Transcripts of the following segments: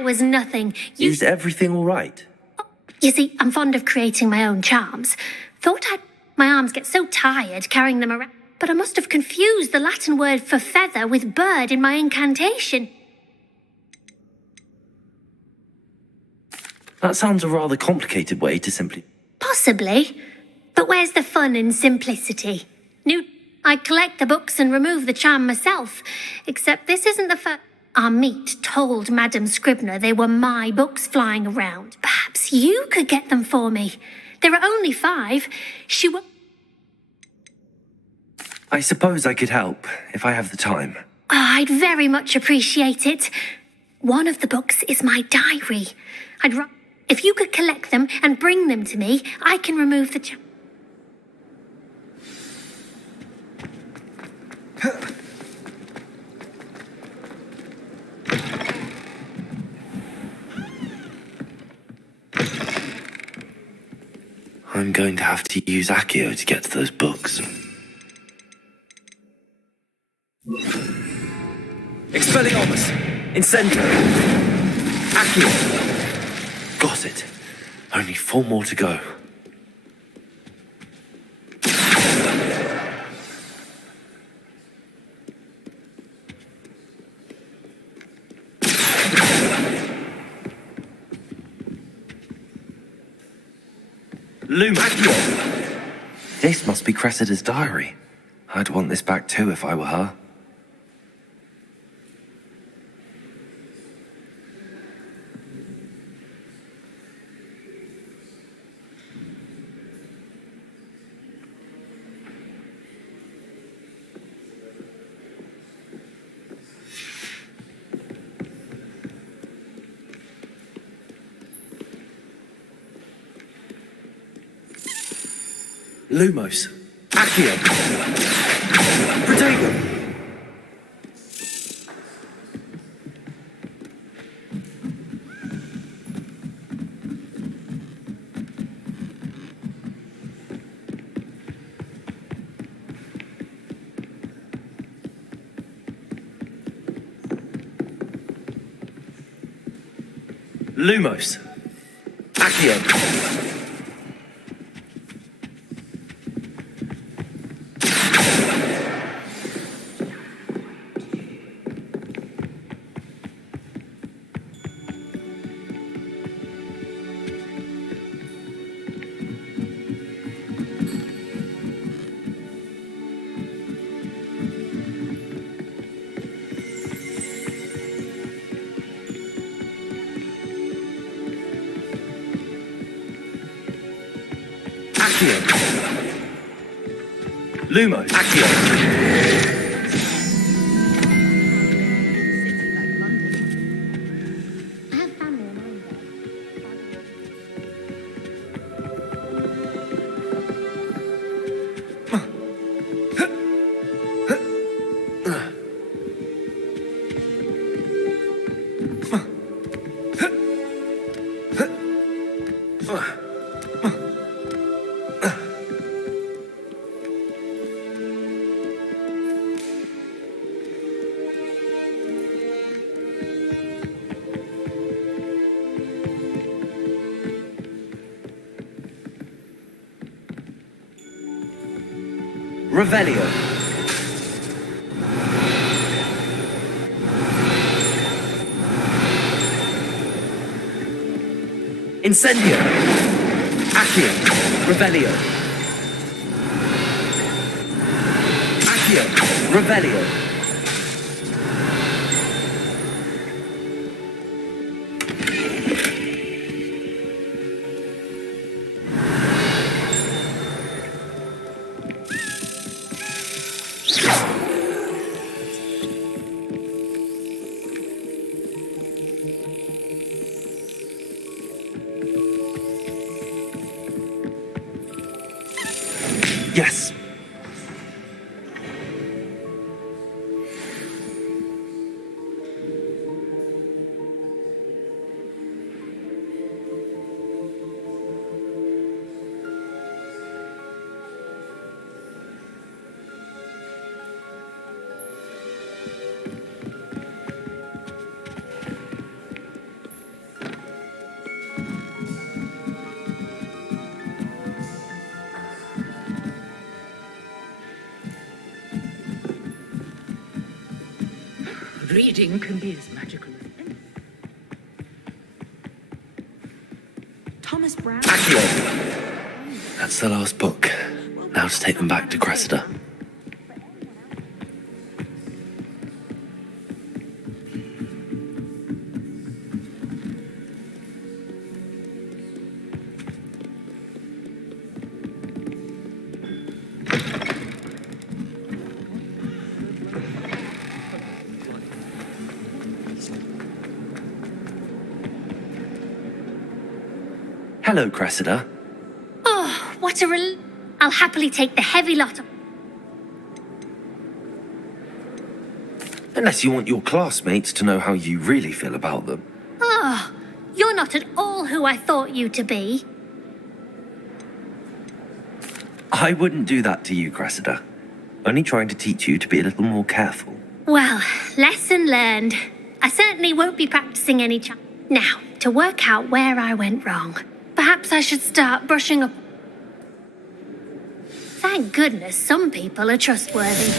That was nothing. Is everything all right? You see, I'm fond of creating my own charms. My arms get so tired carrying them around. But I must have confused the Latin word for feather with bird in my incantation. That sounds a rather complicated way to simply... Possibly. But where's the fun in simplicity? I collect the books and remove the charm myself. Except this isn't the first... Amit told Madame Scribner they were my books flying around. Perhaps you could get them for me. There are only 5. I suppose I could help, if I have the time. I'd very much appreciate it. One of the books is my diary. If you could collect them and bring them to me, I can remove the charm. I'm going to have to use Accio to get to those books. Expelliarmus! Incendio! Accio! Got it. Only 4 more to go. Accio! This must be Cressida's diary. I'd want this back too if I were her. Lumos. Accio. Protego. Lumos. Accio. Accio. Lumo. Accio. Revelio. Incendio. Accio. Revelio. Accio. Revelio. Yes. Reading can be as magical as anything. Thomas Brown. That's the last book. Now to take them back to Cressida. Hello, Cressida. Oh, what a I'll happily take the heavy lot of... Unless you want your classmates to know how you really feel about them. Oh, you're not at all who I thought you to be. I wouldn't do that to you, Cressida. Only trying to teach you to be a little more careful. Well, lesson learned. I certainly won't be practicing any Now, to work out where I went wrong. Perhaps I should start brushing up... Thank goodness some people are trustworthy.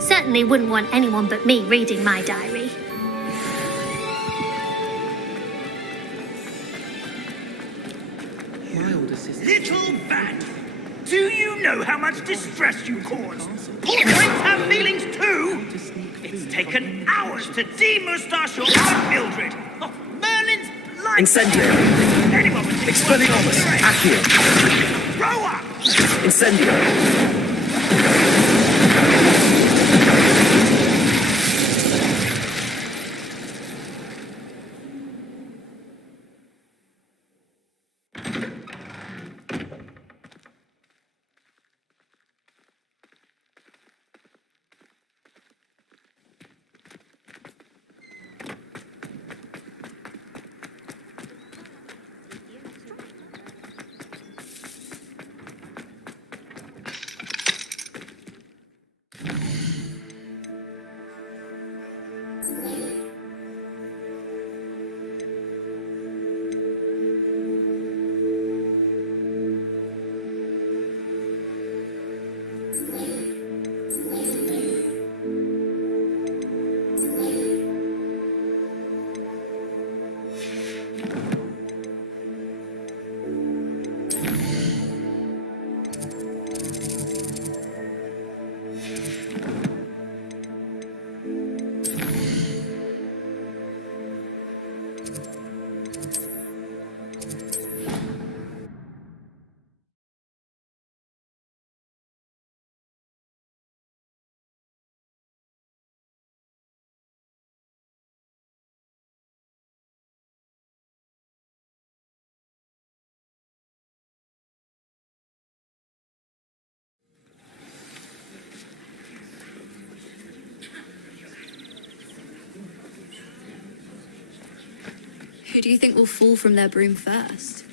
Certainly wouldn't want anyone but me reading my diary. Little bat! Do you know how much distress you cause? Points have feelings too! It's taken hours to de-moustache your aunt Mildred! Oh, Merlin's blind! Incendio! Anyone would think Expelliarmus! Accio! Grow up! Incendio! Who do you think will fall from their broom first?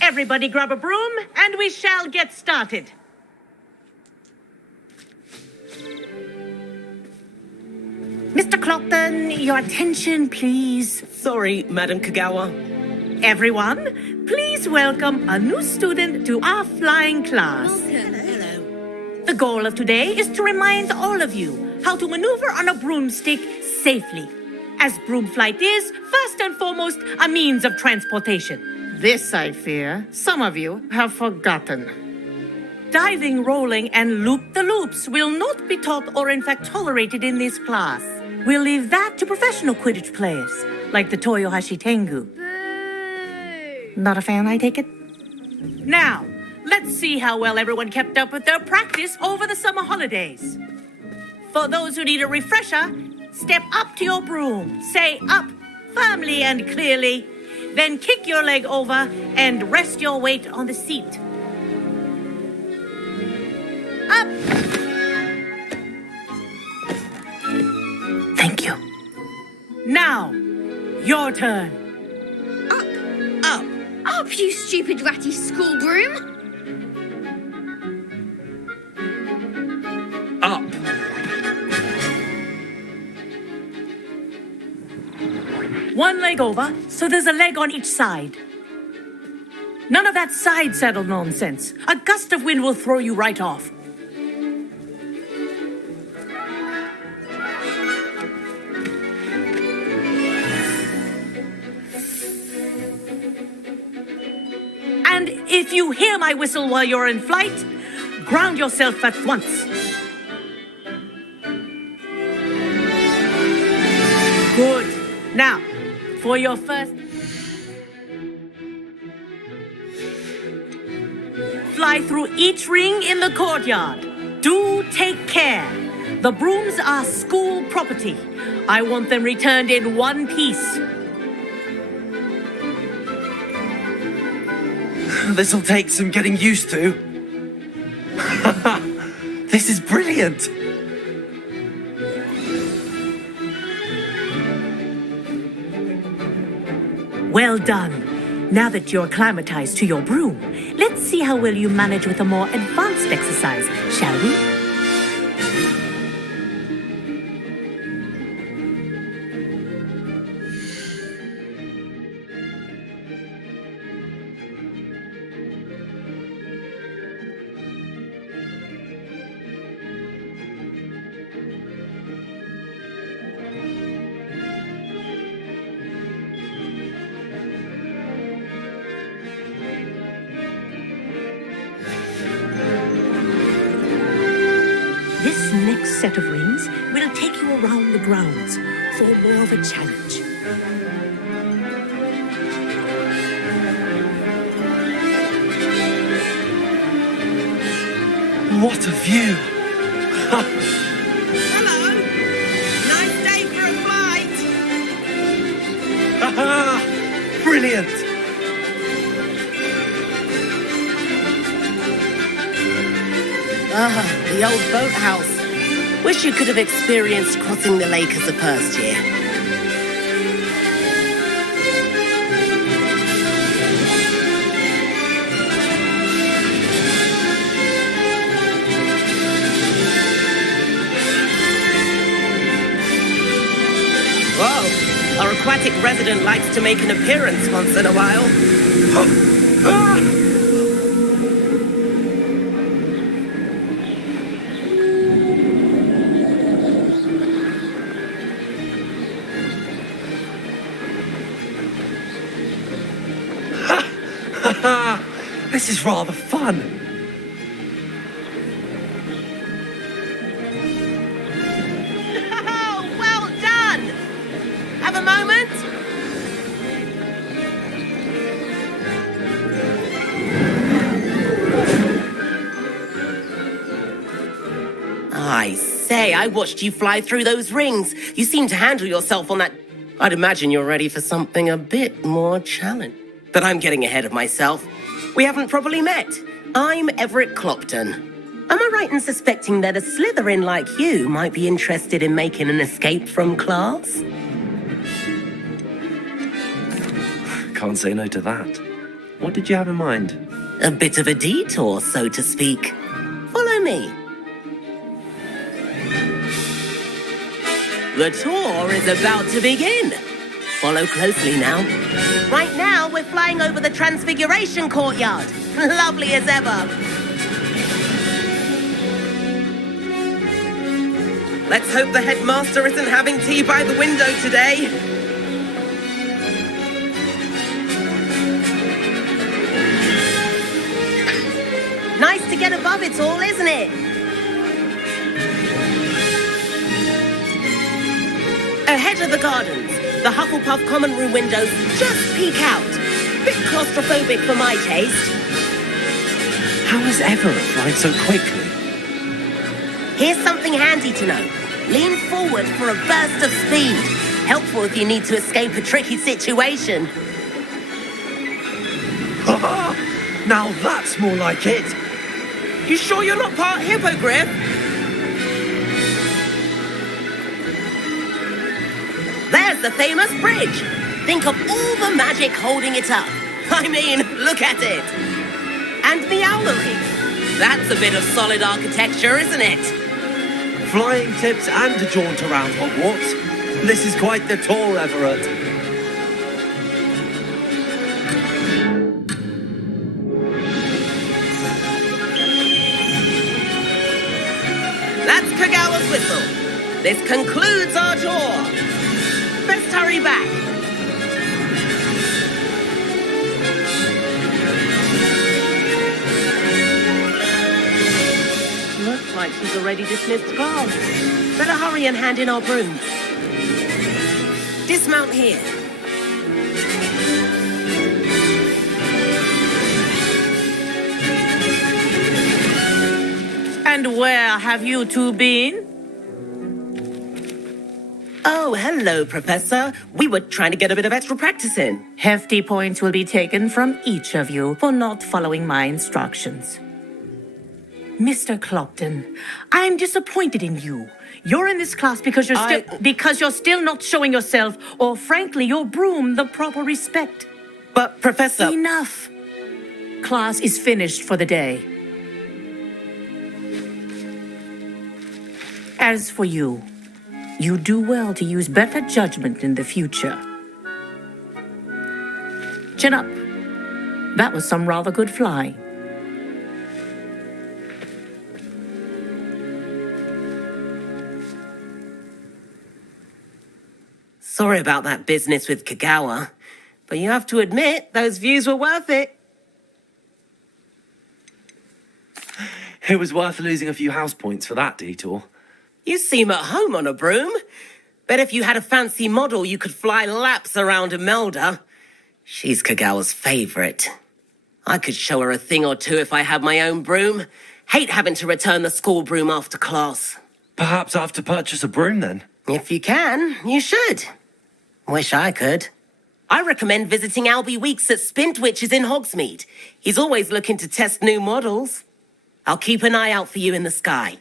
Everybody grab a broom, and we shall get started. Mr. Clopton, your attention, please. Sorry, Madam Kagawa. Everyone, please welcome a new student to our flying class. Welcome. Hello. The goal of today is to remind all of you how to maneuver on a broomstick safely, as broom flight is, first and foremost, a means of transportation. This, I fear, some of you have forgotten. Diving, rolling, and loop-the-loops will not be taught or in fact tolerated in this class. We'll leave that to professional Quidditch players, like the Toyohashi Tengu. Boo! Not a fan, I take it? Now, let's see how well everyone kept up with their practice over the summer holidays. For those who need a refresher, step up to your broom, say up firmly and clearly, then kick your leg over and rest your weight on the seat. Up! Thank you. Now, your turn. Up, you stupid ratty school broom! Up! One leg over, so there's a leg on each side. None of that side saddle nonsense. A gust of wind will throw you right off. If you hear my whistle while you're in flight, ground yourself at once. Good. Now, for your first... Fly through each ring in the courtyard. Do take care. The brooms are school property. I want them returned in one piece. This'll take some getting used to. This is brilliant. Well done. Now that you're acclimatized to your broom, let's see how well you manage with a more advanced exercise, shall we? This next set of rings will take you around the grounds for more of a challenge. What a view. Hello. Nice day for a flight. Brilliant. The old boathouse. Wish you could have experienced crossing the lake as a first year. Whoa, our aquatic resident likes to make an appearance once in a while. This is rather fun. Oh, well done! Have a moment? I say, I watched you fly through those rings. You seem to handle yourself on that. I'd imagine you're ready for something a bit more challenging. But I'm getting ahead of myself. We haven't properly met. I'm Everett Clopton. Am I right in suspecting that a Slytherin like you might be interested in making an escape from class? Can't say no to that. What did you have in mind? A bit of a detour, so to speak. Follow me. The tour is about to begin. Follow closely now. Right now, we're flying over the Transfiguration Courtyard. Lovely as ever. Let's hope the headmaster isn't having tea by the window today. Nice to get above it all, isn't it? Ahead of the gardens, the Hufflepuff common room windows just peek out. Bit claustrophobic for my taste. How has Everett flied so quickly? Here's something handy to know. Lean forward for a burst of speed. Helpful if you need to escape a tricky situation. Now that's more like it. You sure you're not part hippogriff? There's the famous bridge. Think of all the magic holding it up. I mean, look at it. And the owlery. That's a bit of solid architecture, isn't it? Flying tips and a jaunt around Hogwarts. This is quite the tour, Everett. That's Kagawa's whistle. This concludes our tour. Best hurry back. like she's already dismissed class. Better hurry and hand in our brooms. Dismount here. And where have you two been? Oh, hello, Professor. We were trying to get a bit of extra practice in. Hefty points will be taken from each of you for not following my instructions. Mr. Clopton, I'm disappointed in you. You're in this class because you're still not showing yourself, or frankly, your broom the proper respect. But, Professor... Enough. Class is finished for the day. As for you, you do well to use better judgment in the future. Chin up. That was some rather good flying. Sorry about that business with Kagawa, but you have to admit, those views were worth it. It was worth losing a few house points for that detour. You seem at home on a broom. Bet if you had a fancy model, you could fly laps around Imelda. She's Kagawa's favorite. I could show her a thing or two if I had my own broom. Hate having to return the school broom after class. Perhaps I have to purchase a broom then. If you can, you should. Wish I could. I recommend visiting Albie Weeks at Spintwitches in Hogsmeade. He's always looking to test new models. I'll keep an eye out for you in the sky.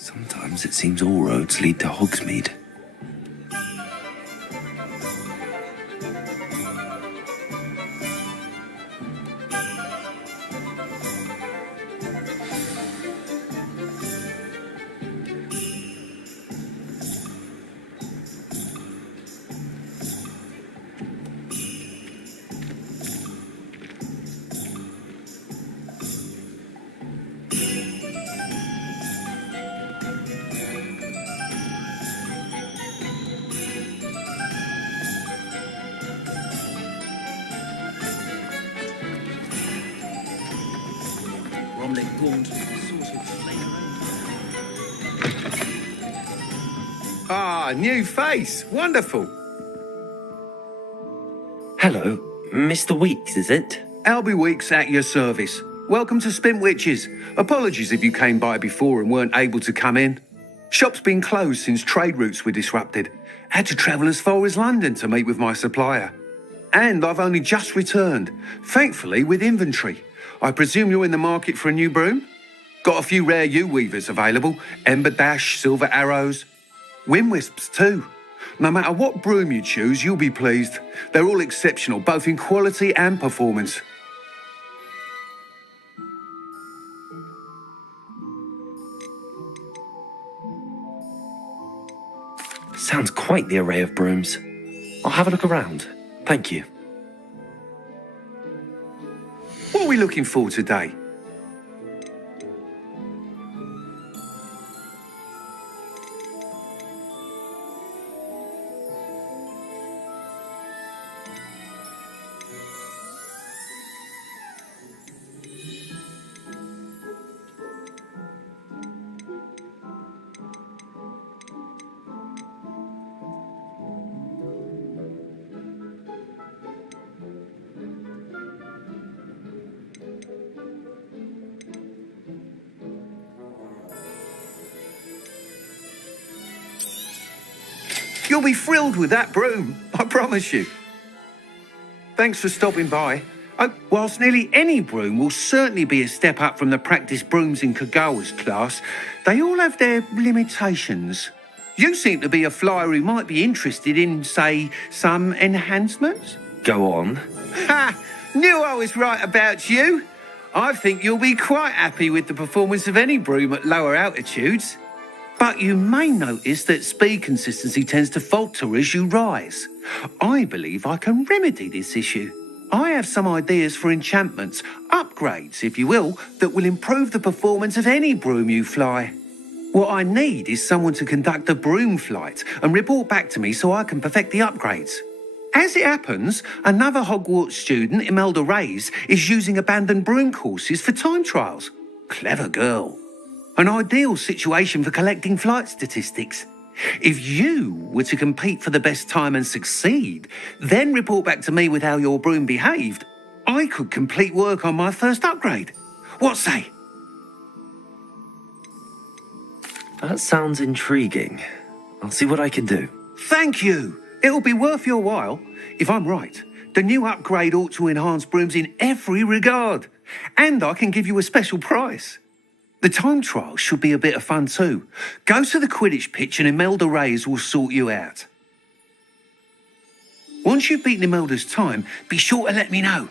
Sometimes it seems all roads lead to Hogsmeade. Ah, new face. Wonderful. Hello, Mr. Weeks, is it? Albie Weeks at your service. Welcome to Spintwitches. Apologies if you came by before and weren't able to come in. Shop's been closed since trade routes were disrupted. Had to travel as far as London to meet with my supplier. And I've only just returned, thankfully with inventory. I presume you're in the market for a new broom? Got a few rare U-weavers available. Ember Dash, Silver Arrows. Wind Wisps too. No matter what broom you choose, you'll be pleased. They're all exceptional, both in quality and performance. Sounds quite the array of brooms. I'll have a look around. Thank you. What are we looking for today? You'll be thrilled with that broom, I promise you. Thanks for stopping by. Whilst nearly any broom will certainly be a step up from the practice brooms in Kagawa's class, they all have their limitations. You seem to be a flyer who might be interested in, say, some enhancements. Go on. Ha! Knew I was right about you. I think you'll be quite happy with the performance of any broom at lower altitudes. But you may notice that speed consistency tends to falter as you rise. I believe I can remedy this issue. I have some ideas for enchantments, upgrades, if you will, that will improve the performance of any broom you fly. What I need is someone to conduct a broom flight and report back to me so I can perfect the upgrades. As it happens, another Hogwarts student, Imelda Reyes, is using abandoned broom courses for time trials. Clever girl. An ideal situation for collecting flight statistics. If you were to compete for the best time and succeed, then report back to me with how your broom behaved, I could complete work on my first upgrade. What say? That sounds intriguing. I'll see what I can do. Thank you. It'll be worth your while. If I'm right, the new upgrade ought to enhance brooms in every regard. And I can give you a special price. The time trial should be a bit of fun too. Go to the Quidditch pitch and Imelda Reyes will sort you out. Once you've beaten Imelda's time, be sure to let me know.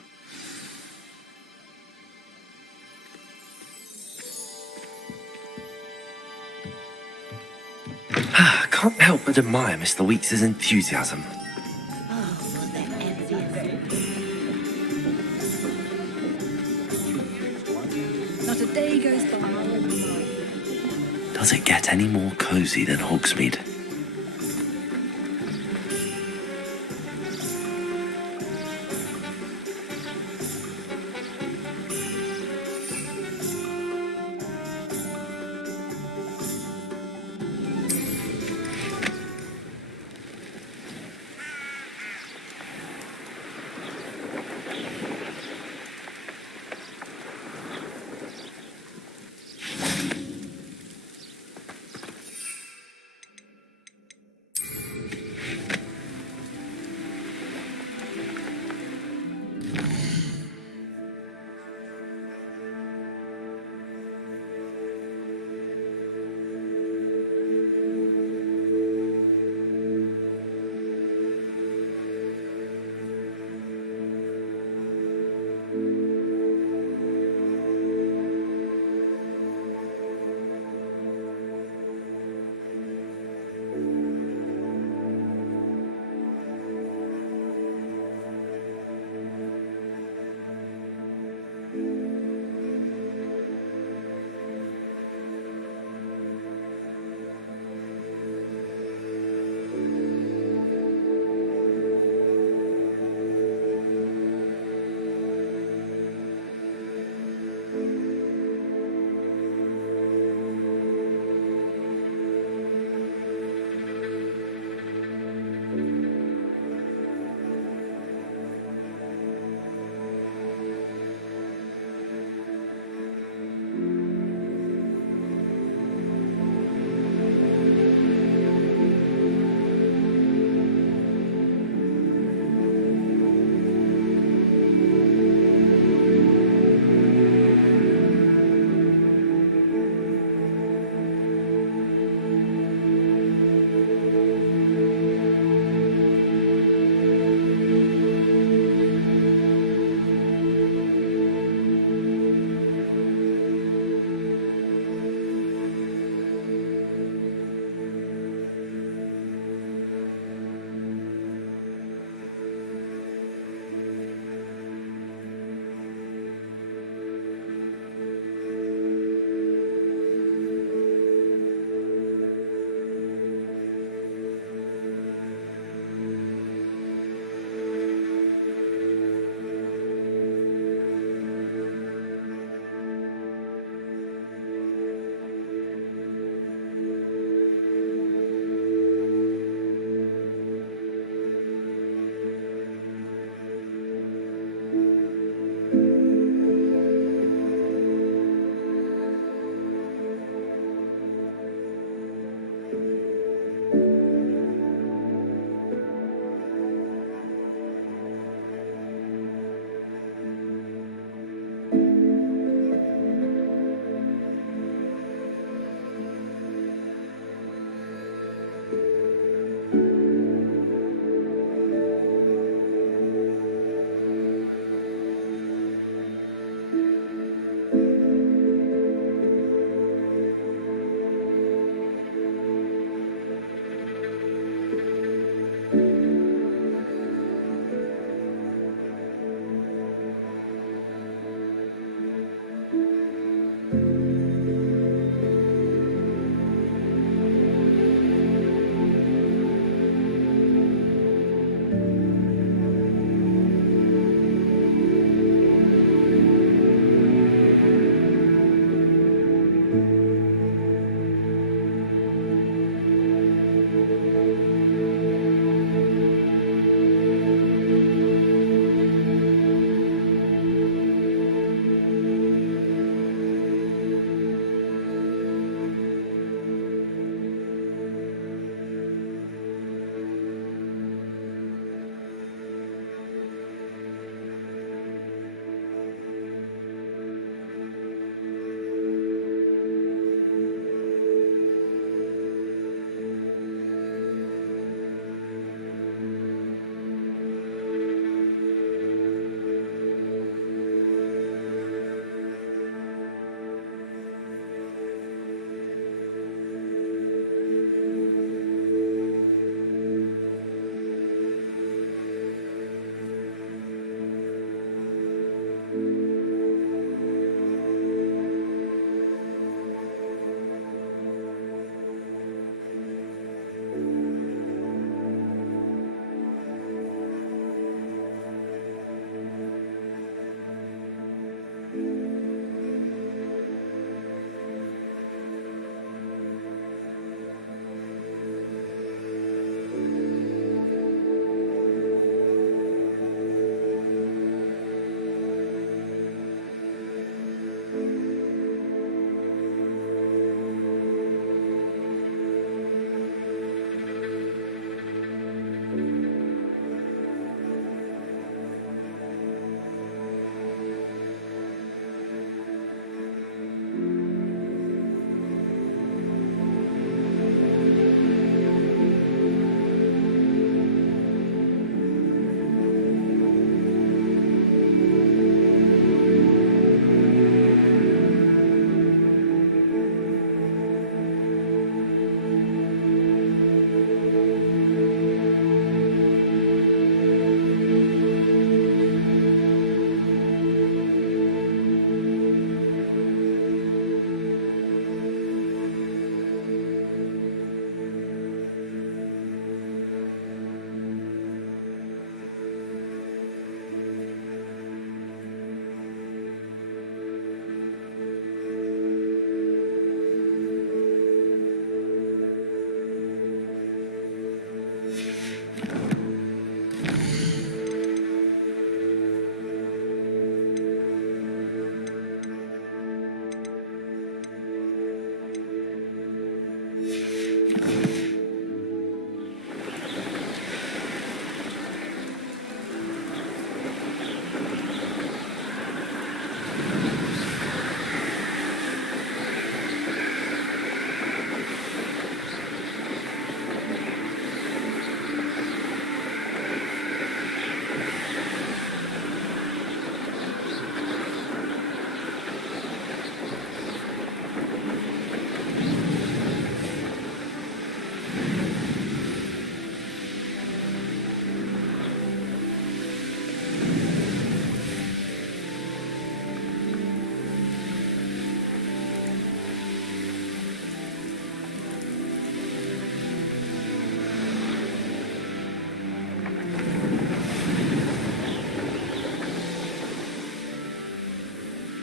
I can't help but admire Mr. Weeks' enthusiasm. Not a day goes by. Does it get any more cosy than Hogsmeade?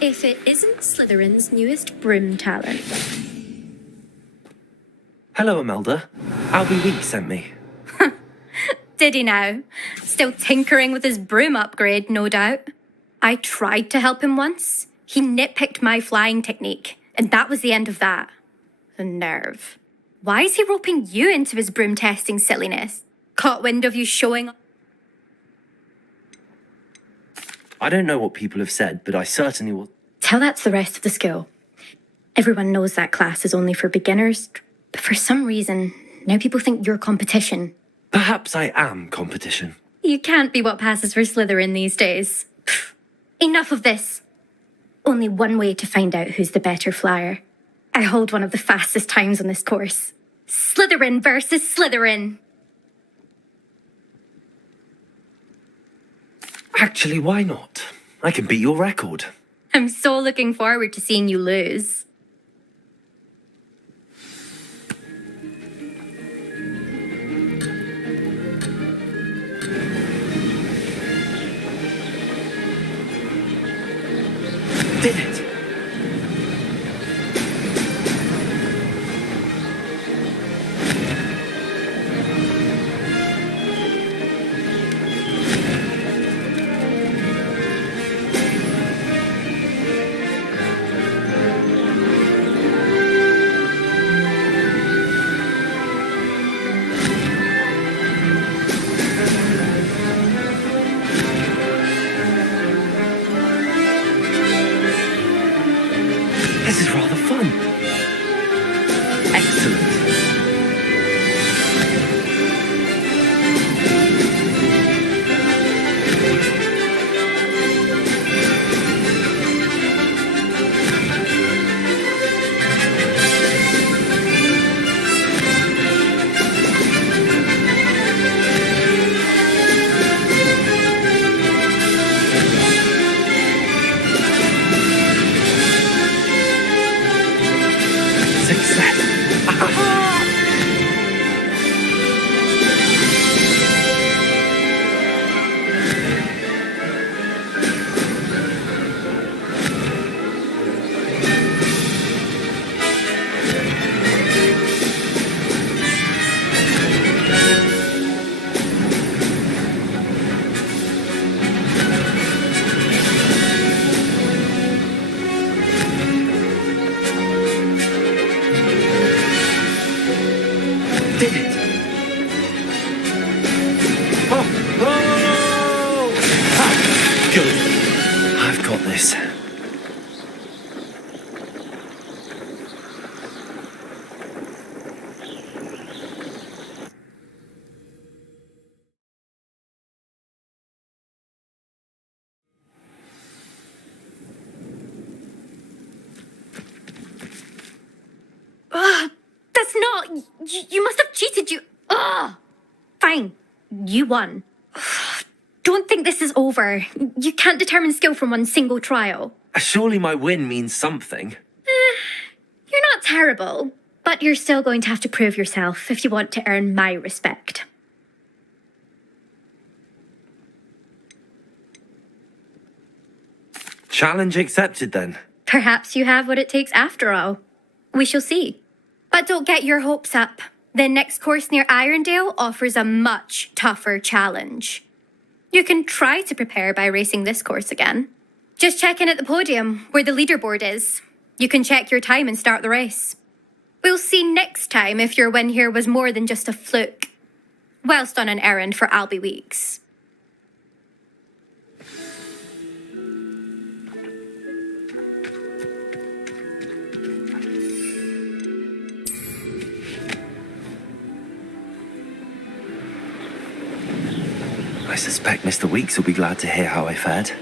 If it isn't Slytherin's newest broom talent. Hello, Imelda. Albie Weeks sent me. Did he now? Still tinkering with his broom upgrade, no doubt. I tried to help him once. He nitpicked my flying technique, and that was the end of that. The nerve. Why is he roping you into his broom testing silliness? Caught wind of you showing... I don't know what people have said, but I certainly will. Tell that to the rest of the school. Everyone knows that class is only for beginners, but for some reason, now people think you're competition. Perhaps I am competition. You can't be what passes for Slytherin these days. Pfft. Enough of this. Only one way to find out who's the better flyer. I hold one of the fastest times on this course. Slytherin versus Slytherin. Actually, why not? I can beat your record. I'm so looking forward to seeing you lose. Did it! This is rather fun. Excellent. Success. Did it! Oh! Oh! Ah, good. I've got this. That's not... You must have cheated, you... Ugh! Fine. You won. Don't think this is over. You can't determine skill from one single trial. Surely my win means something. You're not terrible, but you're still going to have to prove yourself if you want to earn my respect. Challenge accepted then. Perhaps you have what it takes after all. We shall see. But don't get your hopes up. The next course near Irondale offers a much tougher challenge. You can try to prepare by racing this course again. Just check in at the podium, where the leaderboard is. You can check your time and start the race. We'll see next time if your win here was more than just a fluke. Whilst on an errand for Albie Weeks. I suspect Mr. Weeks will be glad to hear how I fared.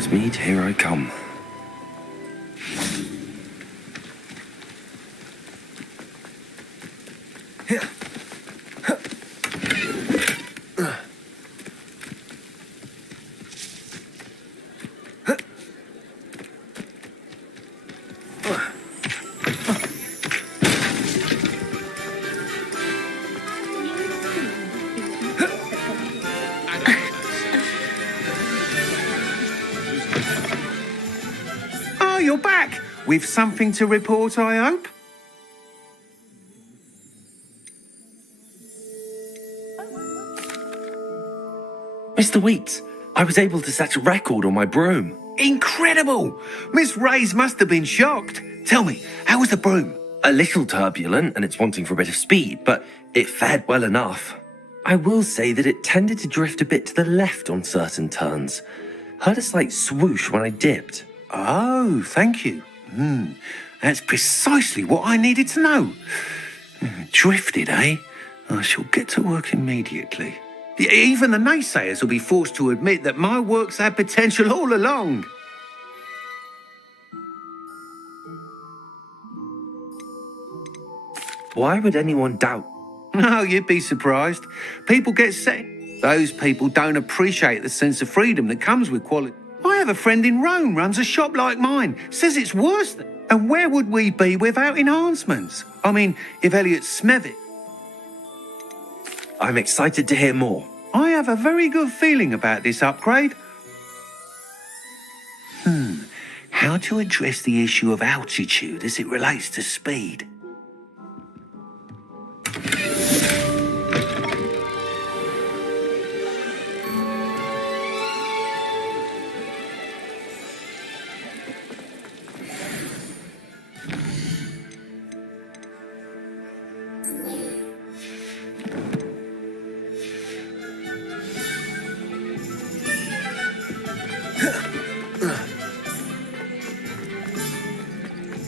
Hogsmeade, here I come. Oh, you're back! With something to report, I hope? Mr. Weeks, I was able to set a record on my broom. Incredible! Miss Ray's must have been shocked. Tell me, how was the broom? A little turbulent and it's wanting for a bit of speed, but it fared well enough. I will say that it tended to drift a bit to the left on certain turns. Heard a slight swoosh when I dipped. Oh, thank you. That's precisely what I needed to know. Drifted, eh? I shall get to work immediately. Even the naysayers will be forced to admit that my work's had potential all along. Why would anyone doubt? No, you'd be surprised. People get set. Those people don't appreciate the sense of freedom that comes with quality. I have a friend in Rome runs a shop like mine. Says it's worse than... And where would we be without enhancements? I mean, if Elliot Smevitt... I'm excited to hear more. I have a very good feeling about this upgrade. How to address the issue of altitude as it relates to speed?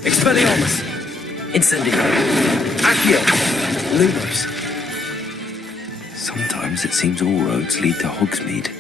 Expelliarmus! Incendio! Accio! Lumos! Sometimes it seems all roads lead to Hogsmeade.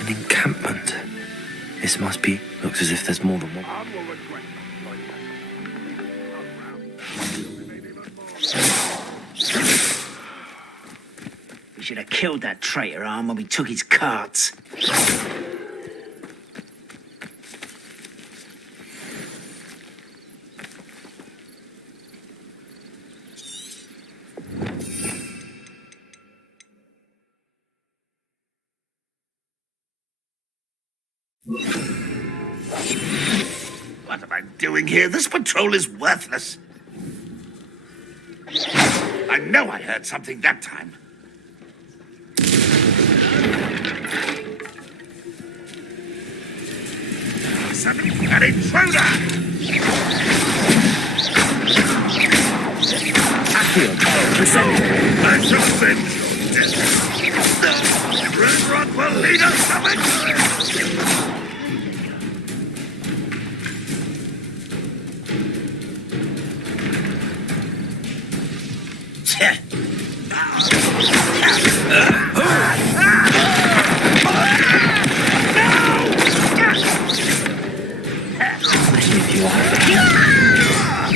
An encampment. This must be... Looks as if there's more than one. We should have killed that traitor arm when we took his carts. What am I doing here? This patrol is worthless. I know I heard something that time. An intruder! Accio, Incendio. I shall avenge your death. Red will lead us to victory!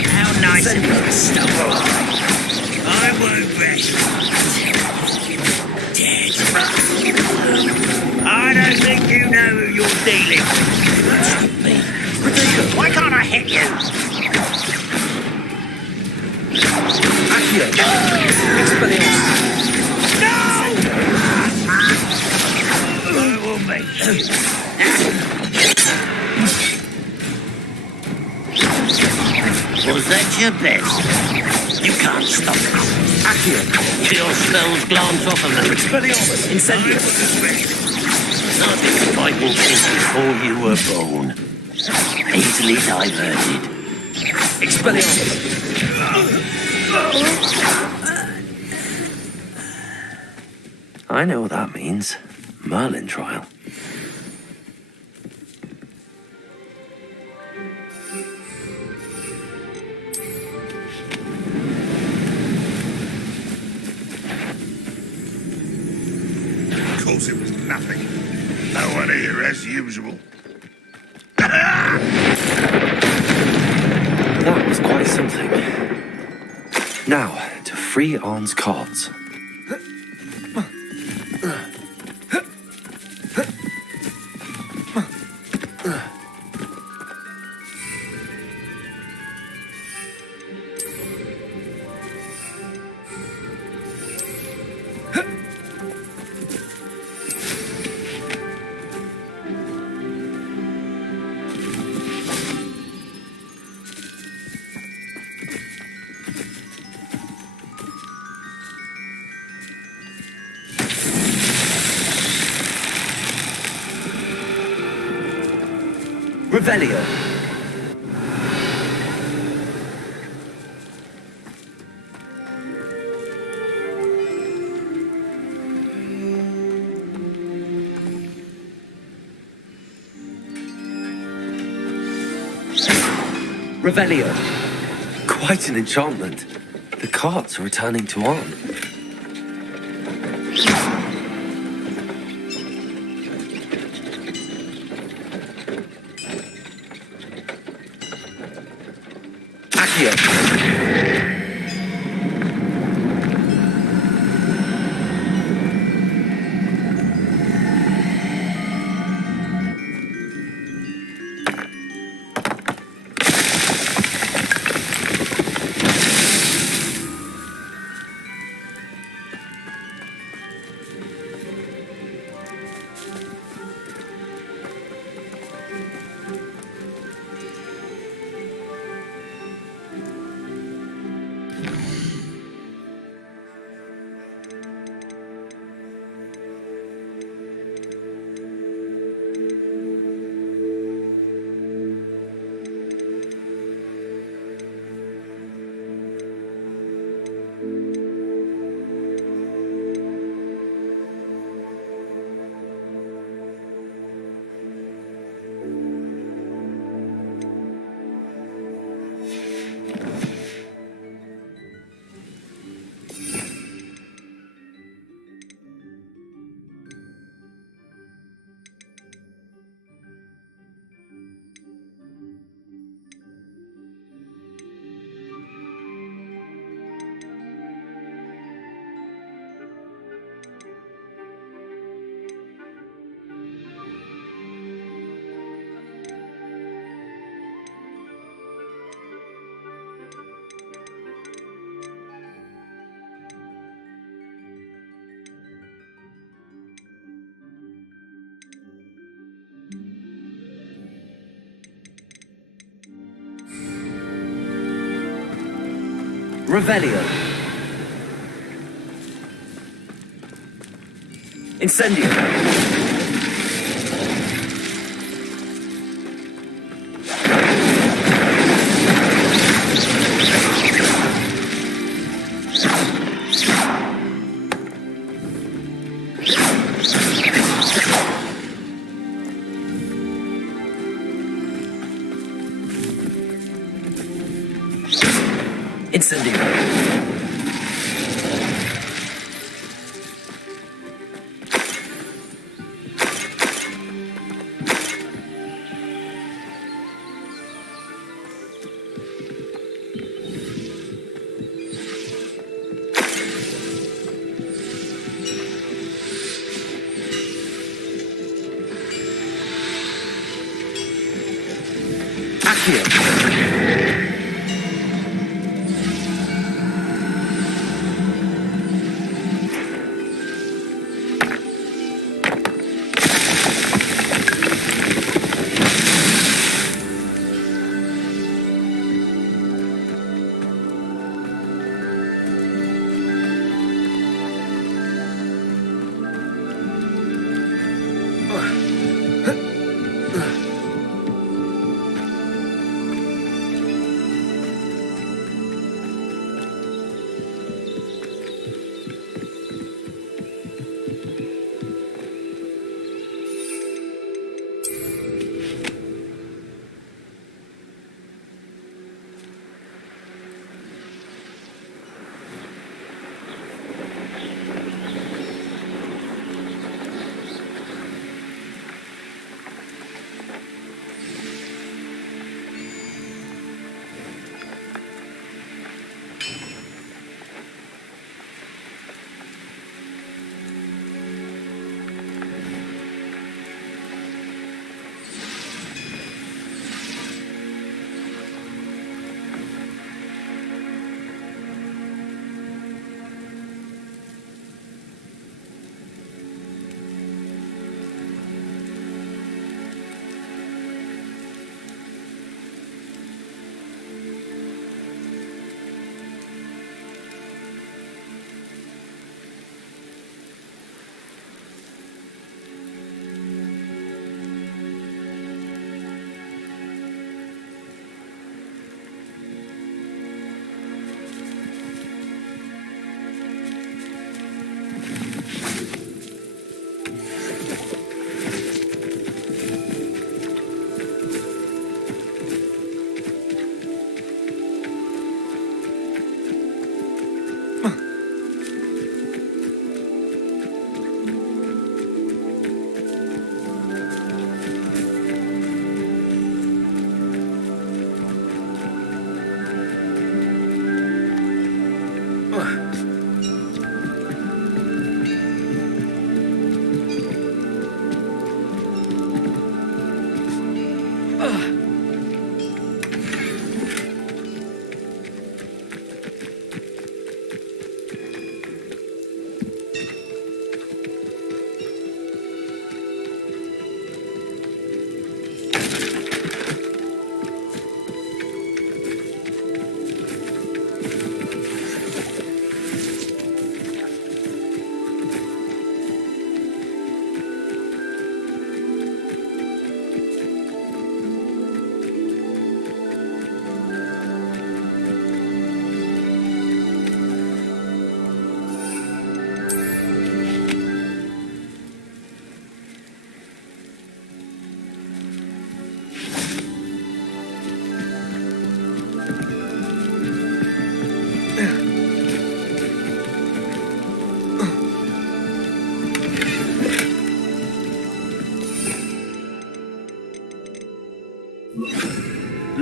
How nice of you to stumble. I won't rest dead. I don't think you know who you're dealing with. Why can't I hit you? Accio, Expelliarmus. No! I will make you. Was that your best? You can't stop it. Accio, Your spells glance off of them. Expelliarmus. Incendio. Nothing I will think before you were born. Easily diverted. Expelliarmus. I know what that means. Merlin trial. Of course it was nothing. No one here as usual. That was quite something. Now, to free Arn's cards. Revelio. Revelio. Quite an enchantment. The cards are returning to Arn. Revelio. Incendio. Incendio. Accio.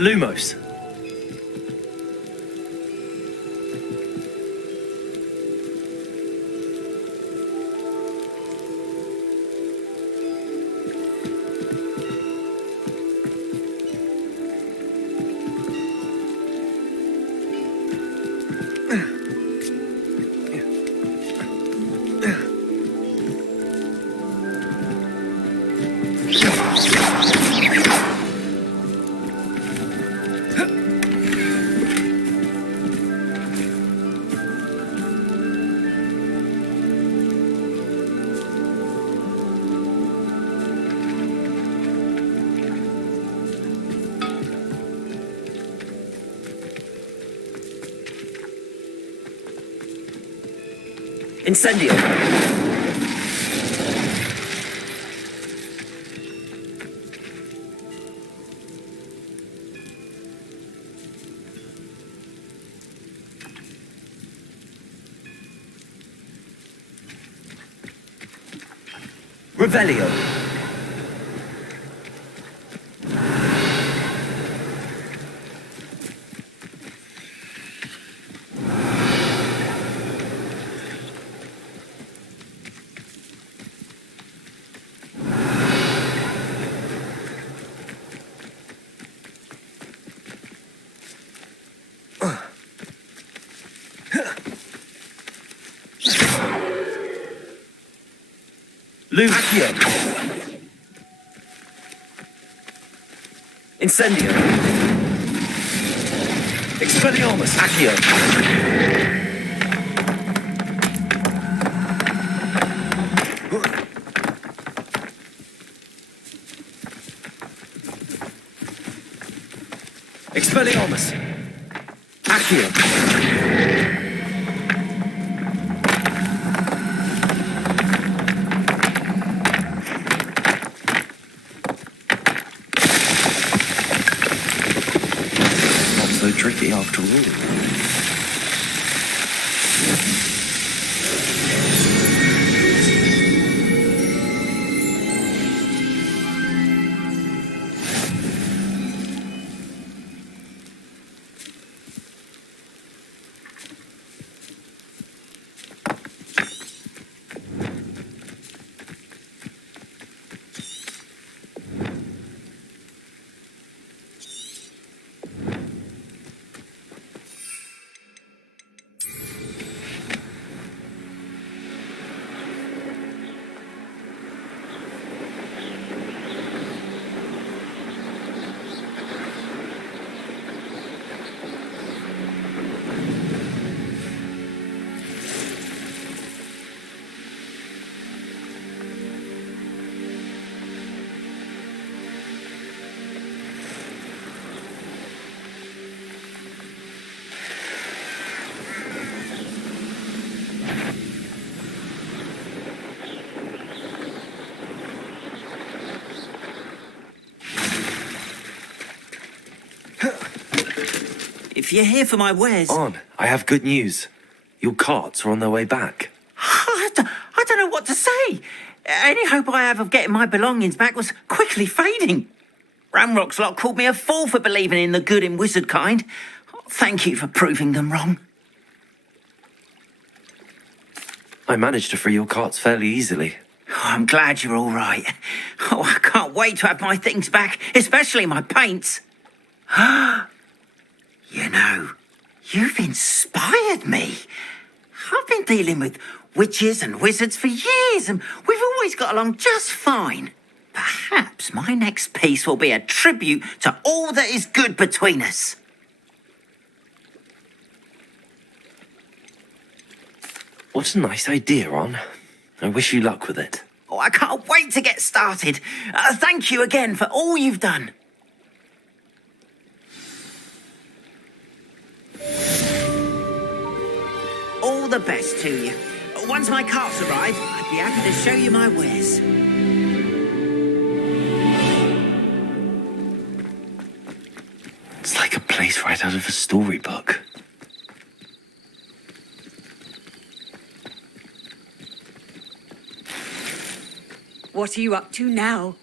Lumos. Incendio. Revelio. Accio. Incendio. Expelliarmus. Accio. Expelliarmus. Accio. Not so tricky after all. If you're here for my wares... On, I have good news. Your carts are on their way back. I don't know what to say. Any hope I have of getting my belongings back was quickly fading. Ramrock's lot called me a fool for believing in the good in wizard kind. Thank you for proving them wrong. I managed to free your carts fairly easily. Oh, I'm glad you're all right. Oh, I can't wait to have my things back, especially my paints. You know, you've inspired me. I've been dealing with witches and wizards for years, and we've always got along just fine. Perhaps my next piece will be a tribute to all that is good between us. What a nice idea, On. I wish you luck with it. Oh, I can't wait to get started. Thank you again for all you've done. All the best to you. Once my carts arrive, I'd be happy to show you my wares. It's like a place right out of a storybook. What are you up to now?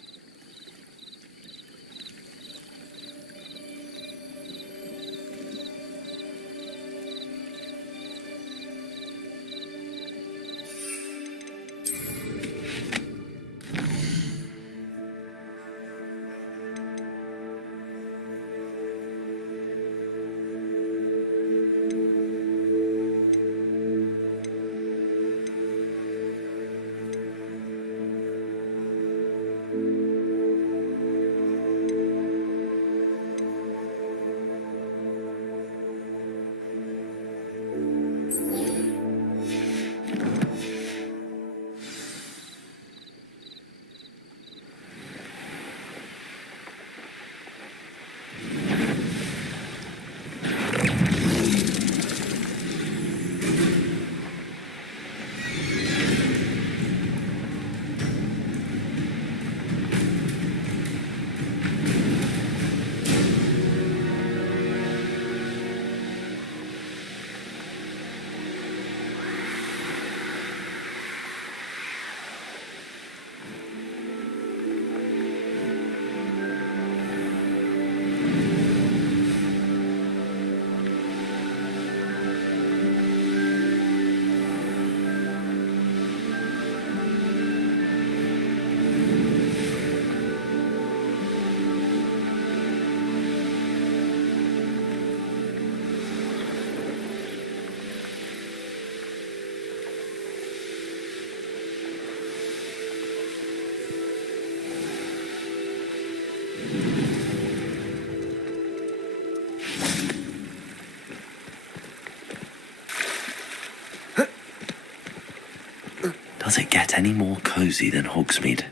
Does it get any more cozy than Hogsmeade?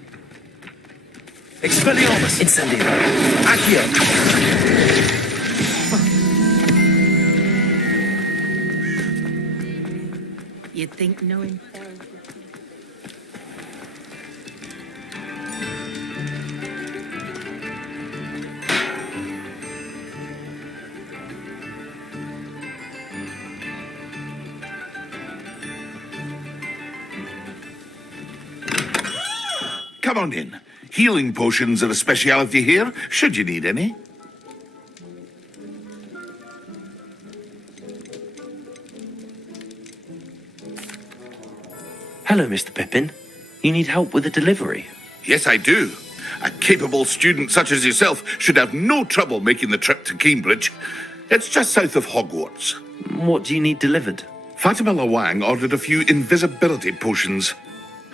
Expelliarmus! Incendio! Accio! You'd think knowing. Come on in. Healing potions are a speciality here, should you need any. Hello, Mr. Pippin. You need help with a delivery? Yes, I do. A capable student such as yourself should have no trouble making the trip to Cambridge. It's just south of Hogwarts. What do you need delivered? Fatima Lawang ordered a few invisibility potions.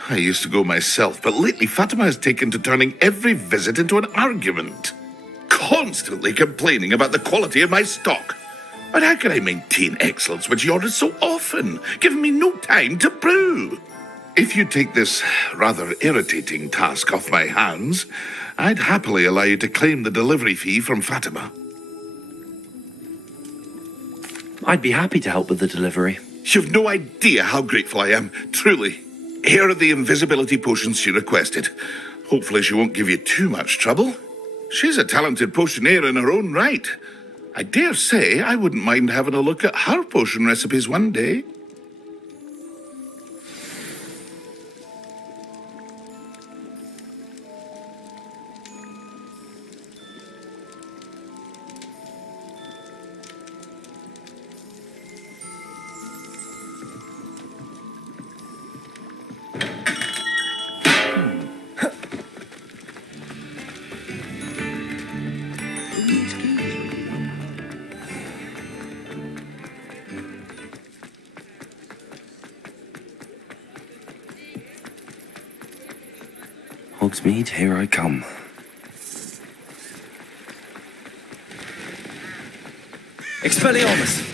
I used to go myself, but lately Fatima has taken to turning every visit into an argument. Constantly complaining about the quality of my stock. But how can I maintain excellence when she orders so often, giving me no time to brew? If you take this rather irritating task off my hands, I'd happily allow you to claim the delivery fee from Fatima. I'd be happy to help with the delivery. You've no idea how grateful I am, truly. Here are the invisibility potions she requested. Hopefully she won't give you too much trouble. She's a talented potioneer in her own right. I dare say I wouldn't mind having a look at her potion recipes one day. Hogsmeade, here I come. Expelliarmus!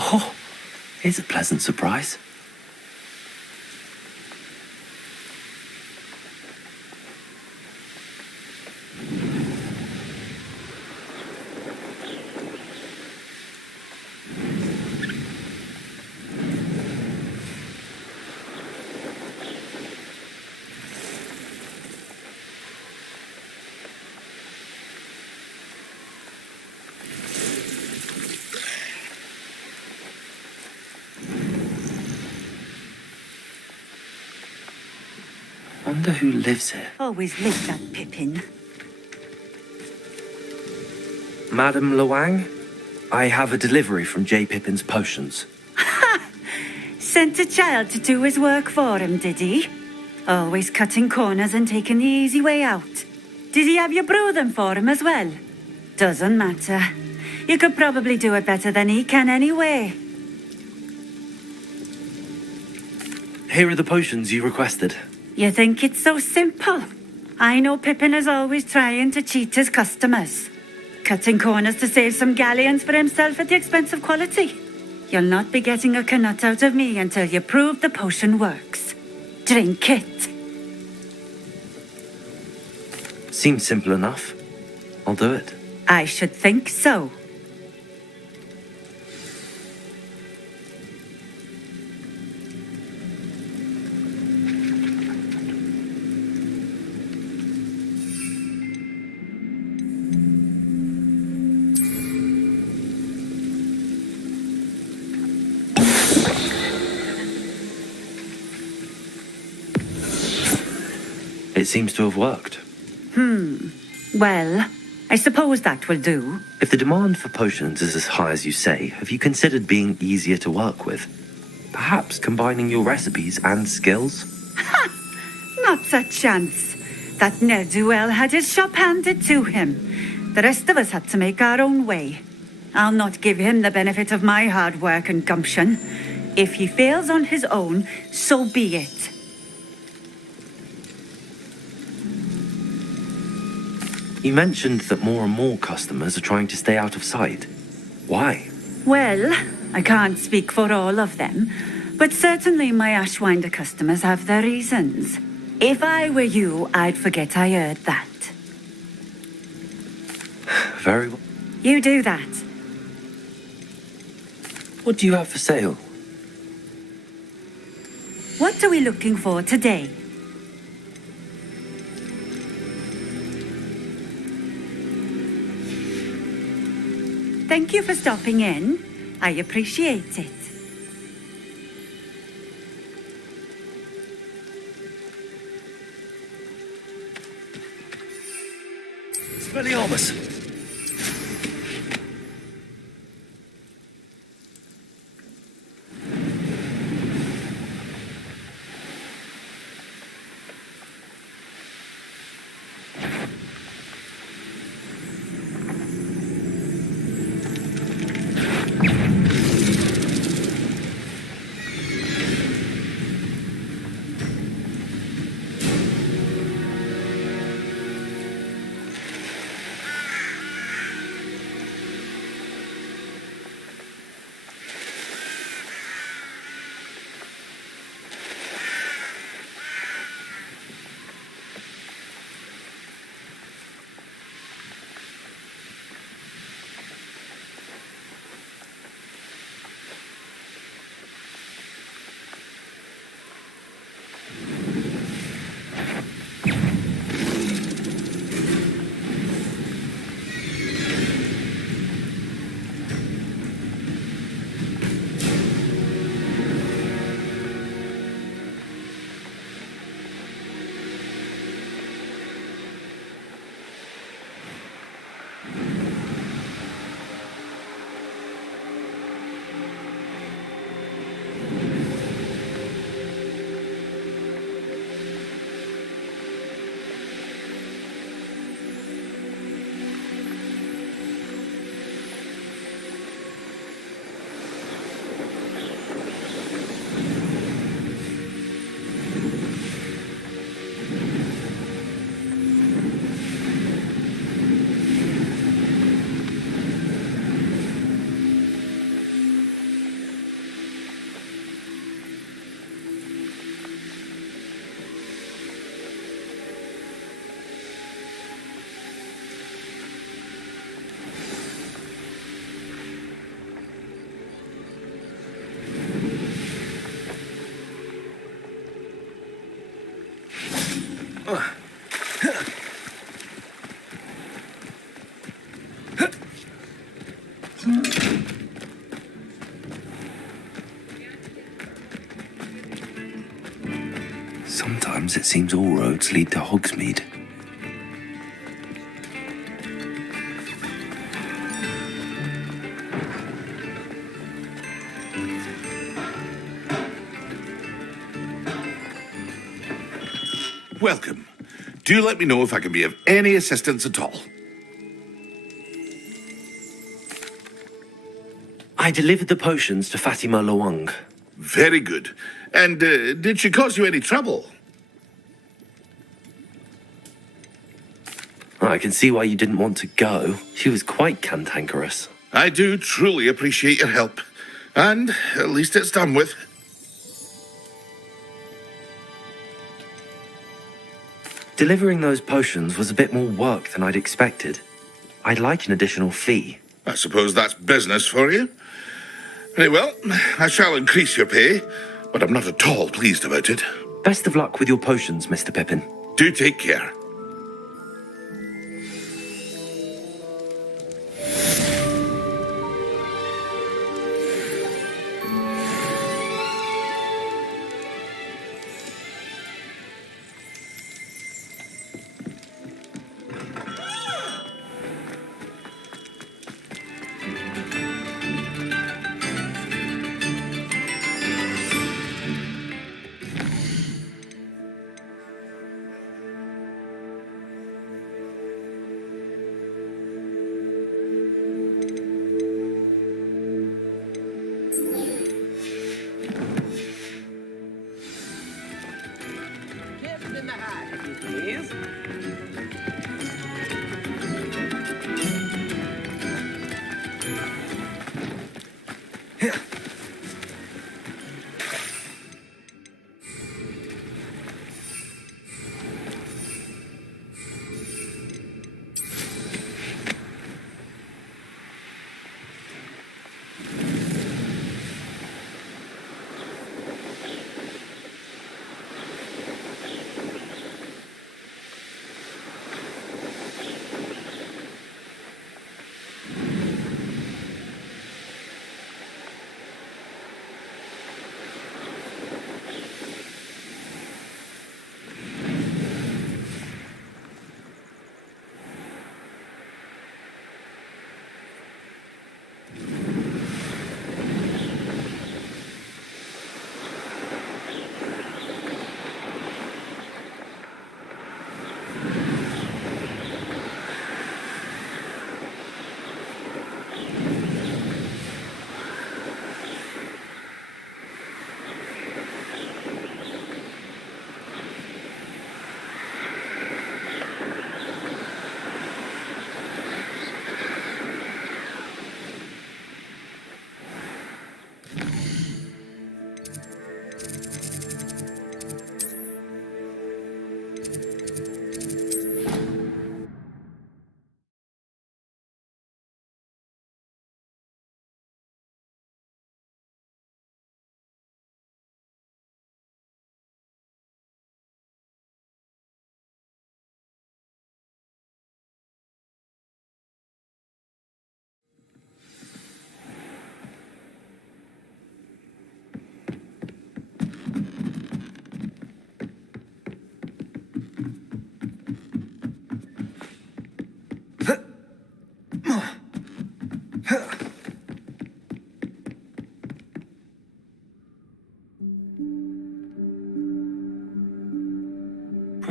Oh, here's a pleasant surprise. Wonder who lives here. Always lived that Pippin. Madam Lawang, I have a delivery from J. Pippin's Potions. Sent a child to do his work for him, did he? Always cutting corners and taking the easy way out. Did he have you brew them for him as well? Doesn't matter. You could probably do it better than he can anyway. Here are the potions you requested. You think it's so simple? I know Pippin is always trying to cheat his customers. cutting corners to save some galleons for himself at the expense of quality. You'll not be getting a canut out of me until you prove the potion works. Drink it. Seems simple enough. I'll do it. I should think so. It seems to have worked. Well, I suppose that will do. If the demand for potions is as high as you say, have you considered being easier to work with? Perhaps combining your recipes and skills? Not a chance. That ne'er-do-well had his shop handed to him. The rest of us had to make our own way. I'll not give him the benefit of my hard work and gumption. If he fails on his own, so be it. You mentioned that more and more customers are trying to stay out of sight. Why? Well, I can't speak for all of them, but certainly my Ashwinder customers have their reasons. If I were you, I'd forget I heard that. Very well. You do that. What do you have for sale? What are we looking for today? Thank you for stopping in. I appreciate it. Expelliarmus! Sometimes it seems all roads lead to Hogsmeade. Welcome. Do let me know if I can be of any assistance at all. I delivered the potions to Fatima Lawang. Very good. And did she cause you any trouble? I can see why you didn't want to go. She was quite cantankerous. I do truly appreciate your help. And at least it's done with. Delivering those potions was a bit more work than I'd expected. I'd like an additional fee. I suppose that's business for you. Very well, I shall increase your pay, but I'm not at all pleased about it. Best of luck with your potions, Mr. Pippin. Do take care.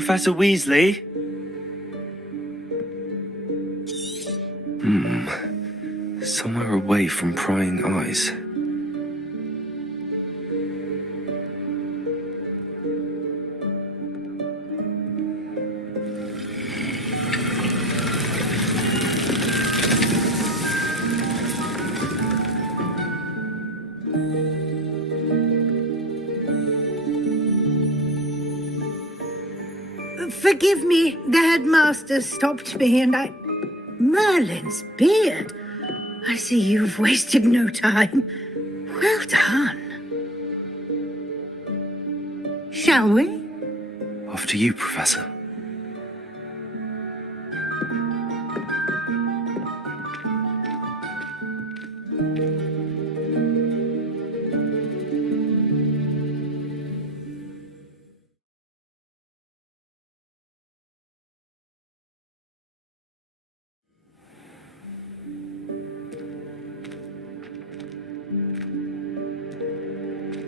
Professor Weasley? Somewhere away from prying eyes. Forgive me, the headmaster stopped me and I... Merlin's beard. I see you've wasted no time. Well done. Shall we? After you, Professor.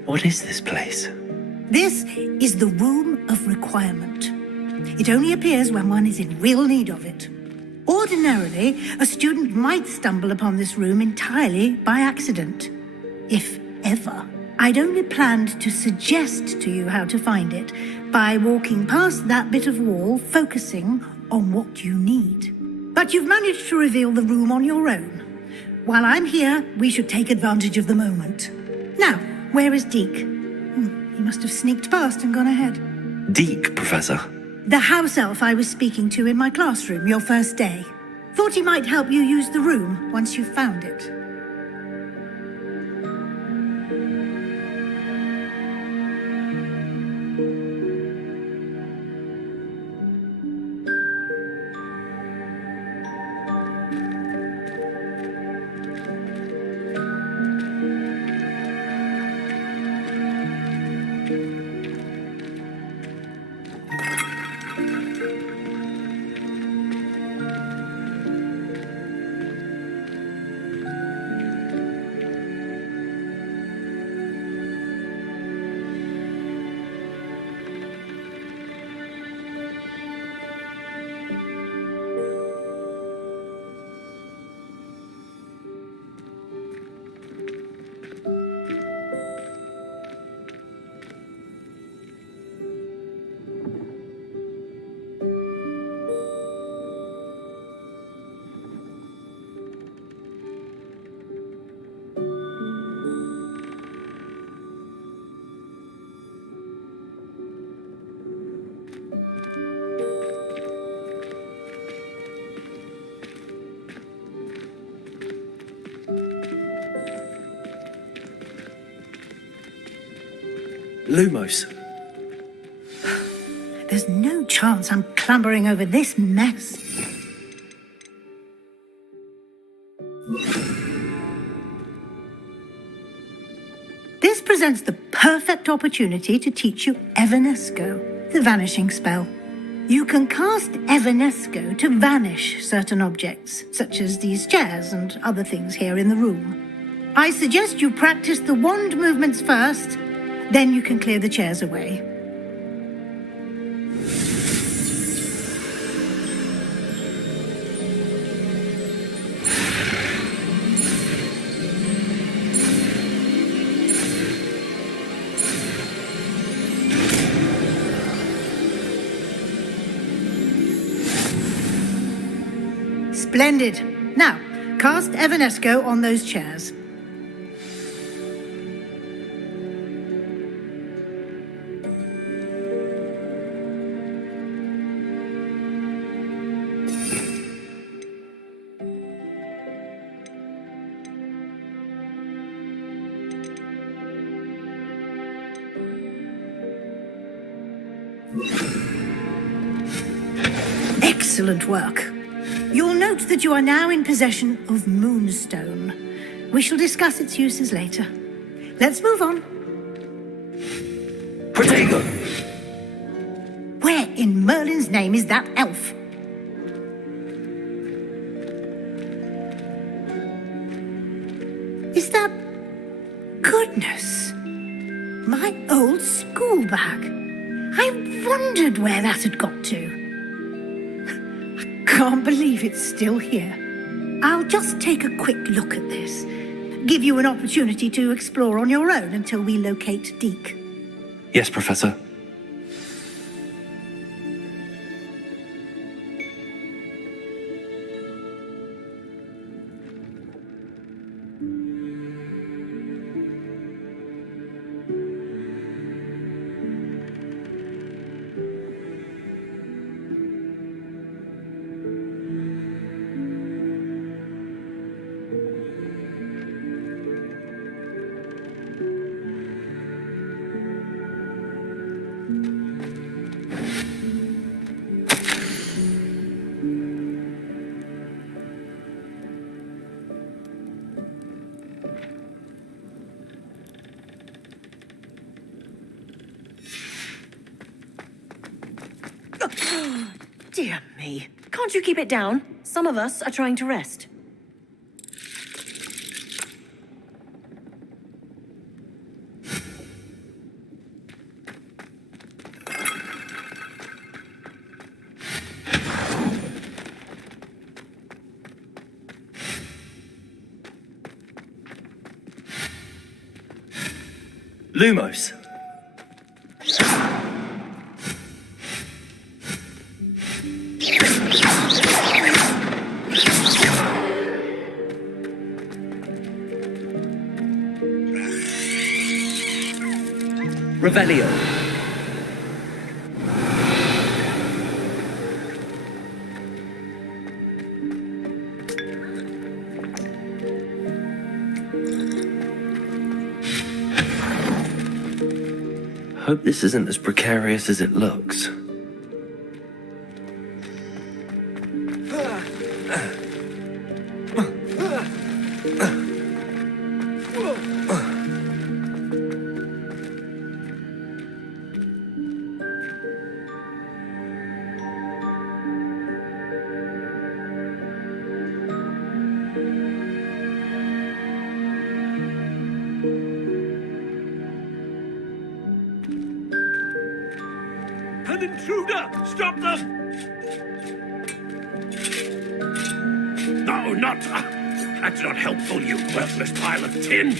What is this place? This is the Room of Requirement. It only appears when one is in real need of it. Ordinarily, a student might stumble upon this room entirely by accident. If ever. I'd only planned to suggest to you how to find it by walking past that bit of wall, focusing on what you need. But you've managed to reveal the room on your own. While I'm here, we should take advantage of the moment. Now, where is Deke? He must have sneaked past and gone ahead. Deke, Professor. The house elf I was speaking to in my classroom your first day. Thought he might help you use the room once you've found it. Lumos. There's no chance I'm clambering over this mess. This presents the perfect opportunity to teach you Evanesco, the vanishing spell. You can cast Evanesco to vanish certain objects, such as these chairs and other things here in the room. I suggest you practice the wand movements first, then you can clear the chairs away. Splendid. Now, cast Evanesco on those chairs. Excellent work. You'll note that you are now in possession of Moonstone. We shall discuss its uses later. Let's move on. Protego! Where in Merlin's name is that elf? Is that... Goodness! My old school bag. I wondered where that had got to. Can't believe it's still here. I'll just take a quick look at this. Give you an opportunity to explore on your own until we locate Deke. Yes, Professor. Dear me. Can't you keep it down? Some of us are trying to rest. Lumos. Revelio. Hope this isn't as precarious as it looks. An intruder! Stop them! No, not... That's not helpful, you worthless pile of tin!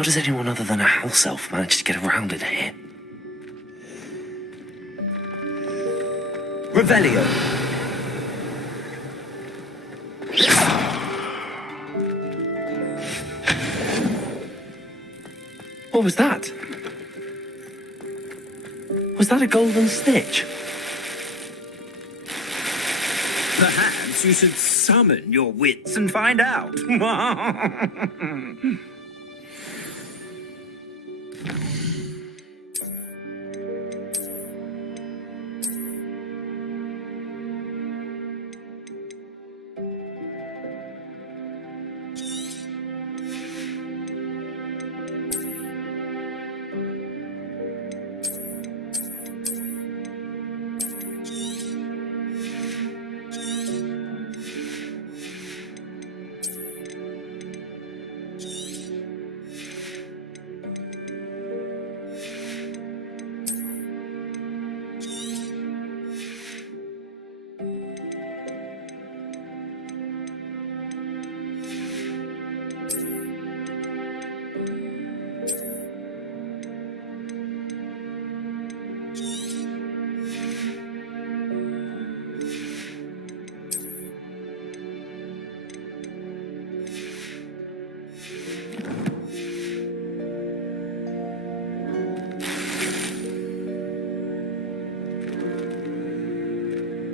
How does anyone other than a house elf manage to get around in here? Revelio. What was that? Was that a golden snitch? Perhaps you should summon your wits and find out.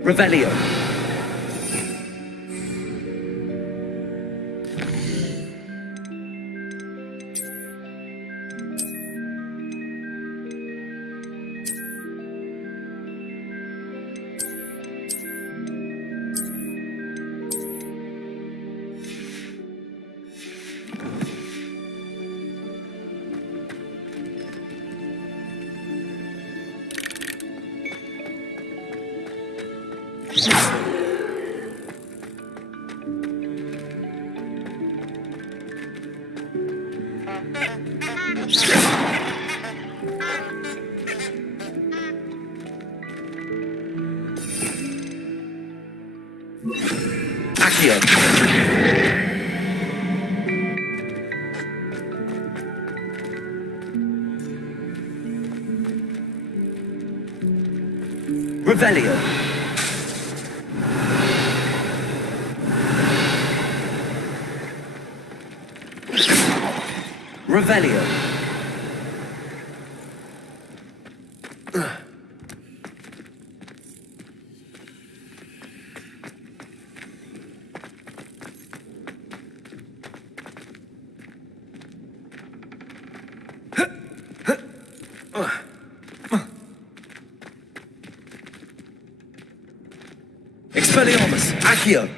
Revelio. Accio. Revelio. Revelio. Expelliarmus. Accio.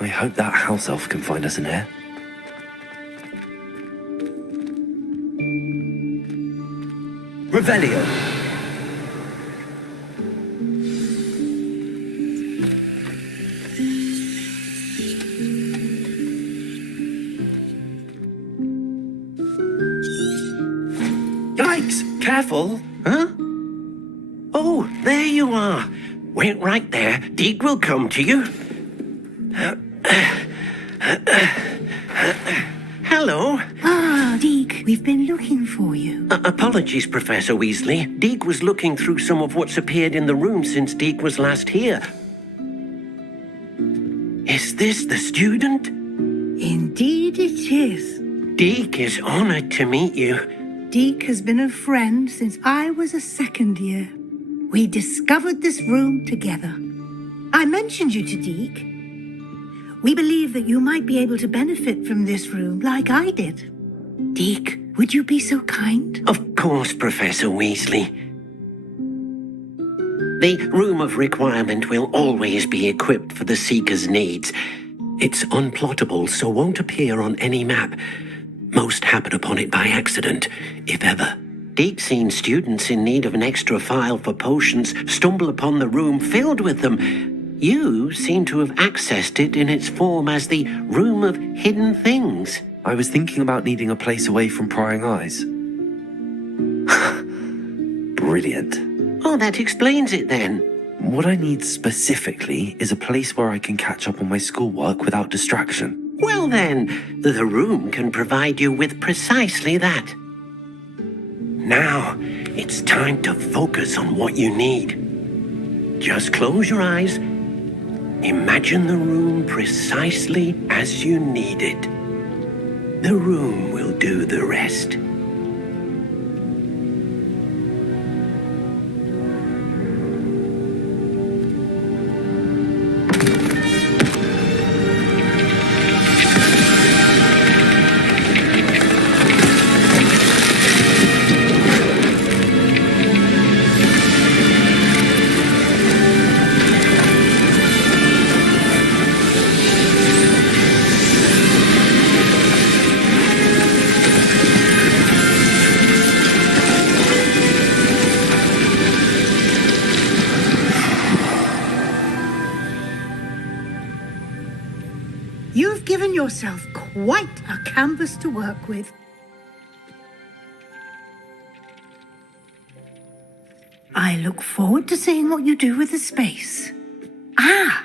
I hope that house elf can find us in here. Revelio! Yikes! Careful! Huh? Oh, there you are. Wait right there. Deek will come to you. Hello. Ah, Deke, we've been looking for you. Apologies, Professor Weasley. Deek was looking through some of what's appeared in the room since Deek was last here. Is this the student? Indeed it is. Deek is honored to meet you. Deke has been a friend since I was a second year. We discovered this room together. I mentioned you to Deke. We believe that you might be able to benefit from this room like I did. Deke, would you be so kind? Of course, Professor Weasley. The Room of Requirement will always be equipped for the Seeker's needs. It's unplottable, so won't appear on any map. Most happen upon it by accident, if ever. Deke's seen students in need of an extra file for potions stumble upon the room filled with them. You seem to have accessed it in its form as the Room of Hidden Things. I was thinking about needing a place away from prying eyes. Brilliant. Oh, that explains it then. What I need specifically is a place where I can catch up on my schoolwork without distraction. Well then, the room can provide you with precisely that. Now, it's time to focus on what you need. Just close your eyes. Imagine the room precisely as you need it. The room will do the rest. You've given yourself quite a canvas to work with. I look forward to seeing what you do with the space. Ah,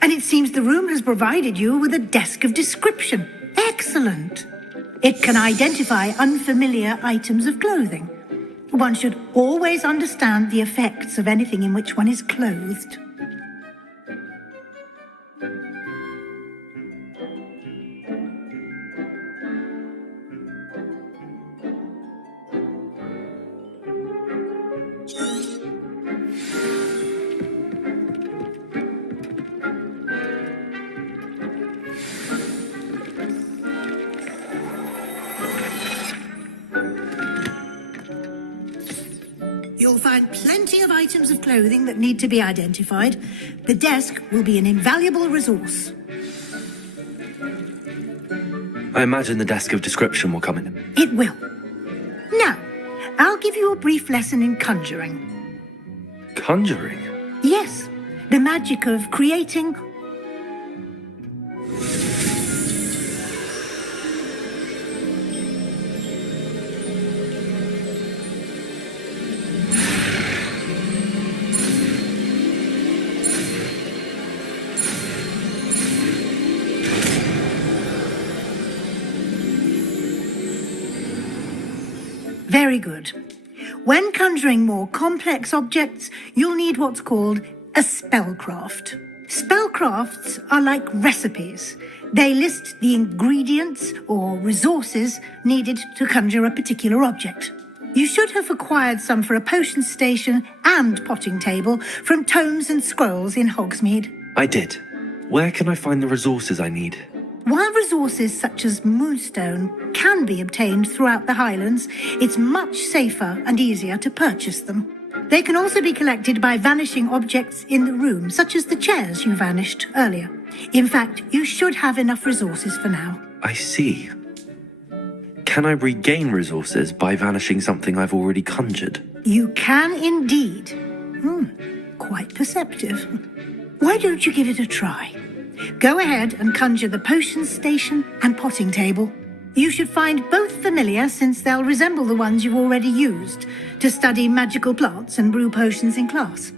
and it seems the room has provided you with a desk of description. Excellent. It can identify unfamiliar items of clothing. One should always understand the effects of anything in which one is clothed. You'll find plenty of items of clothing that need to be identified. The desk will be an invaluable resource. I imagine the desk of description will come in. It will. Now, I'll give you a brief lesson in conjuring. Conjuring? Yes, the magic of creating Very good. When conjuring more complex objects, you'll need what's called a spellcraft. Spellcrafts are like recipes. They list the ingredients or resources needed to conjure a particular object. You should have acquired some for a potion station and potting table from tomes and scrolls in Hogsmeade. I did. Where can I find the resources I need? While resources such as moonstone can be obtained throughout the Highlands, it's much safer and easier to purchase them. They can also be collected by vanishing objects in the room, such as the chairs you vanished earlier. In fact, you should have enough resources for now. I see. Can I regain resources by vanishing something I've already conjured? You can indeed. Quite perceptive. Why don't you give it a try? Go ahead and conjure the potion station and potting table. You should find both familiar, since they'll resemble the ones you've already used to study magical plants and brew potions in class.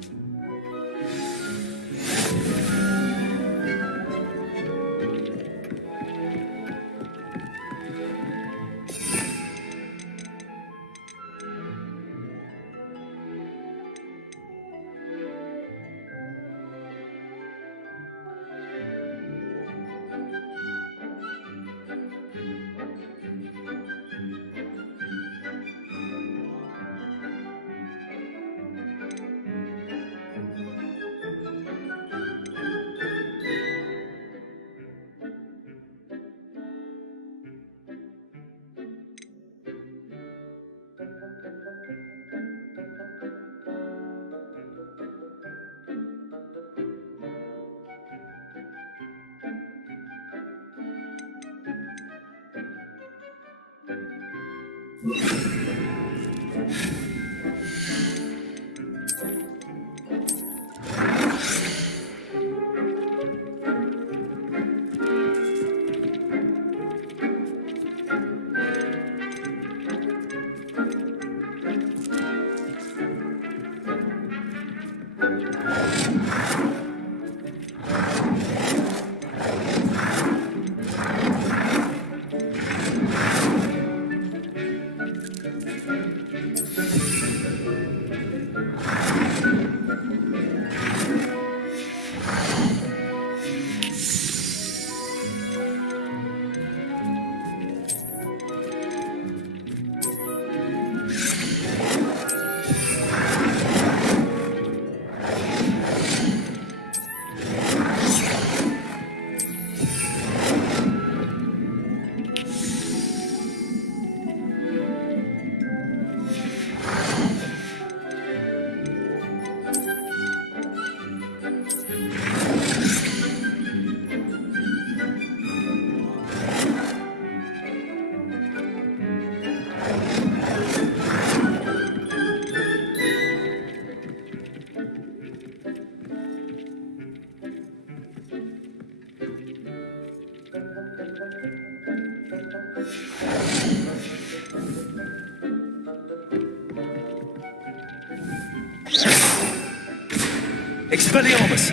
Expelliarmus!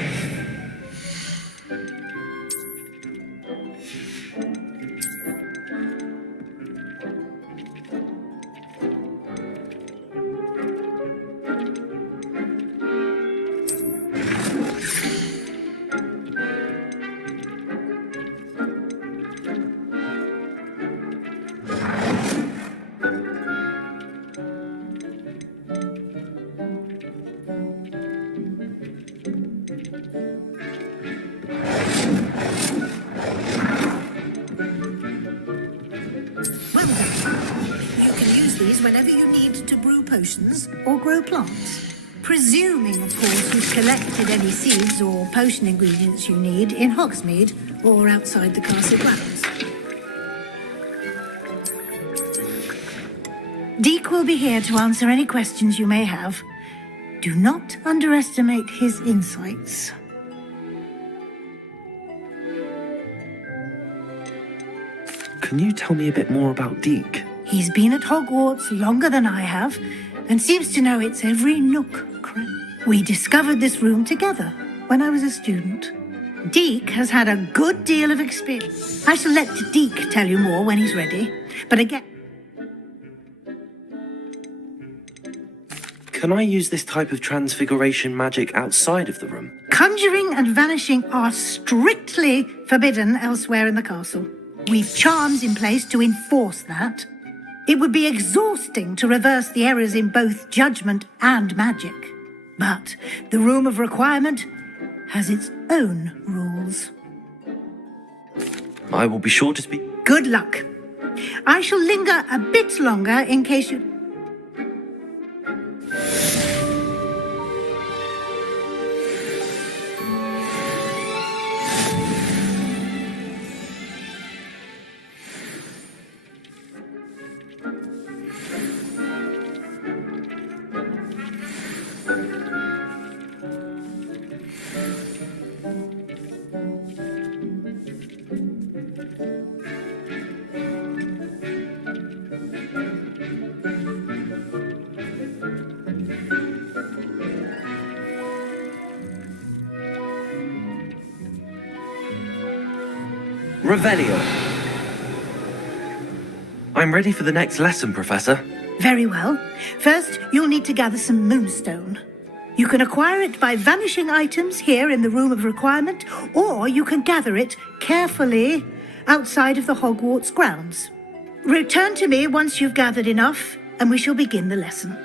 Whenever you need to brew potions or grow plants. Presuming, of course, you've collected any seeds or potion ingredients you need in Hogsmeade or outside the castle grounds. Deek will be here to answer any questions you may have. Do not underestimate his insights. Can you tell me a bit more about Deek? He's been at Hogwarts longer than I have, and seems to know its every nook. We discovered this room together when I was a student. Deek has had a good deal of experience. I shall let Deek tell you more when he's ready, but again... Can I use this type of transfiguration magic outside of the room? Conjuring and vanishing are strictly forbidden elsewhere in the castle. We've charms in place to enforce that. It would be exhausting to reverse the errors in both judgment and magic. But the Room of Requirement has its own rules. I will be sure to speak. Good luck. I shall linger a bit longer in case you... Revelio. I'm ready for the next lesson, Professor. Very well. First, you'll need to gather some moonstone. You can acquire it by vanishing items here in the Room of Requirement, or you can gather it carefully outside of the Hogwarts grounds. Return to me once you've gathered enough, and we shall begin the lesson.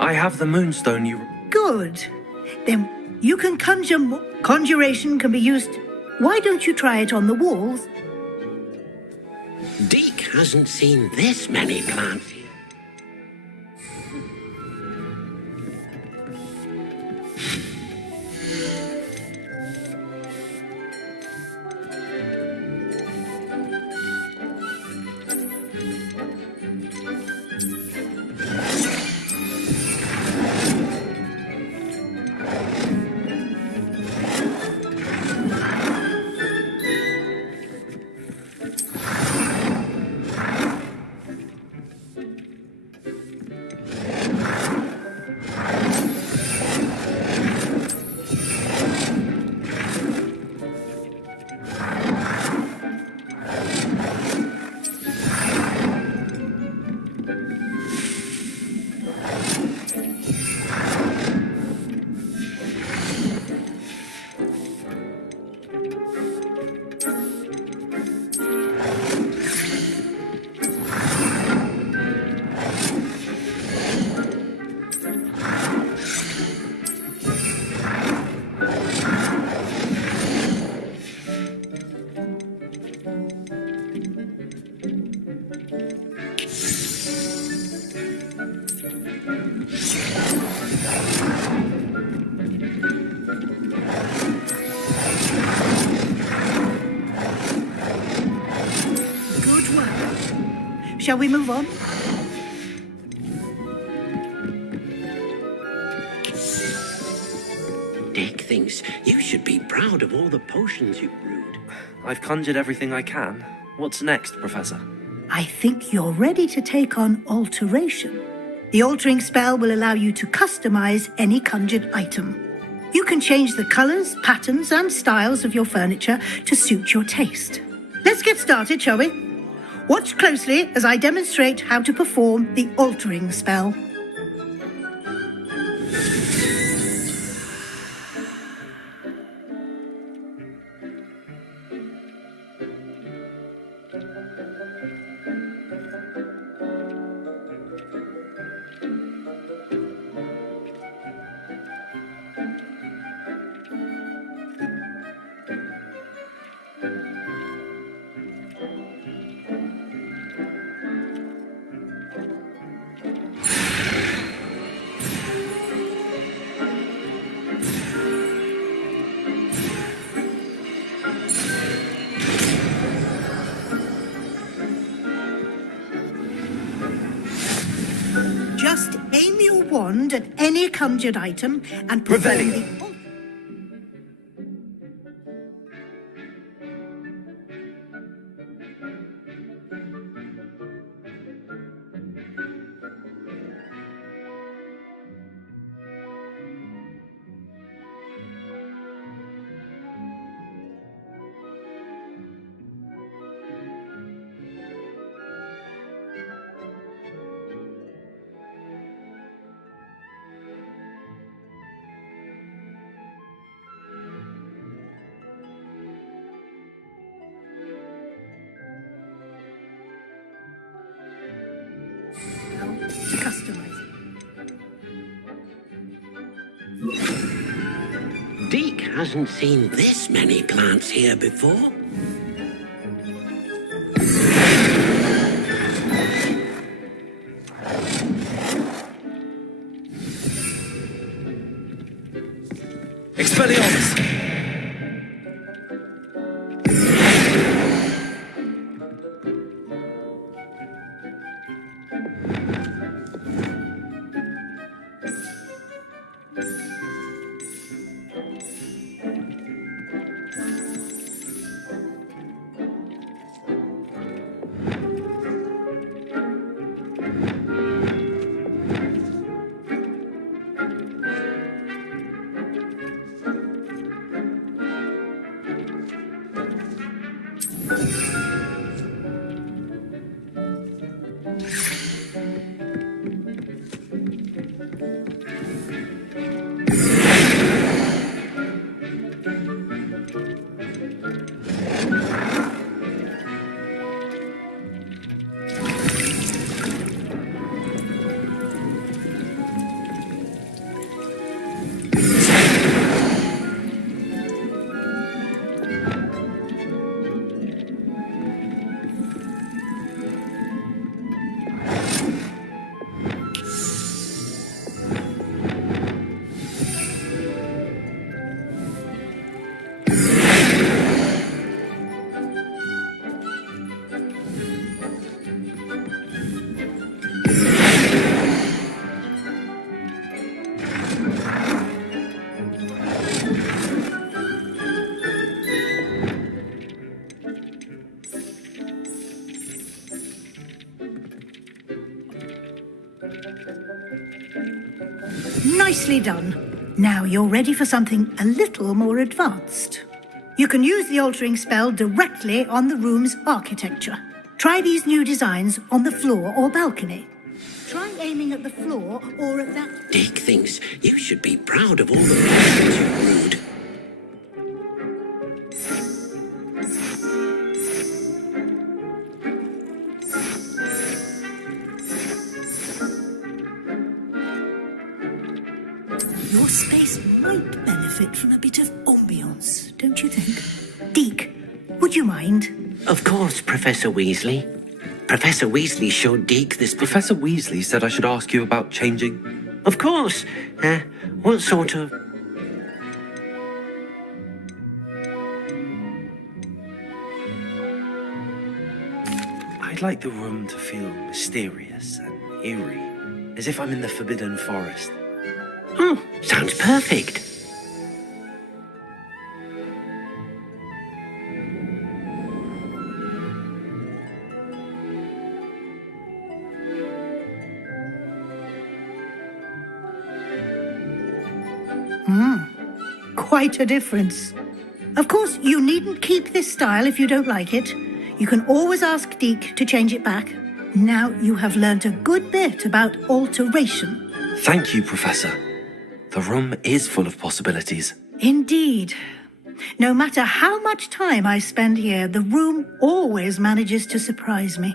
I have the moonstone you... Good. Then you can conjure more. Conjuration can be used. Why don't you try it on the walls? Deke hasn't seen this many plants. Shall we move on? Dick thinks you should be proud of all the potions you've brewed. I've conjured everything I can. What's next, Professor? I think you're ready to take on alteration. The altering spell will allow you to customize any conjured item. You can change the colors, patterns, and styles of your furniture to suit your taste. Let's get started, shall we? Watch closely as I demonstrate how to perform the altering spell. Just aim your wand at any conjured item and perform Revelio. the... to customize it. Deke hasn't seen this many plants here before. Expelliarmus! Nicely done. Now you're ready for something a little more advanced. You can use the altering spell directly on the room's architecture. Try these new designs on the floor or balcony. Try aiming at the floor or at that... Deke thinks you should be proud of all the blessings you brewed. Your space might benefit from a bit of ambience, don't you think? Deke, would you mind? Of course, Professor Weasley. Professor Weasley showed Deke this... Professor Weasley said I should ask you about changing. Of course. What sort of... I'd like the room to feel mysterious and eerie, as if I'm in the Forbidden Forest. Oh, sounds perfect. Quite a difference. Of course, you needn't keep this style if you don't like it. You can always ask Deke to change it back. Now you have learnt a good bit about alteration. Thank you, Professor. The room is full of possibilities. Indeed. No matter how much time I spend here, the room always manages to surprise me.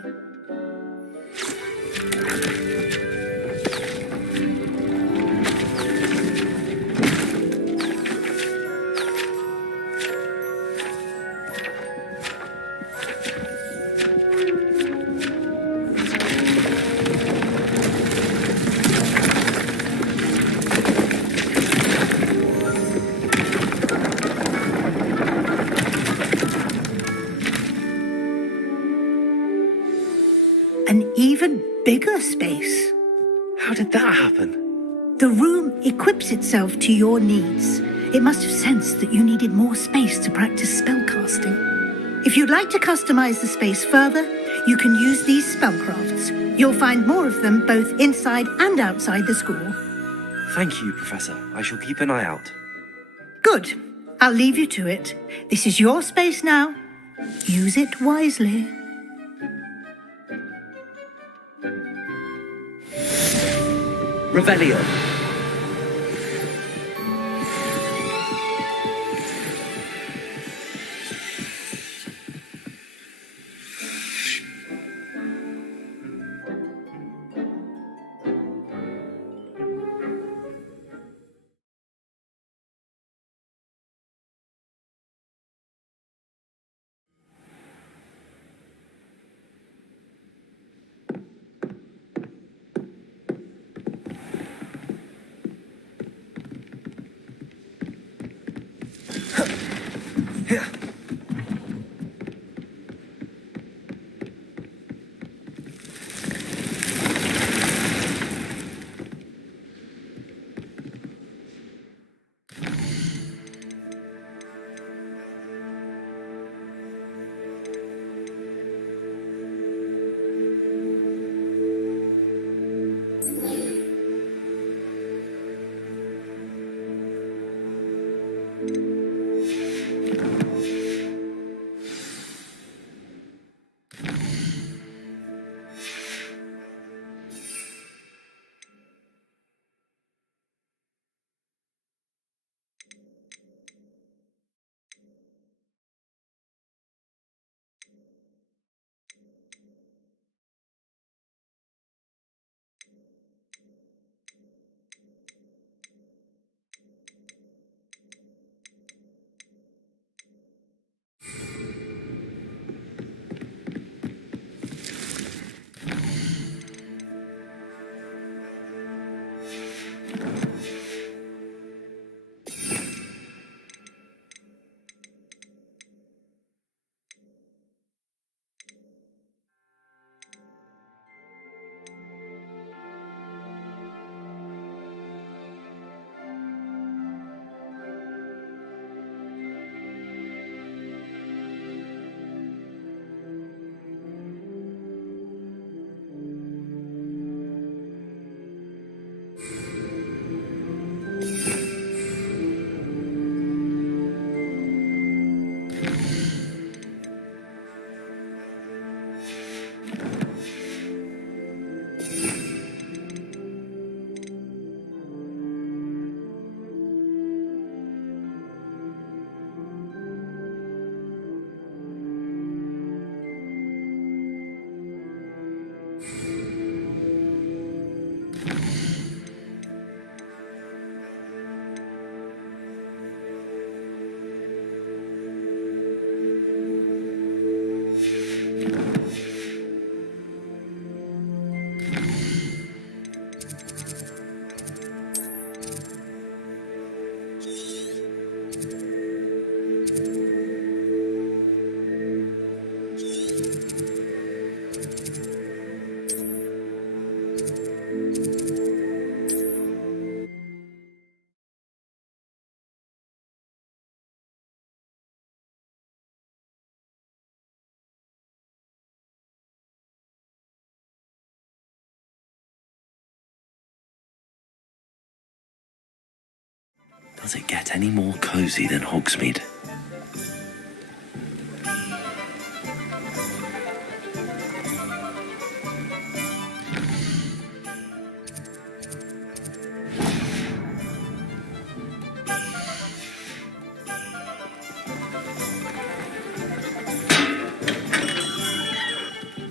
An even bigger space. How did that happen? The room equips itself to your needs. It must have sensed that you needed more space to practice spellcasting. If you'd like to customize the space further, you can use these spellcrafts. You'll find more of them both inside and outside the school. Thank you, Professor. I shall keep an eye out. Good. I'll leave you to it. This is your space now. Use it wisely. Revelio. Does it get any more cozy than Hogsmeade?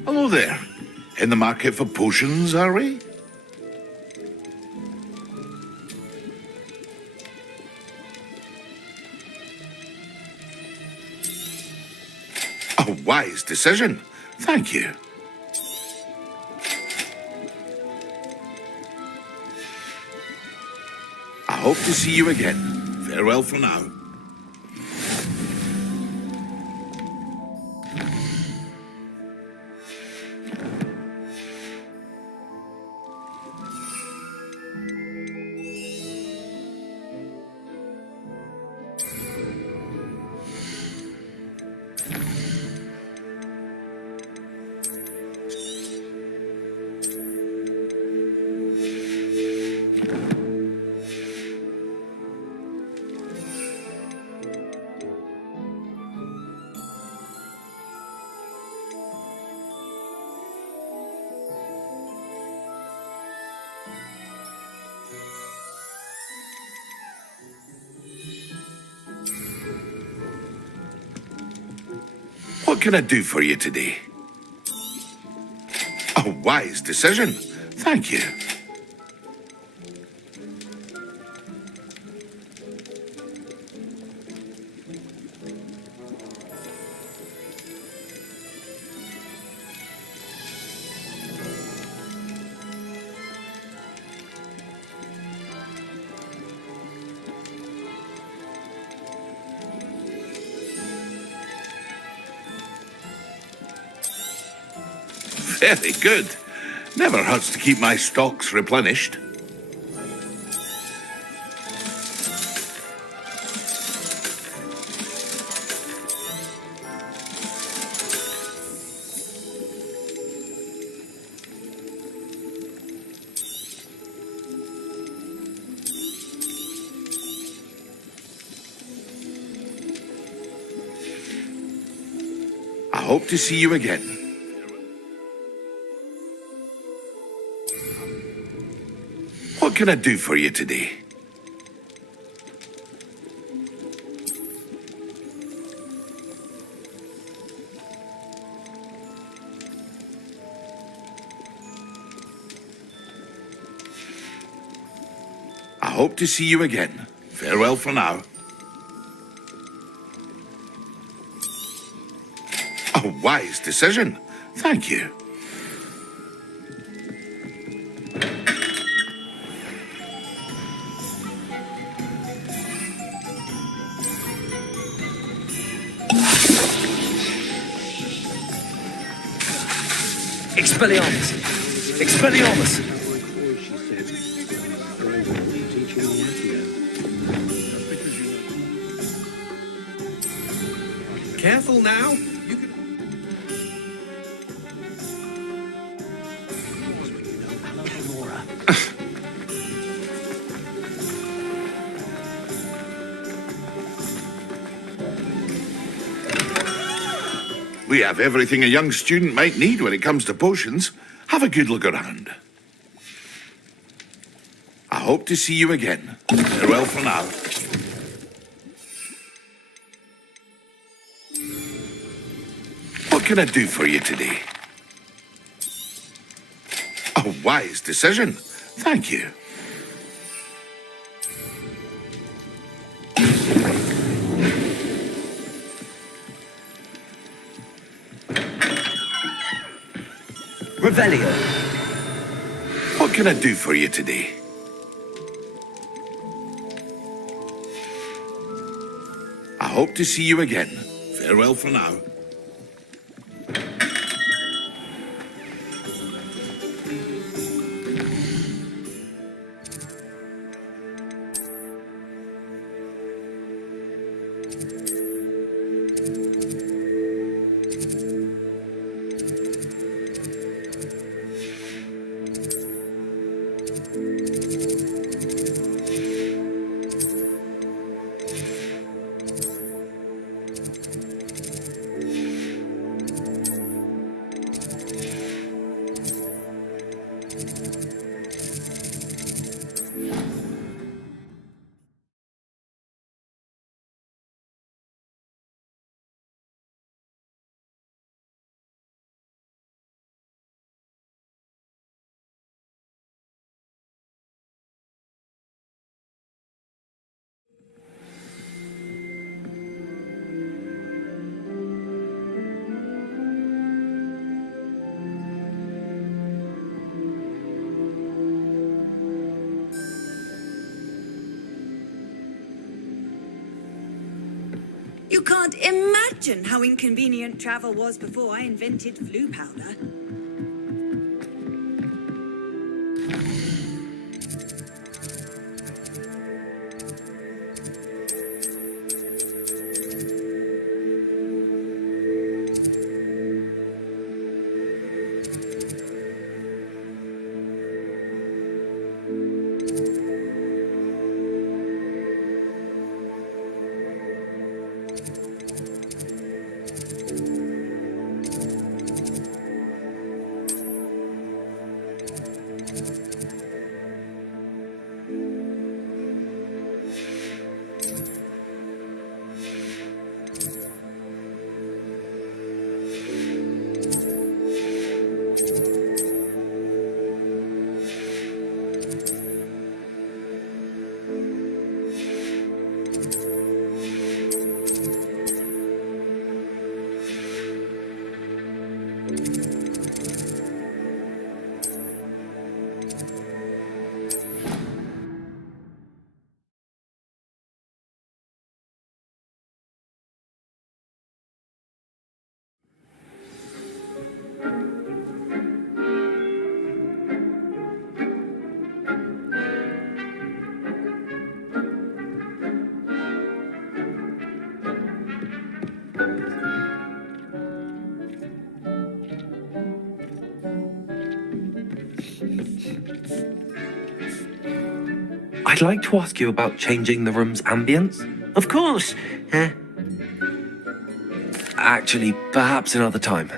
Hello there. In the market for potions, are we? A wise decision. Thank you. I hope to see you again. Farewell for now. What can I do for you today? A wise decision. Thank you. Very good. Never hurts to keep my stocks replenished. I hope to see you again. What can I do for you today? I hope to see you again. Farewell for now. A wise decision. Thank you. Expelliarmus! Expelliarmus! Careful now. You can... We have everything a young student might need when it comes to potions. Have a good look around. I hope to see you again. Farewell for now. What can I do for you today? A wise decision. Thank you. Revelio. What can I do for you today? I hope to see you again. Farewell for now. You can't imagine how inconvenient travel was before I invented flu powder. I'd like to ask you about changing the room's ambience. Of course. Actually, perhaps another time.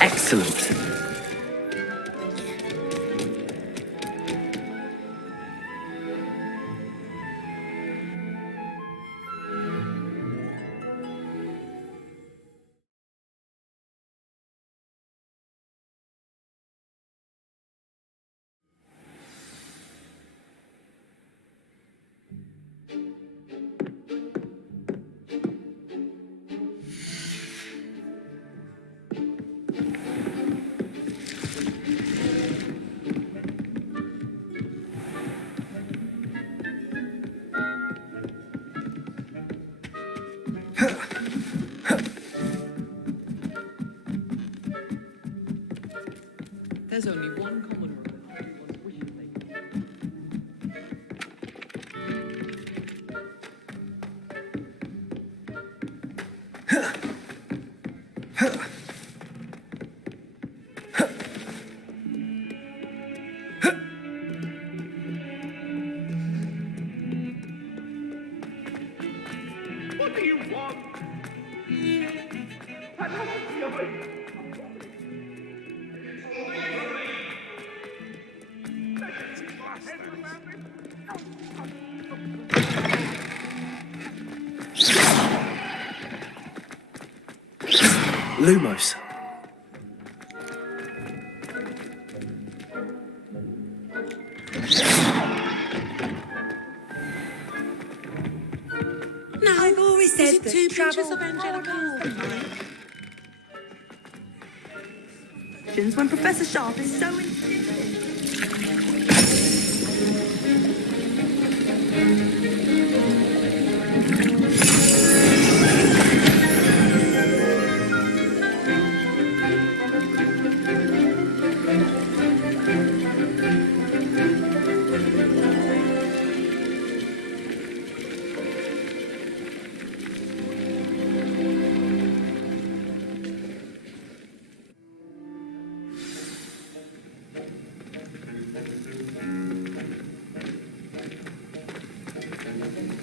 Excellent. There's only one common room that everyone's wishing they could. What do you want? I don't feel it. Lumos. No, I've always said that Two travel... pinches of angelica. When Professor Sharp is so insistent.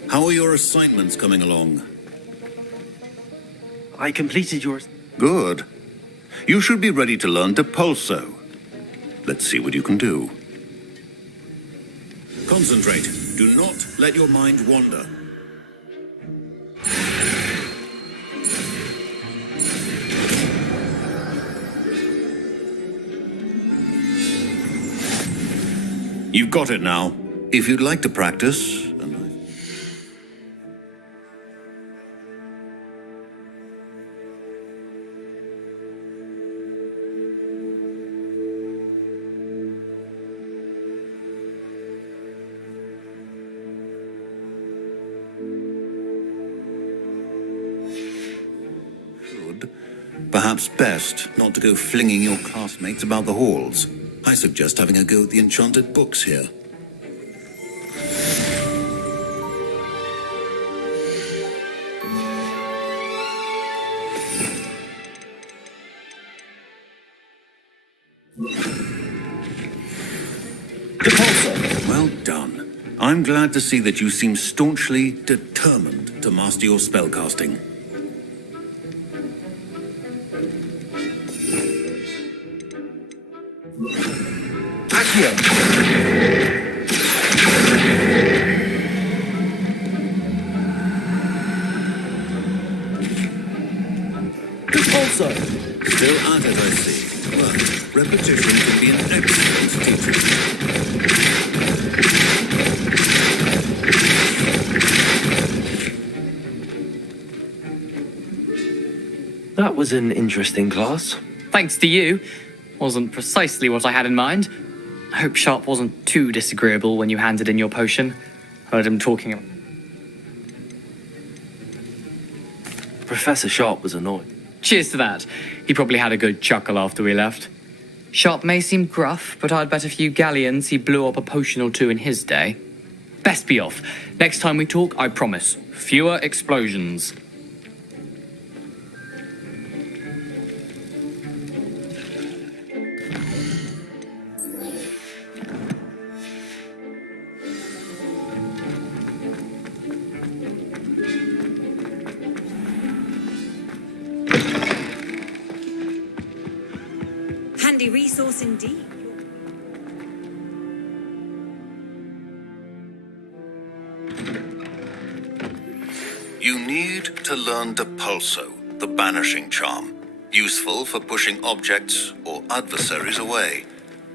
How are your assignments coming along? I completed your... Good. You should be ready to learn Depulso. Let's see what you can do. Concentrate. Do not let your mind wander. You've got it now. If you'd like to practice... Perhaps best not to go flinging your classmates about the halls. I suggest having a go at the enchanted books here. Depulso. Well done. I'm glad to see that you seem staunchly determined to master your spellcasting. Also, still at it, I see. But repetition can be an excellent teacher. That was an interesting class. Thanks to you. Wasn't precisely what I had in mind. I hope Sharp wasn't too disagreeable when you handed in your potion. Heard him talking. Professor Sharp was annoyed. Cheers to that. He probably had a good chuckle after we left. Sharp may seem gruff, but I'd bet a few galleons he blew up a potion or two in his day. Best be off. Next time we talk, I promise. Fewer explosions. Handy resource indeed. You need to learn Depulso, the banishing charm. Useful for pushing objects or adversaries away.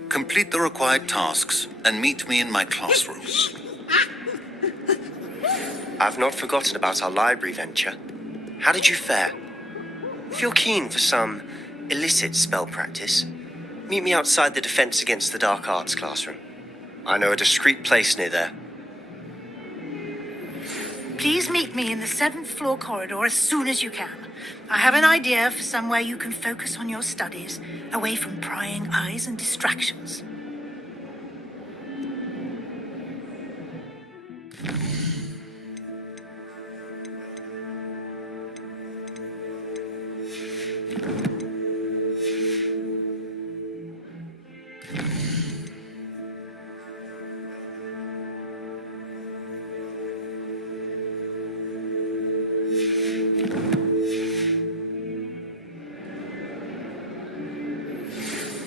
Complete the required tasks and meet me in my classroom. I've not forgotten about our library venture. How did you fare? If you're keen for some illicit spell practice, meet me outside the Defense Against the Dark Arts classroom. I know a discreet place near there. Please meet me in the 7th floor corridor as soon as you can. I have an idea for somewhere you can focus on your studies, away from prying eyes and distractions.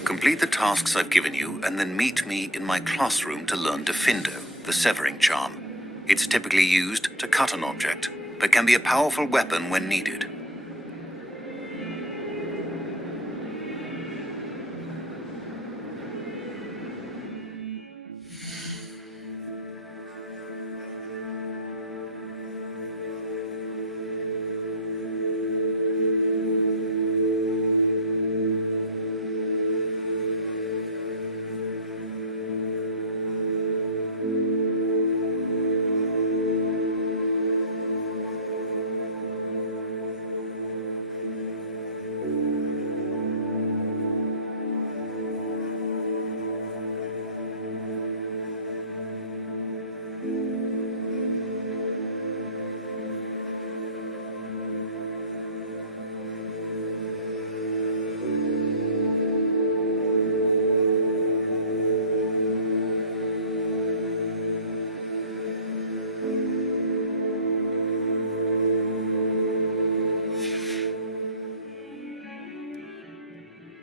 Complete the tasks I've given you, and then meet me in my classroom to learn Defindo, the severing charm. It's typically used to cut an object, but can be a powerful weapon when needed.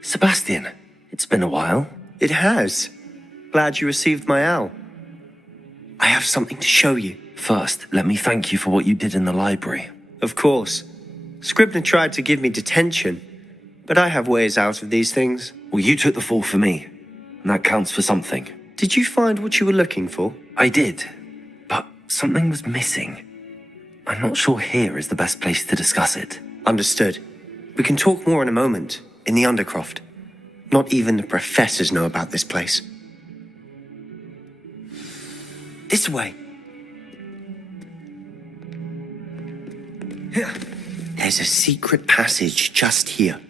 Sebastian, it's been a while. It has. Glad you received my owl. I have something to show you. First, let me thank you for what you did in the library. Of course. Scribner tried to give me detention, but I have ways out of these things. Well, you took the fall for me, and that counts for something. Did you find what you were looking for? I did, but something was missing. I'm not sure here is the best place to discuss it. Understood. We can talk more in a moment, in the Undercroft. Not even the professors know about this place. This way. There's a secret passage just here.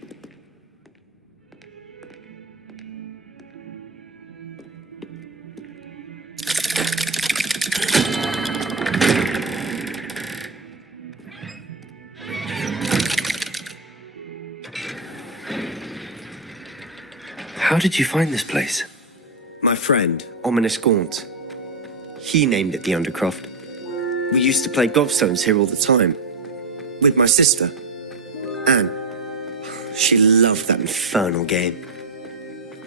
How did you find this place? My friend, Ominous Gaunt. He named it the Undercroft. We used to play gobstones here all the time. With my sister, Anne. She loved that infernal game.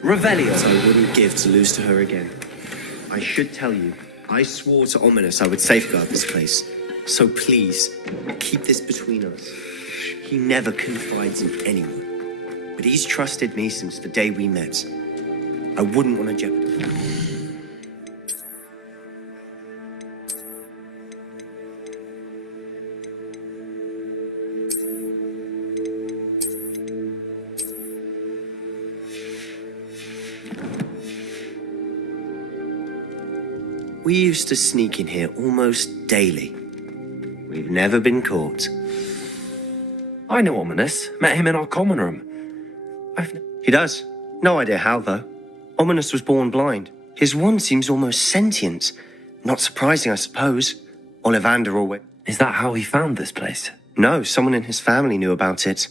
Revelio. I wouldn't give to lose to her again. I should tell you, I swore to Ominous I would safeguard this place. So please, keep this between us. He never confides in anyone. But he's trusted me since the day we met. I wouldn't want to jeopardize. We used to sneak in here almost daily. We've never been caught. I know Ominous. Met him in our common room. He does. No idea how, though. Ominous was born blind. His wand seems almost sentient. Not surprising, I suppose. Ollivander always... Is that how he found this place? No, someone in his family knew about it.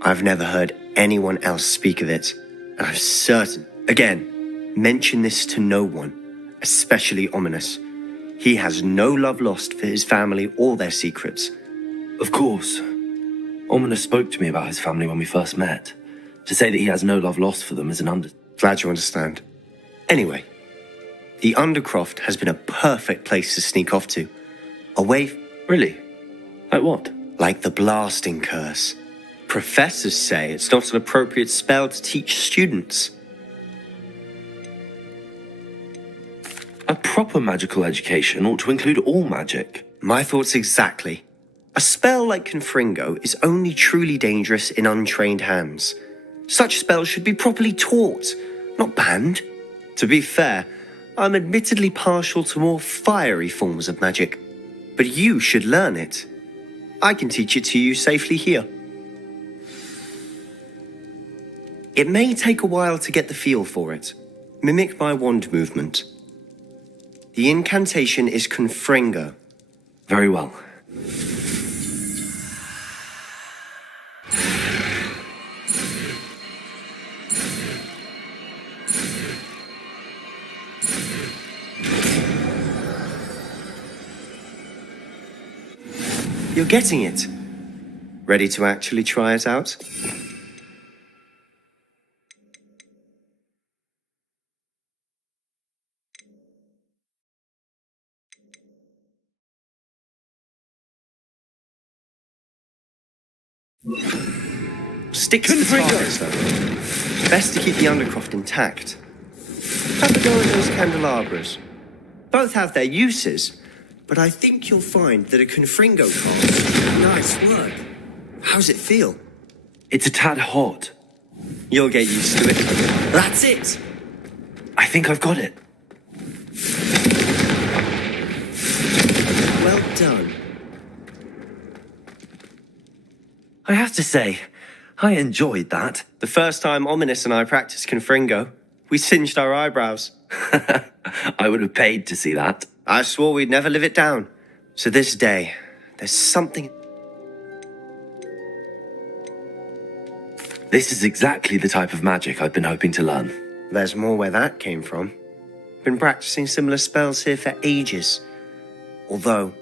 I've never heard anyone else speak of it. And I'm certain... Again, mention this to no one. Especially Ominous. He has no love lost for his family or their secrets. Of course. Ominous spoke to me about his family when we first met. To say that he has no love lost for them is an Glad you understand. Anyway, the Undercroft has been a perfect place to sneak off to. Away... Really? Like what? Like the blasting curse. Professors say it's not an appropriate spell to teach students. A proper magical education ought to include all magic. My thoughts exactly. A spell like Confringo is only truly dangerous in untrained hands. Such spells should be properly taught, not banned. To be fair, I'm admittedly partial to more fiery forms of magic. But you should learn it. I can teach it to you safely here. It may take a while to get the feel for it. Mimic my wand movement. The incantation is Confringo. Very well. You're getting it. Ready to actually try it out? Stick to the targets, though. Best to keep the Undercroft intact. Have a go at those candelabras. Both have their uses, but I think you'll find that a Confringo card... Nice work. How's it feel? It's a tad hot. You'll get used to it. That's it! I think I've got it. Well done. I have to say, I enjoyed that. The first time Ominous and I practiced Confringo, we singed our eyebrows. I would have paid to see that. I swore we'd never live it down. To this day, there's something... This is exactly the type of magic I've been hoping to learn. There's more where that came from. Been practicing similar spells here for ages. Although,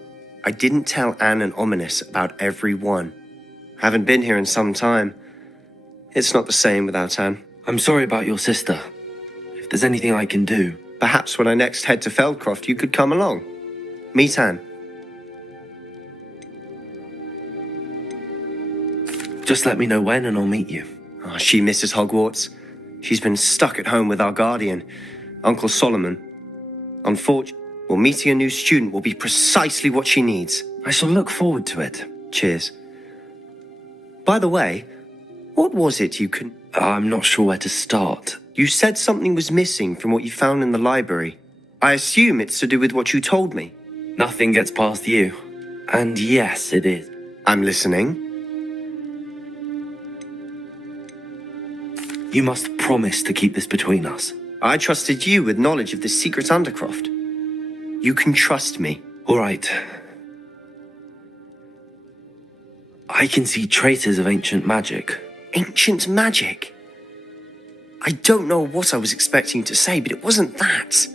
I didn't tell Anne and Ominous about every one. Haven't been here in some time. It's not the same without Anne. I'm sorry about your sister. If there's anything I can do... Perhaps when I next head to Feldcroft, you could come along. Meet Anne. Just let me know when and I'll meet you. Oh, she misses Hogwarts. She's been stuck at home with our guardian, Uncle Solomon. Unfortunately, meeting a new student will be precisely what she needs. I shall look forward to it. Cheers. By the way, what was it you can... I'm not sure where to start. You said something was missing from what you found in the library. I assume it's to do with what you told me. Nothing gets past you. And yes, it is. I'm listening. You must promise to keep this between us. I trusted you with knowledge of this secret Undercroft. You can trust me. All right. I can see traces of ancient magic. Ancient magic? I don't know what I was expecting you to say, but it wasn't that.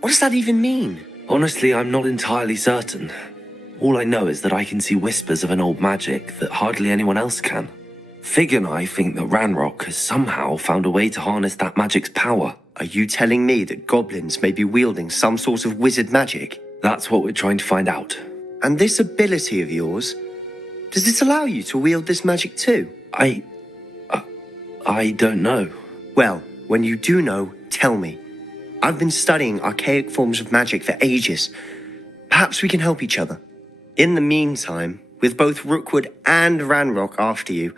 What does that even mean? Honestly, I'm not entirely certain. All I know is that I can see whispers of an old magic that hardly anyone else can. Fig and I think that Ranrock has somehow found a way to harness that magic's power. Are you telling me that goblins may be wielding some sort of wizard magic? That's what we're trying to find out. And this ability of yours, does it allow you to wield this magic too? I don't know. Well, when you do know, tell me. I've been studying archaic forms of magic for ages. Perhaps we can help each other. In the meantime, with both Rookwood and Ranrock after you,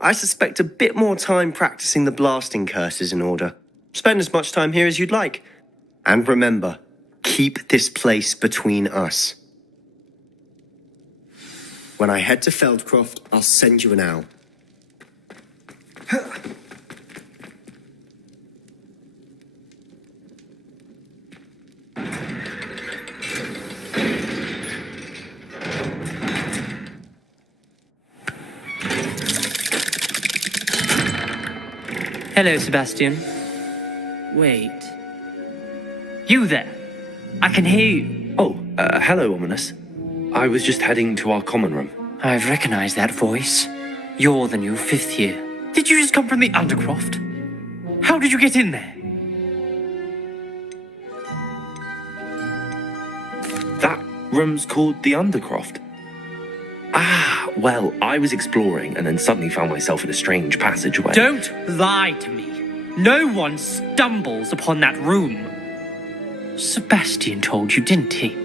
I suspect a bit more time practicing the blasting curse is in order. Spend as much time here as you'd like. And remember, keep this place between us. When I head to Feldcroft, I'll send you an owl. Hello, Sebastian. Wait. You there? I can hear you. Oh, hello, Ominous. I was just heading to our common room. I've recognized that voice. You're the new fifth year. Did you just come from the Undercroft? How did you get in there? That room's called the Undercroft. Ah, well, I was exploring and then suddenly found myself in a strange passageway. Don't lie to me. No one stumbles upon that room. Sebastian told you, didn't he?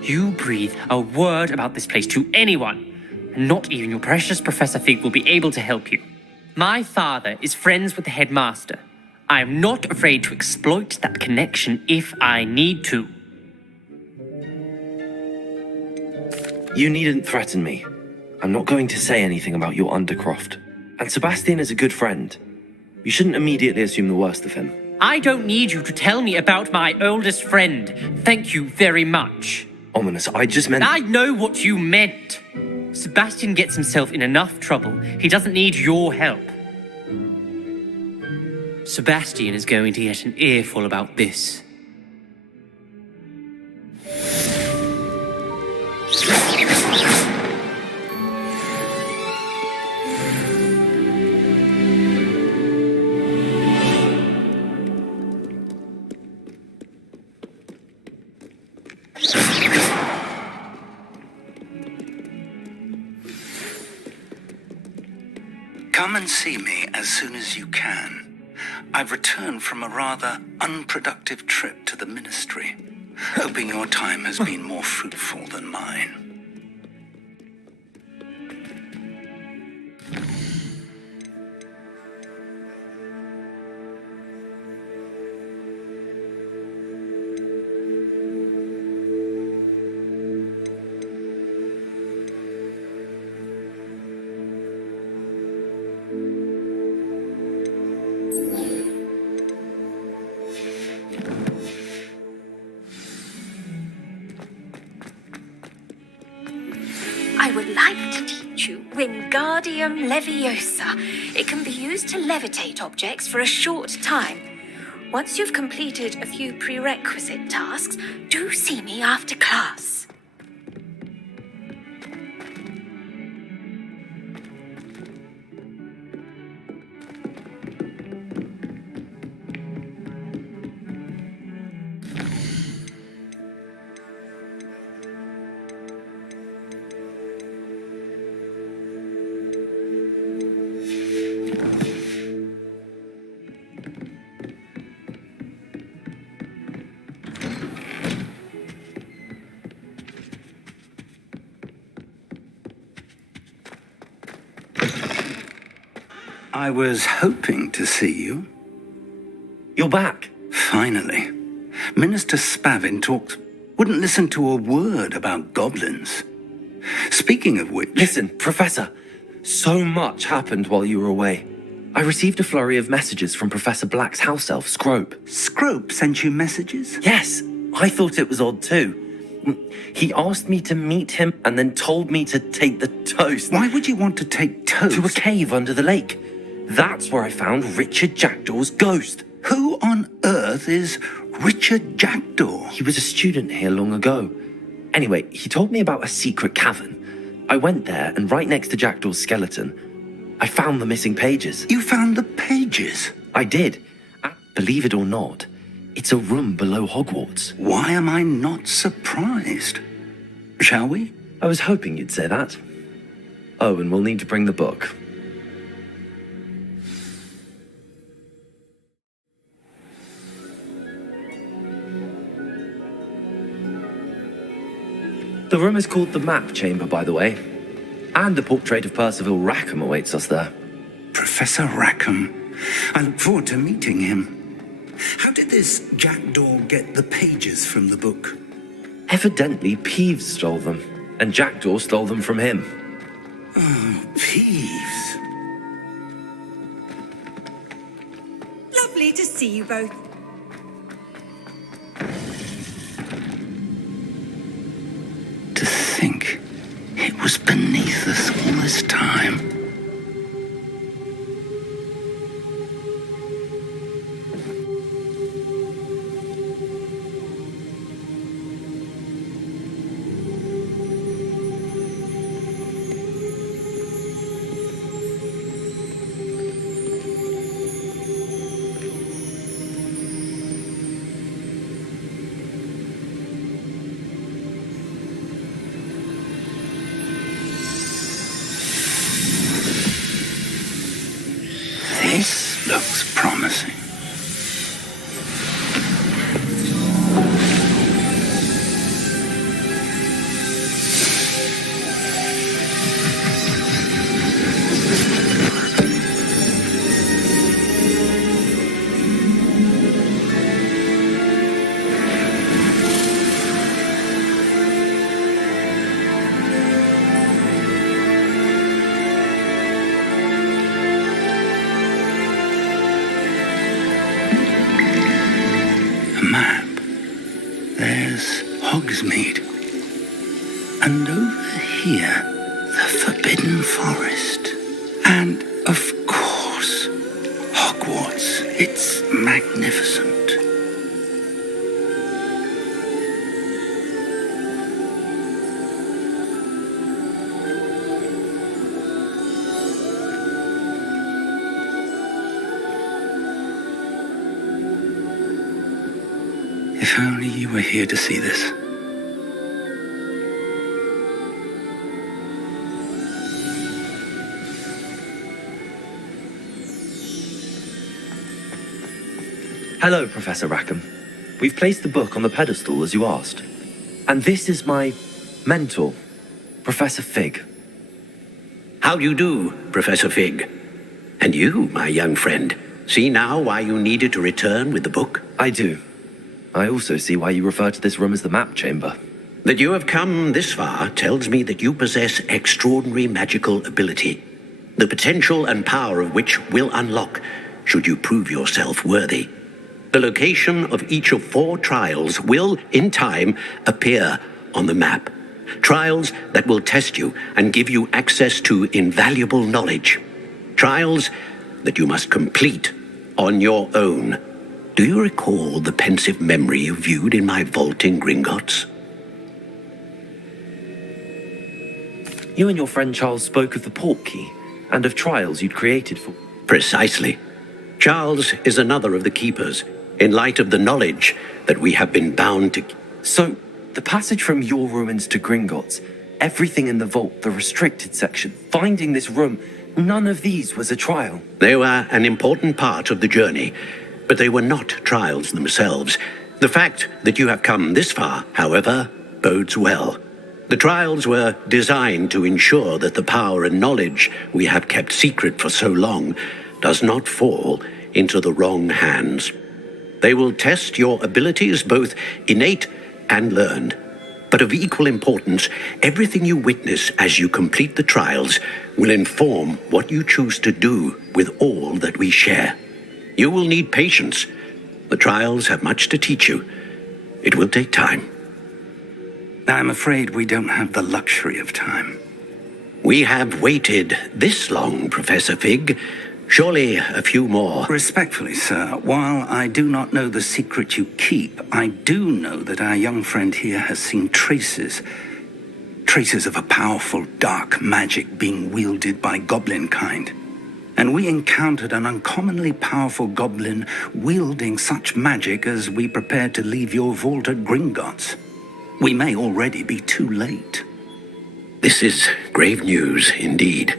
You breathe a word about this place to anyone, and not even your precious Professor Fig will be able to help you. My father is friends with the headmaster. I am not afraid to exploit that connection if I need to. You needn't threaten me. I'm not going to say anything about your Undercroft. And Sebastian is a good friend. You shouldn't immediately assume the worst of him. I don't need you to tell me about my oldest friend. Thank you very much. Ominous, I just meant... I know what you meant. Sebastian gets himself in enough trouble. He doesn't need your help. Sebastian is going to get an earful about this. Come and see me as soon as you can. I've returned from a rather unproductive trip to the Ministry, hoping your time has been more fruitful than mine. I would like to teach you Wingardium Leviosa. It can be used to levitate objects for a short time. Once you've completed a few prerequisite tasks, do see me after class. I was hoping to see you. You're back. Finally. Minister Spavin wouldn't listen to a word about goblins. Speaking of which... Listen, Professor, so much happened while you were away. I received a flurry of messages from Professor Black's house elf, Scrope. Scrope sent you messages? Yes, I thought it was odd too. He asked me to meet him and then told me to take the toast. Why would you want to take toast? To a cave under the lake. That's where I found Richard Jackdaw's ghost. Who on earth is Richard Jackdaw? He was a student here long ago. Anyway, he told me about a secret cavern. I went there, and right next to Jackdaw's skeleton, I found the missing pages. You found the pages? I did. Believe it or not, it's a room below Hogwarts. Why am I not surprised? Shall we? I was hoping you'd say that. Oh, and we'll need to bring the book. The room is called the Map Chamber, by the way. And the portrait of Percival Rackham awaits us there. Professor Rackham. I look forward to meeting him. How did this Jackdaw get the pages from the book? Evidently, Peeves stole them, and Jackdaw stole them from him. Oh, Peeves. Lovely to see you both. To think it was beneath us all this time. This looks promising. Hogsmeade. And over here, the Forbidden Forest. And, of course, Hogwarts. It's magnificent. If only you were here to see this. Hello, Professor Rackham. We've placed the book on the pedestal as you asked. And this is my mentor, Professor Fig. How do you do, Professor Fig? And you, my young friend, see now why you needed to return with the book? I do. I also see why you refer to this room as the Map Chamber. That you have come this far tells me that you possess extraordinary magical ability, the potential and power of which will unlock should you prove yourself worthy. The location of each of 4 trials will, in time, appear on the map. Trials that will test you and give you access to invaluable knowledge. Trials that you must complete on your own. Do you recall the pensive memory you viewed in my vault in Gringotts? You and your friend Charles spoke of the Portkey and of trials you'd created for... Precisely. Charles is another of the keepers, in light of the knowledge that we have been bound to... So, the passage from your ruins to Gringotts, everything in the vault, the restricted section, finding this room, none of these was a trial. They were an important part of the journey, but they were not trials themselves. The fact that you have come this far, however, bodes well. The trials were designed to ensure that the power and knowledge we have kept secret for so long does not fall into the wrong hands. They will test your abilities, both innate and learned. But of equal importance, everything you witness as you complete the trials will inform what you choose to do with all that we share. You will need patience. The trials have much to teach you. It will take time. I'm afraid we don't have the luxury of time. We have waited this long, Professor Fig. Surely a few more. Respectfully, sir, while I do not know the secret you keep, I do know that our young friend here has seen traces of a powerful dark magic being wielded by goblin kind. And we encountered an uncommonly powerful goblin wielding such magic as we prepared to leave your vault at Gringotts. We may already be too late. This is grave news indeed.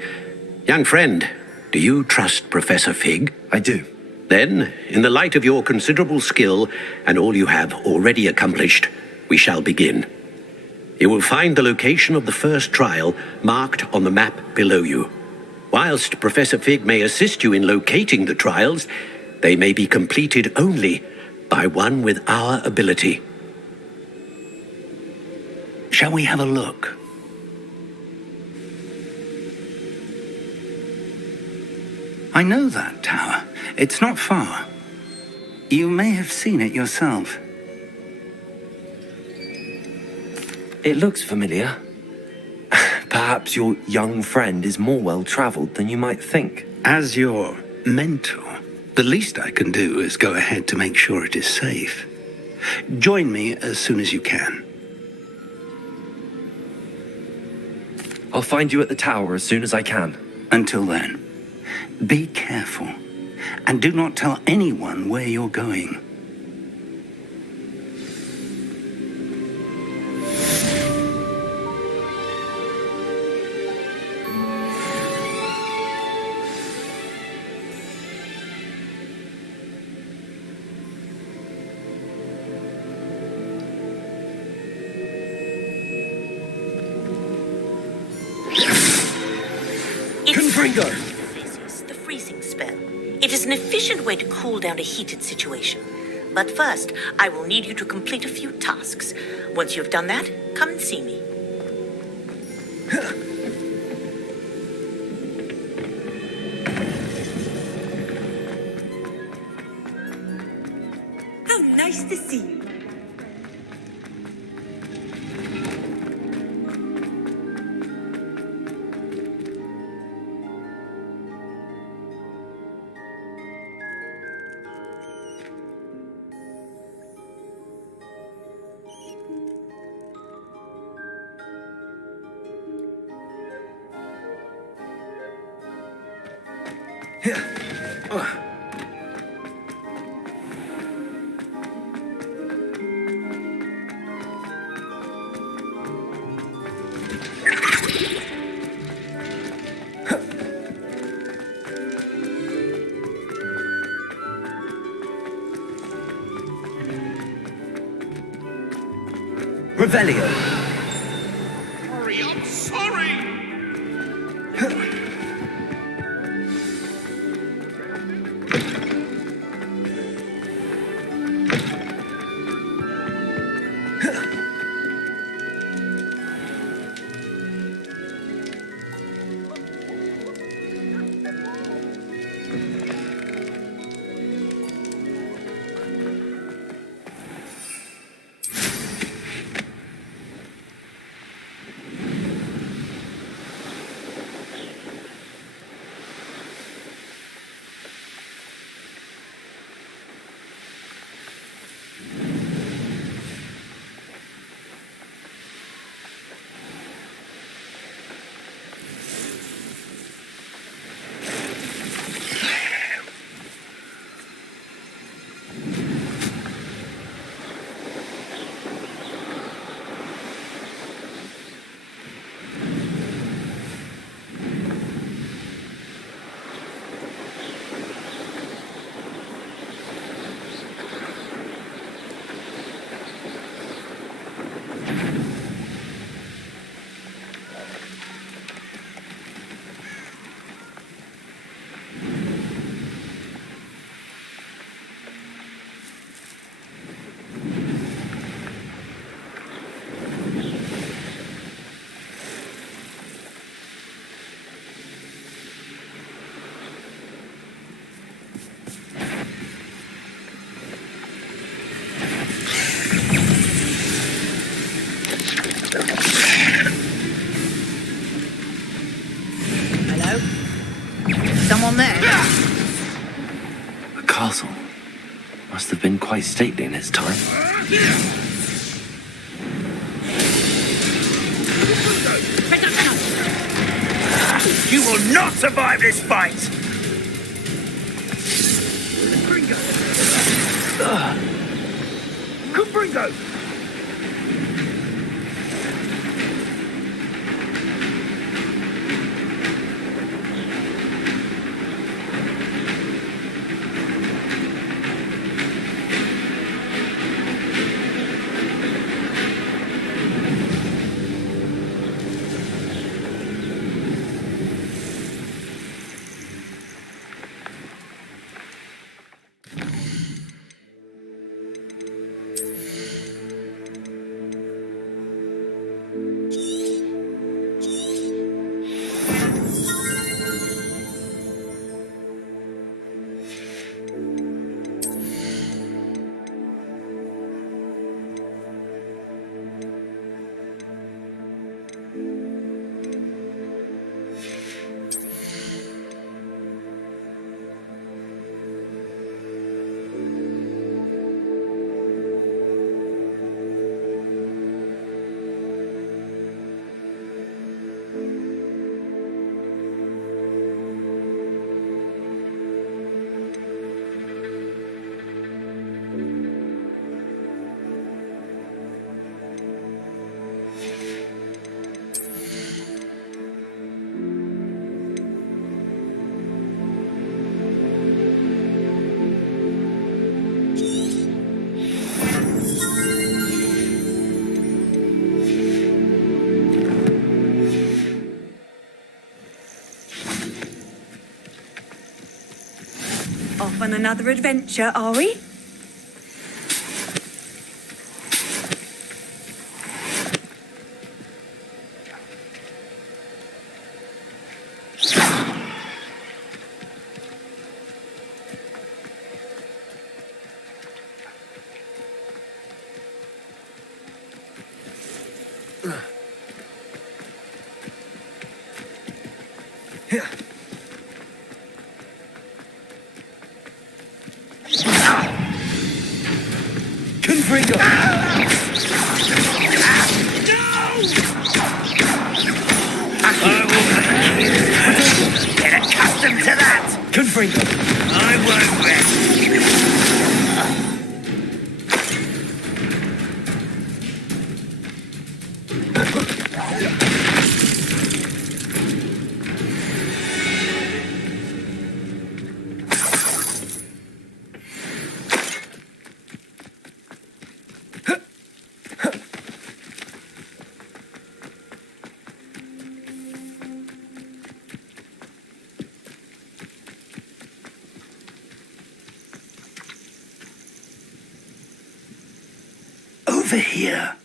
Young friend, do you trust Professor Fig? I do. Then, in the light of your considerable skill and all you have already accomplished, we shall begin. You will find the location of the first trial marked on the map below you. Whilst Professor Fig may assist you in locating the trials, they may be completed only by one with our ability. Shall we have a look? I know that tower. It's not far. You may have seen it yourself. It looks familiar. Perhaps your young friend is more well-traveled than you might think. As your mentor, the least I can do is go ahead to make sure it is safe. Join me as soon as you can. I'll find you at the tower as soon as I can. Until then, be careful, and do not tell anyone where you're going. The freezing spell. It is an efficient way to cool down a heated situation. But first, I will need you to complete a few tasks. Once you've done that, come and see me. How nice to see you. Revelio. Hurry, I'm sorry! there. The castle must have been quite stately in its time. You will not survive this fight! Confringo! Off on another adventure, are we? Get accustomed to that! Confringo! I won't rest! Over here.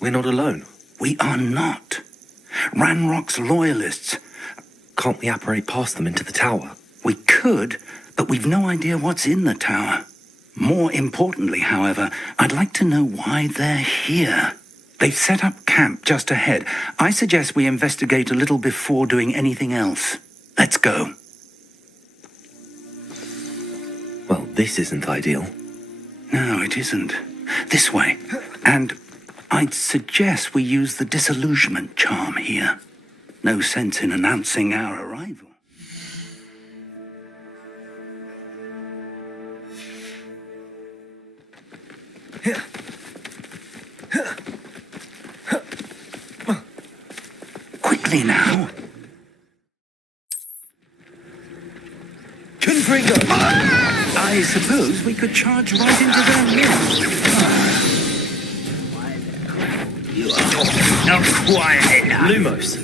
We're not alone. We are not. Ranrock's loyalists. Can't we apparate past them into the tower? We could, but we've no idea what's in the tower. More importantly, however, I'd like to know why they're here. They've set up camp just ahead. I suggest we investigate a little before doing anything else. Let's go. Well, this isn't ideal. No, it isn't. This way. And I'd suggest we use the disillusionment charm here. No sense in announcing our arrival. Quickly now. Confringo! I suppose we could charge right into their midst. You are not quiet enough. Lumos.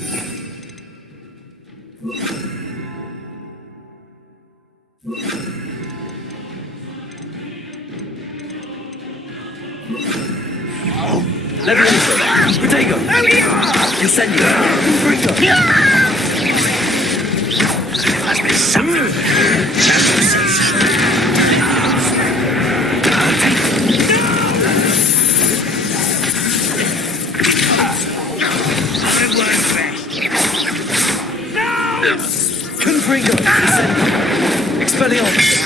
Levioso. Protego. Incendio. Confringo. Must be something. I Confringo. Expelliarmus.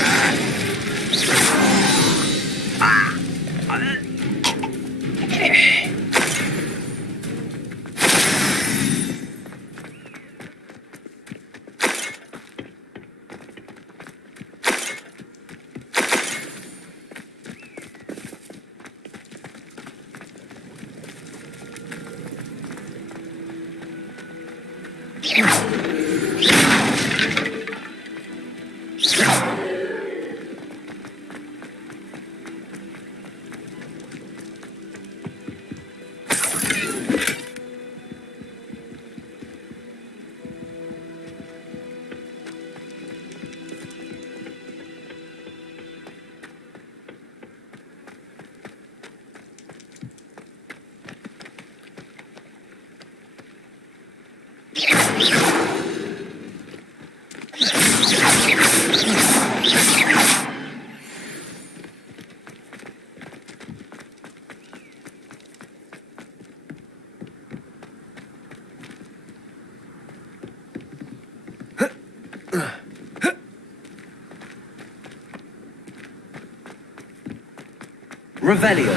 Revelio.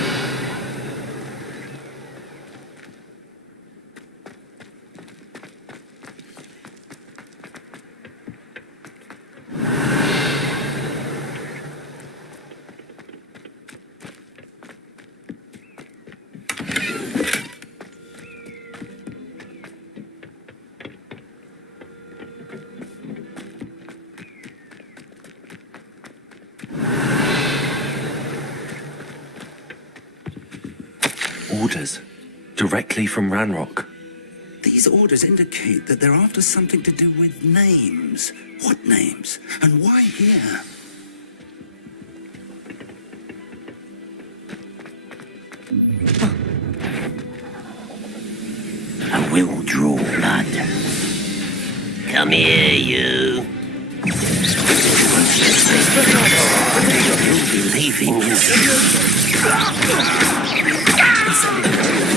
Orders. Directly from Ranrock. These orders indicate that they're after something to do with names. What names? And why here? I will draw blood. Come here, you. You'll be leaving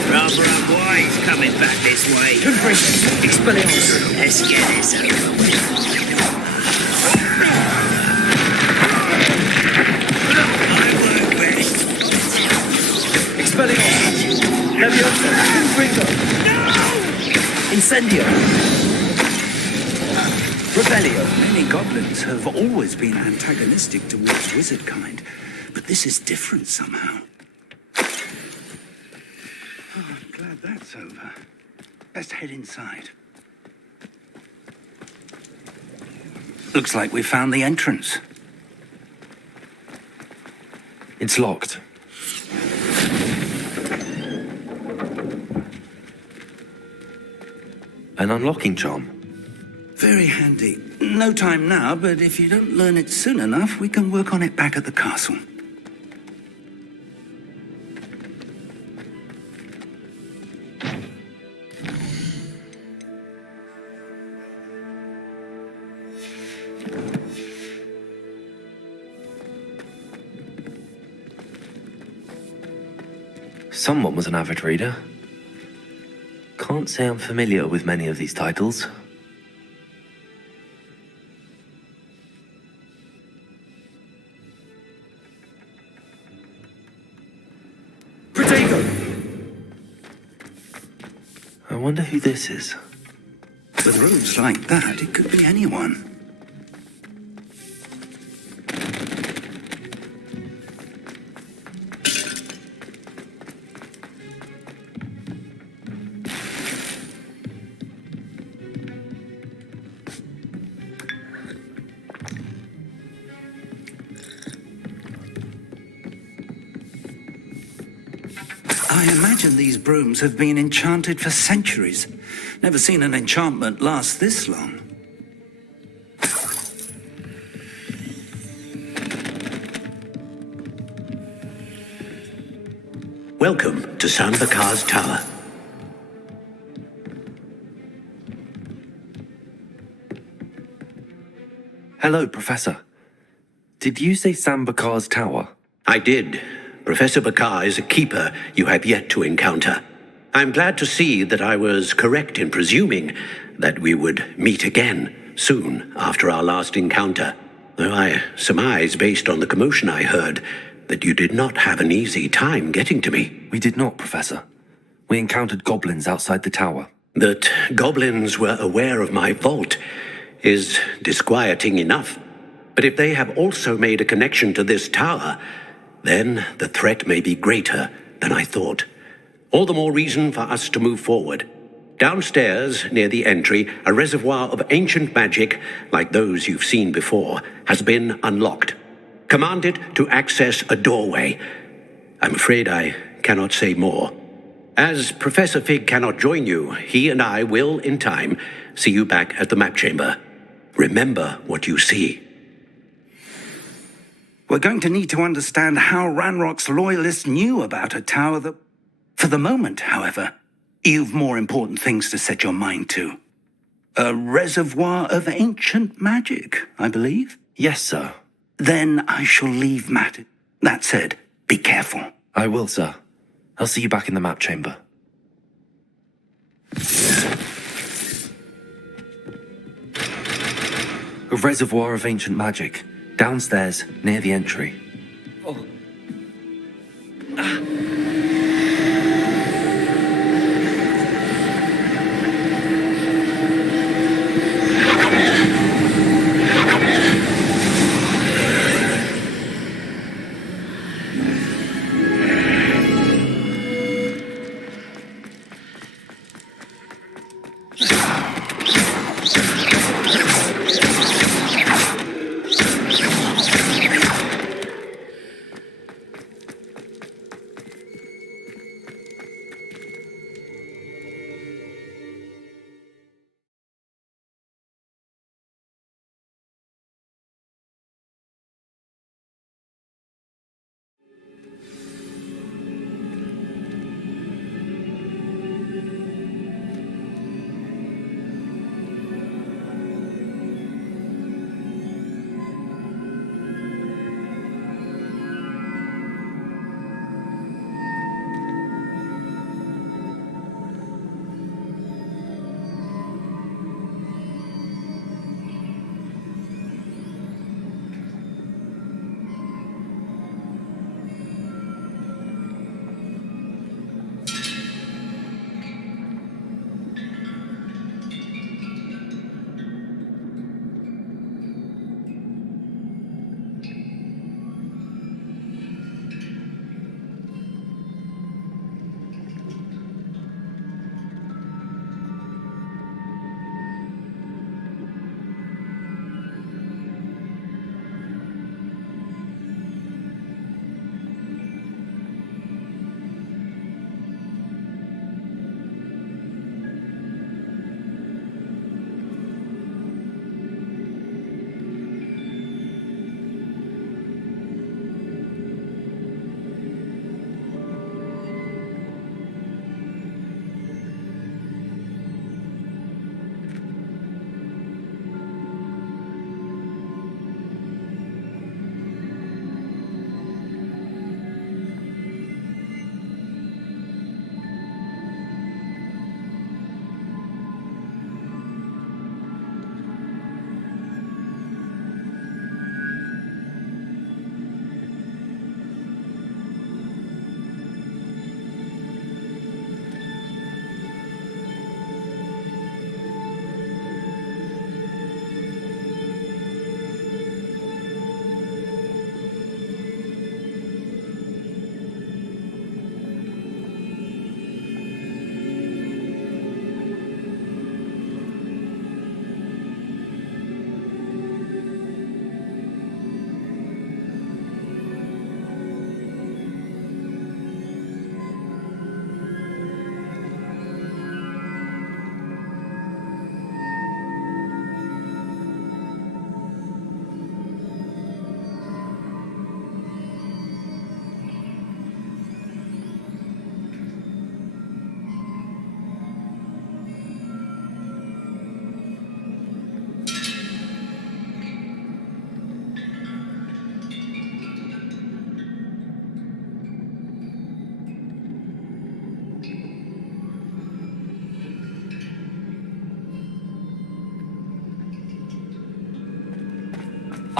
Rather unwise coming back this way. Expelliarmus. Let's get this over with. I work best. Expelliarmus. Leviosa. Confringo. No! Incendio. Revelio. Many goblins have always been antagonistic towards wizard kind, but this is different somehow. Oh, I'm glad that's over. Best head inside. Looks like we found the entrance. It's locked. An unlocking charm. Very handy. No time now, but if you don't learn it soon enough, we can work on it back at the castle. Someone was an avid reader. Can't say I'm familiar with many of these titles. Protego. I wonder who this is. With robes like that, it could be anyone. I imagine these brooms have been enchanted for centuries. Never seen an enchantment last this long. Welcome to Sambakar's Tower. Hello, Professor. Did you say Sambakar's Tower? I did. Professor Bakar is a keeper you have yet to encounter. I'm glad to see that I was correct in presuming that we would meet again. soon after our last encounter. Though I surmise, based on the commotion I heard, that you did not have an easy time getting to me. We did not, Professor. We encountered goblins outside the tower. That goblins were aware of my vault is disquieting enough. But if they have also made a connection to this tower, then the threat may be greater than I thought. All the more reason for us to move forward. Downstairs, near the entry, a reservoir of ancient magic, like those you've seen before, has been unlocked. Commanded to access a doorway. I'm afraid I cannot say more. As Professor Fig cannot join you, he and I will, in time, see you back at the map chamber. Remember what you see. We're going to need to understand how Ranrock's loyalists knew about a tower that... For the moment, however, you've more important things to set your mind to. A reservoir of ancient magic, I believe? Yes, sir. Then I shall leave matters. That said, be careful. I will, sir. I'll see you back in the map chamber. A reservoir of ancient magic, downstairs, near the entry.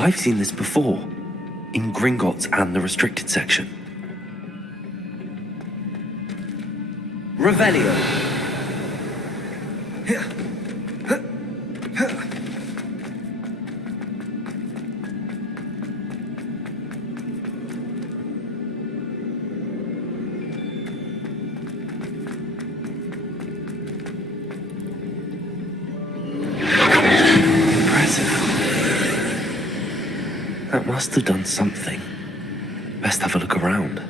I've seen this before, in Gringotts and the restricted section. Revelio. That must have done something. Best have a look around.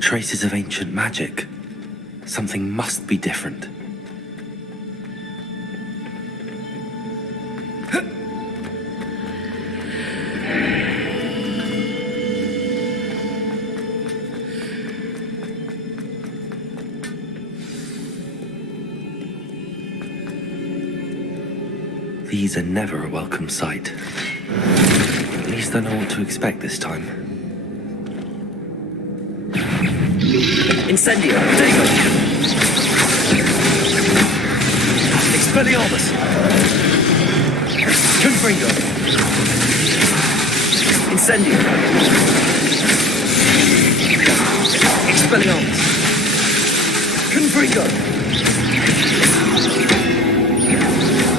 Traces of ancient magic. Something must be different. These are never a welcome sight. At least I know what to expect this time. Incendio. Kedavra. Expelliarmus. Confringo. Incendio. Expelliarmus. Confringo.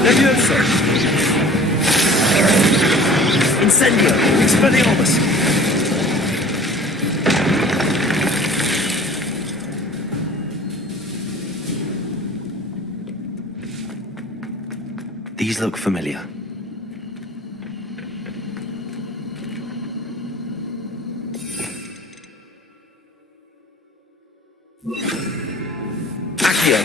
Levioso. Incendio. Expelliarmus. These look familiar. Accio.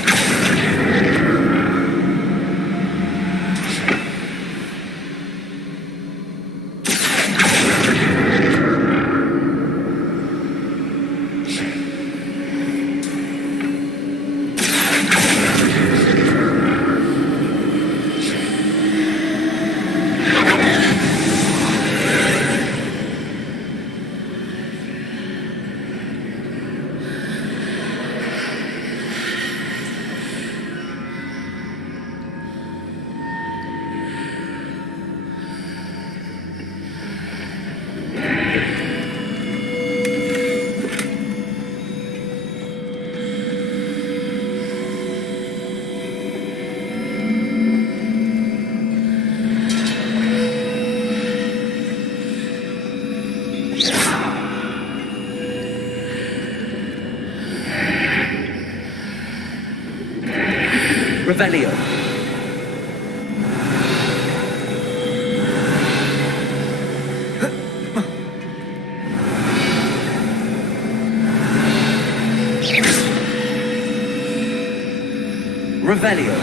Revelio. Revelio.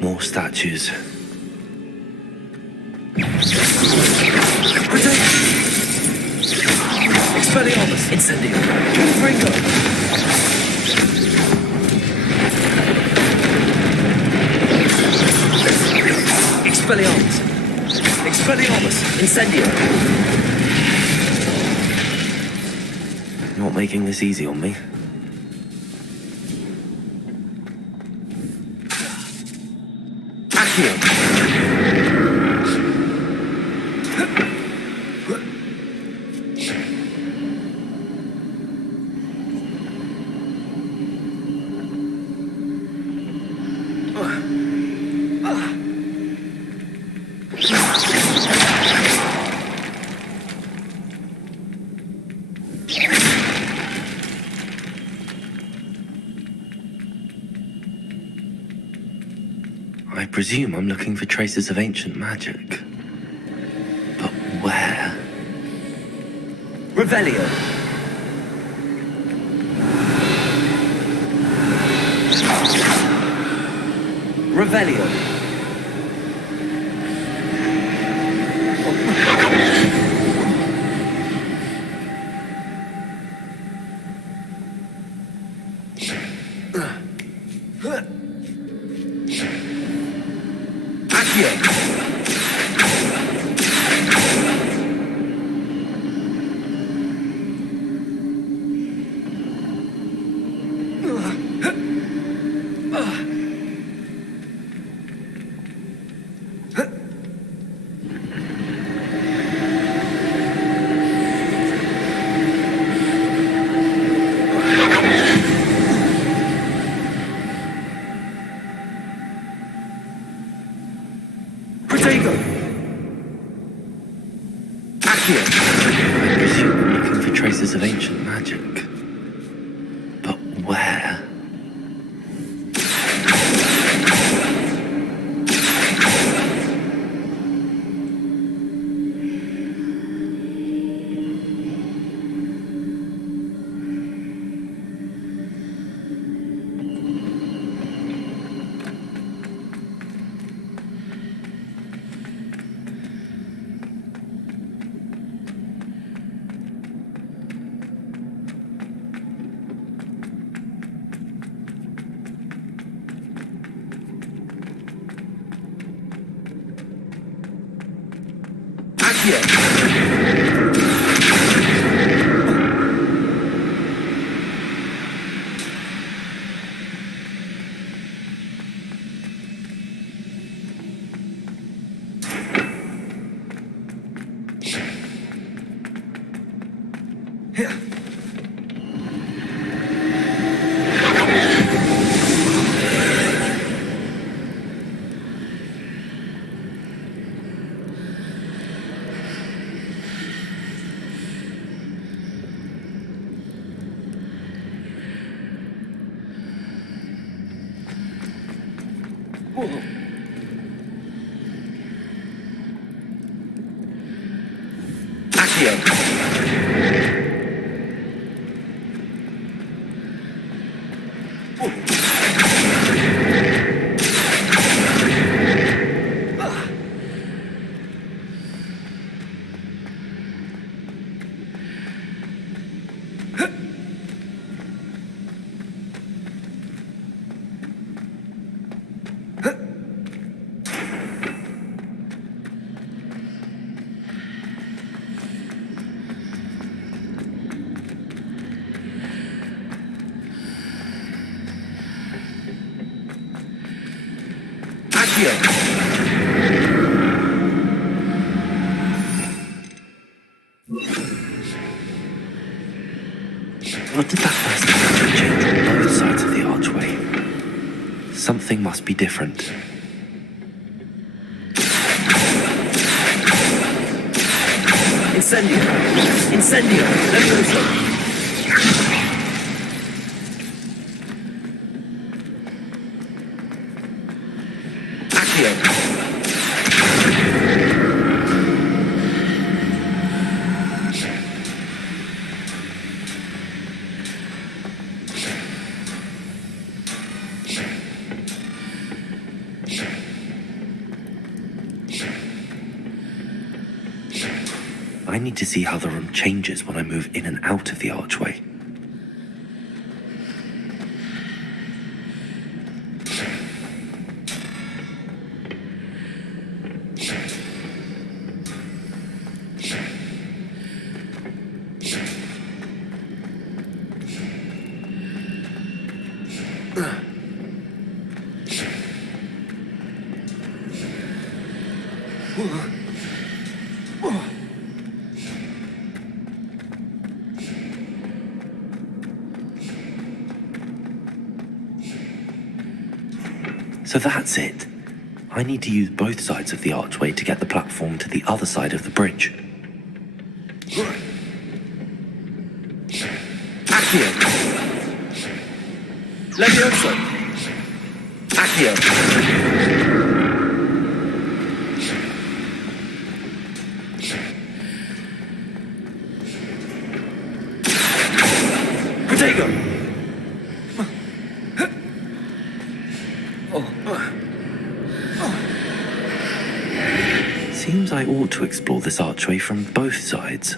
More statues. Expelliarmus. Incendio. Confringo. Incendio. Not making this easy on me. Accio. I presume I'm looking for traces of ancient magic. But where? Revelio. Revelio. Protego. Accio. I presume I'm looking for traces of ancient magic. But where? What did that person change on both sides of the archway? Something must be different. Incendio. Incendio. Levioso. I need to see how the room changes when I move in and out of the archway. So that's it. I need to use both sides of the archway to get the platform to the other side of the bridge. Accio. Levioso. Accio. Protego. Seems I ought to explore this archway from both sides.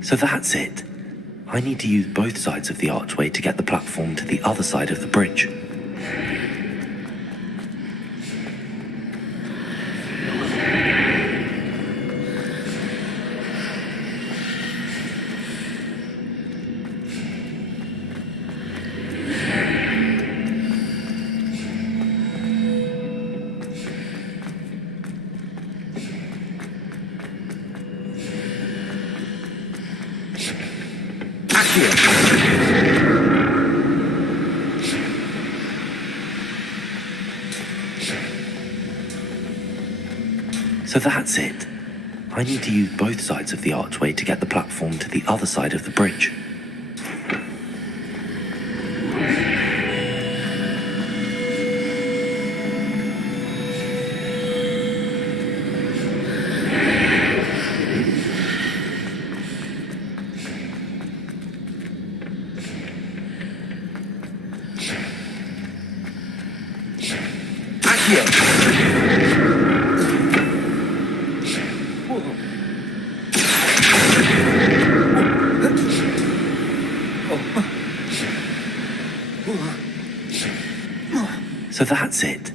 So that's it. I need to use both sides of the archway to get the platform to the other side of the bridge. So that's it. I need to use both sides of the archway to get the platform to the other side of the bridge. So that's it.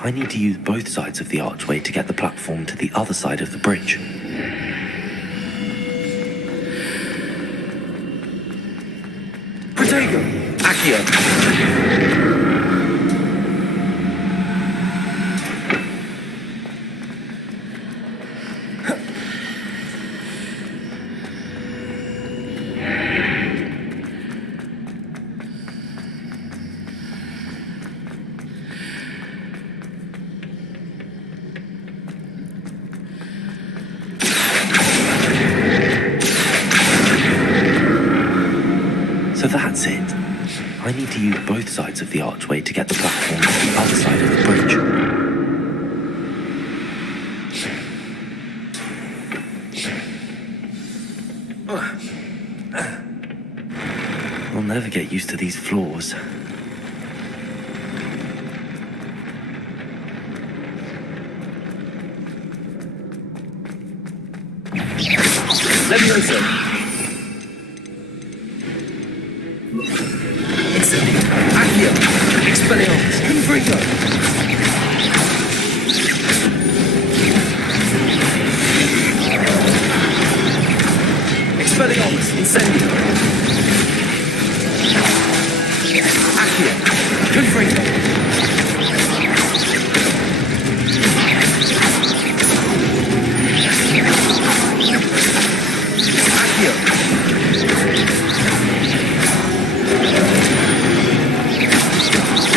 I need to use both sides of the archway to get the platform to the other side of the bridge. Protego. Accio. So that's it. I need to use both sides of the archway to get the platform to the other side of the bridge. I'll never get used to these floors. Levioso. Accio. Expelliarmus. Confringo. Expelliarmus. Incendio. Accio. Confringo. Accio.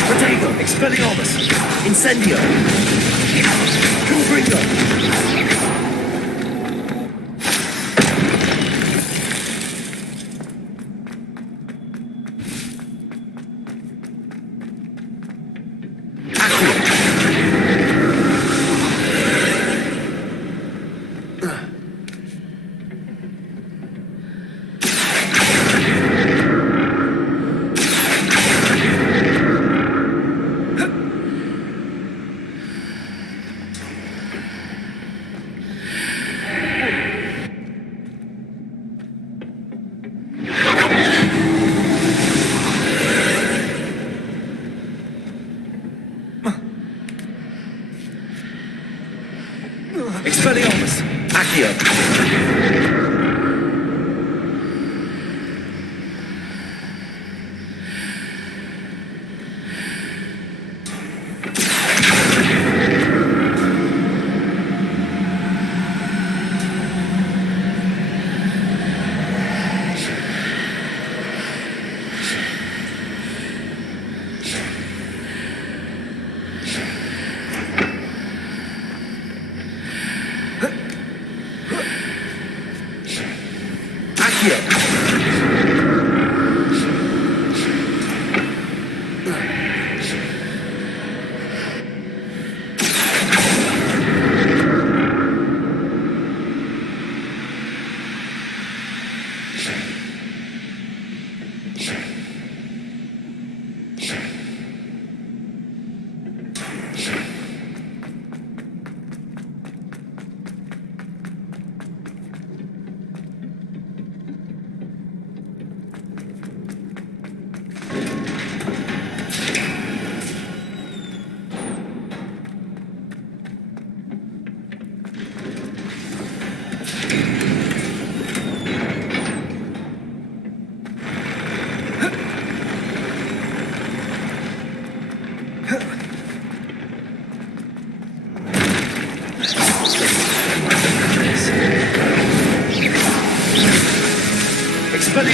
Protego. Expelliarmus. Incendio. Confringo. Expelliarmus. Accio.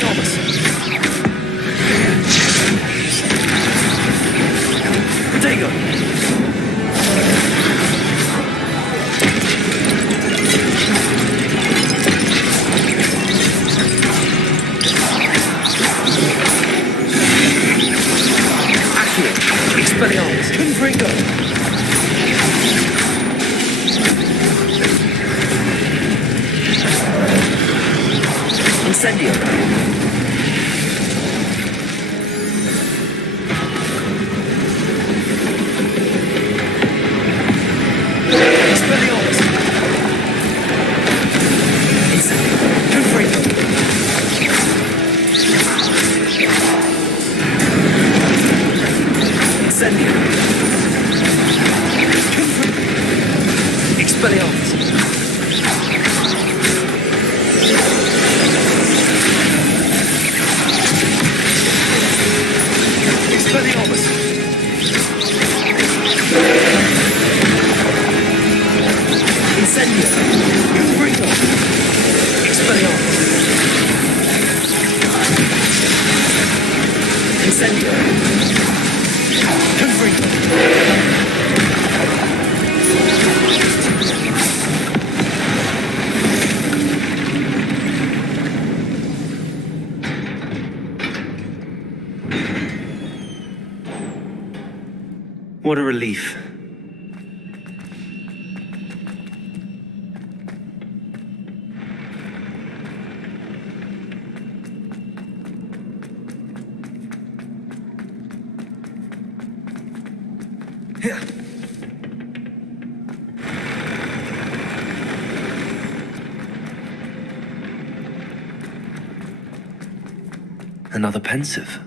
Expelliarmus! Protego! Accio! Expelliarmus! Confringo! Incendio! Expelliarmus! Incendio! Confringo! Incendio! Confringo! Expelliarmus! Expelliarmus! Incendio! Confringo! Expelliarmus! Incendio! Confringo! What a relief. Another pensive.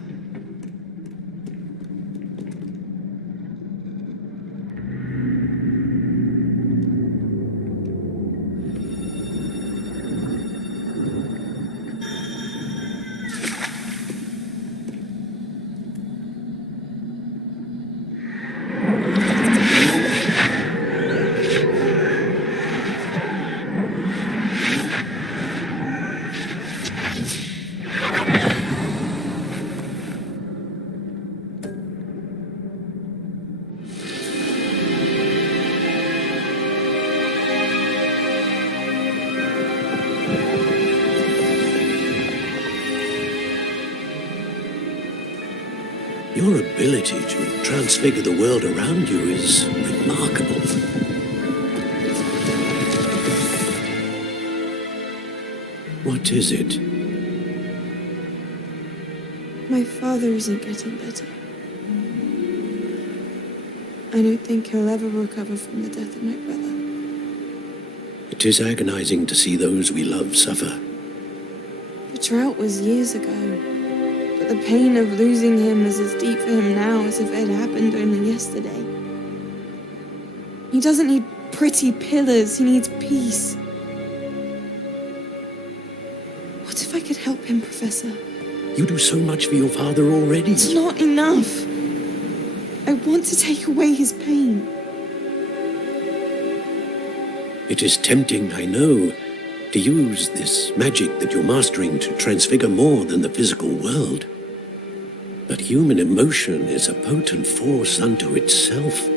Your ability to transfigure the world around you is remarkable. What is it? My father isn't getting better. I don't think he'll ever recover from the death of my brother. It is agonizing to see those we love suffer. The drought was years ago. But the pain of losing him is as deep for him now as if it had happened only yesterday. He doesn't need pretty pillars, he needs peace. What if I could help him, Professor? You do so much for your father already. It's not enough. I want to take away his pain. It is tempting, I know, to use this magic that you're mastering to transfigure more than the physical world. But human emotion is a potent force unto itself.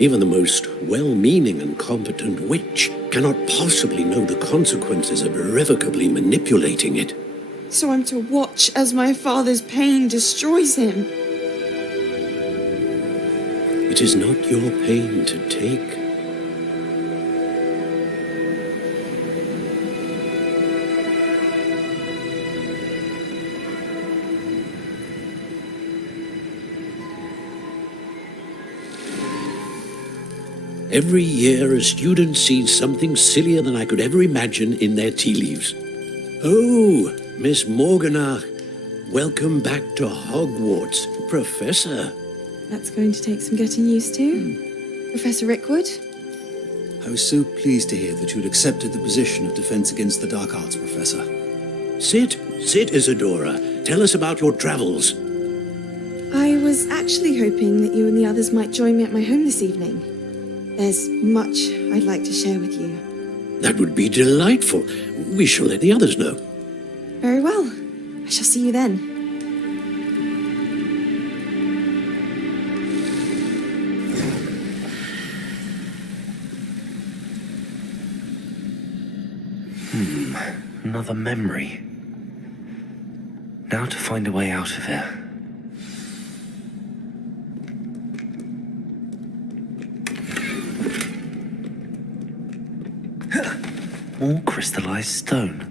Even the most well-meaning and competent witch cannot possibly know the consequences of irrevocably manipulating it. So I'm to watch as my father's pain destroys him. It is not your pain to take. Every year, a student sees something sillier than I could ever imagine in their tea leaves. Oh, Miss Morganach, welcome back to Hogwarts, Professor. That's going to take some getting used to. Professor Rickwood? I was so pleased to hear that you had accepted the position of Defense Against the Dark Arts, Professor. Sit, Isadora. Tell us about your travels. I was actually hoping that you and the others might join me at my home this evening. There's much I'd like to share with you. That would be delightful. We shall let the others know. Very well. I shall see you then. Another memory. Now to find a way out of here. More crystallized stone.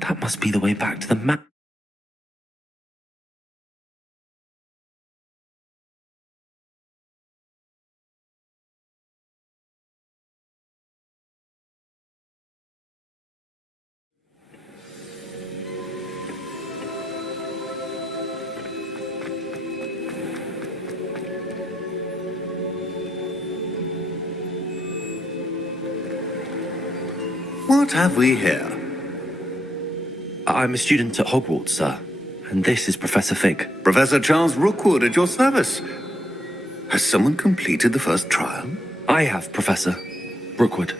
That must be the way back to the map. What have we here? I'm a student at Hogwarts, sir, and this is Professor Fig. Professor Charles Rookwood at your service. Has someone completed the first trial? I have, Professor Rookwood.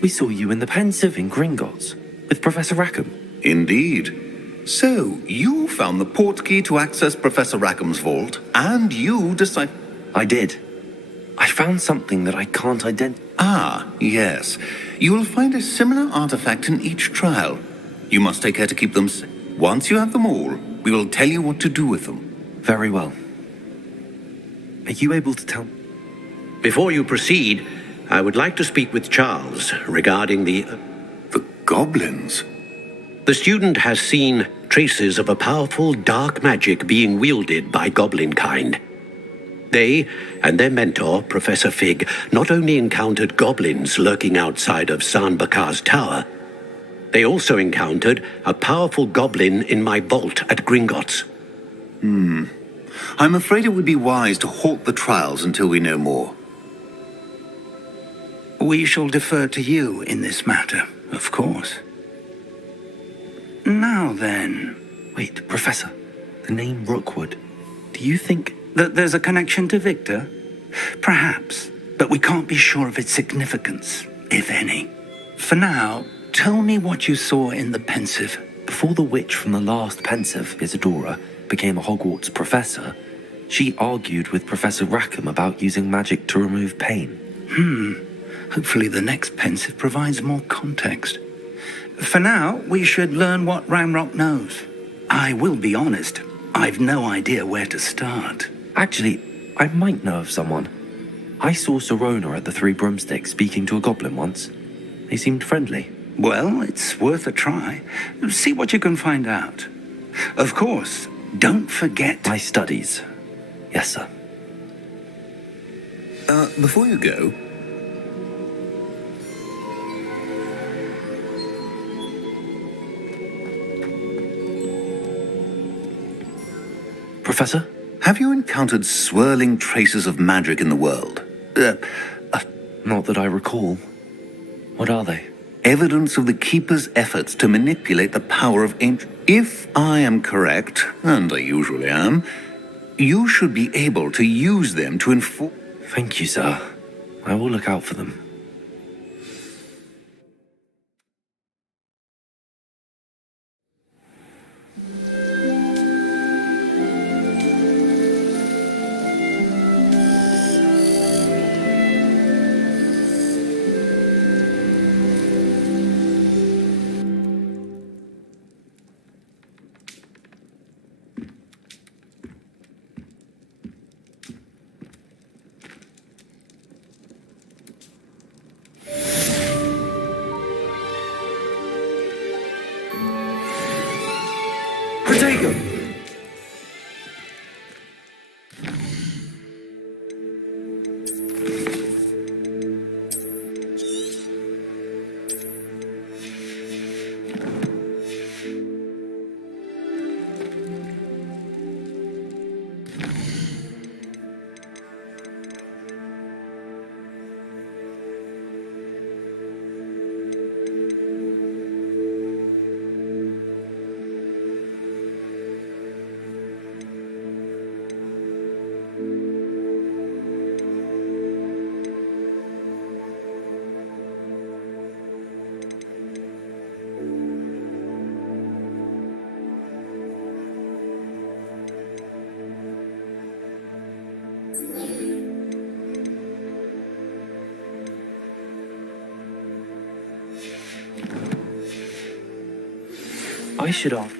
We saw you in the Pensive in Gringotts with Professor Rackham. Indeed. So, you found the portkey to access Professor Rackham's vault, and you decided... I did. I found something that I can't identify. Ah, yes. You will find a similar artifact in each trial. You must take care to keep them safe. Once you have them all, we will tell you what to do with them. Very well. Are you able to tell? Before you proceed, I would like to speak with Charles regarding the goblins. The student has seen traces of a powerful dark magic being wielded by goblin kind. They and their mentor, Professor Fig, not only encountered goblins lurking outside of San Bakar's tower, they also encountered a powerful goblin in my vault at Gringotts. I'm afraid it would be wise to halt the trials until we know more. We shall defer to you in this matter, of course. Now then... Wait, Professor, the name Rookwood. Do you think... that there's a connection to Victor? Perhaps, but we can't be sure of its significance, if any. For now, tell me what you saw in the Pensive. Before the witch from the last Pensive, Isadora, became a Hogwarts professor, she argued with Professor Rackham about using magic to remove pain. Hopefully the next Pensive provides more context. For now, we should learn what Ramrock knows. I will be honest, I've no idea where to start. Actually, I might know of someone. I saw Serona at the Three Broomsticks speaking to a goblin once. They seemed friendly. Well, it's worth a try. See what you can find out. Of course, don't forget... my studies. Yes, sir. Before you go... Professor? Have you encountered swirling traces of magic in the world? Not that I recall. What are they? Evidence of the Keeper's efforts to manipulate the power of ancient... If I am correct, and I usually am, you should be able to use them to inform... Thank you, sir. I will look out for them. I should have.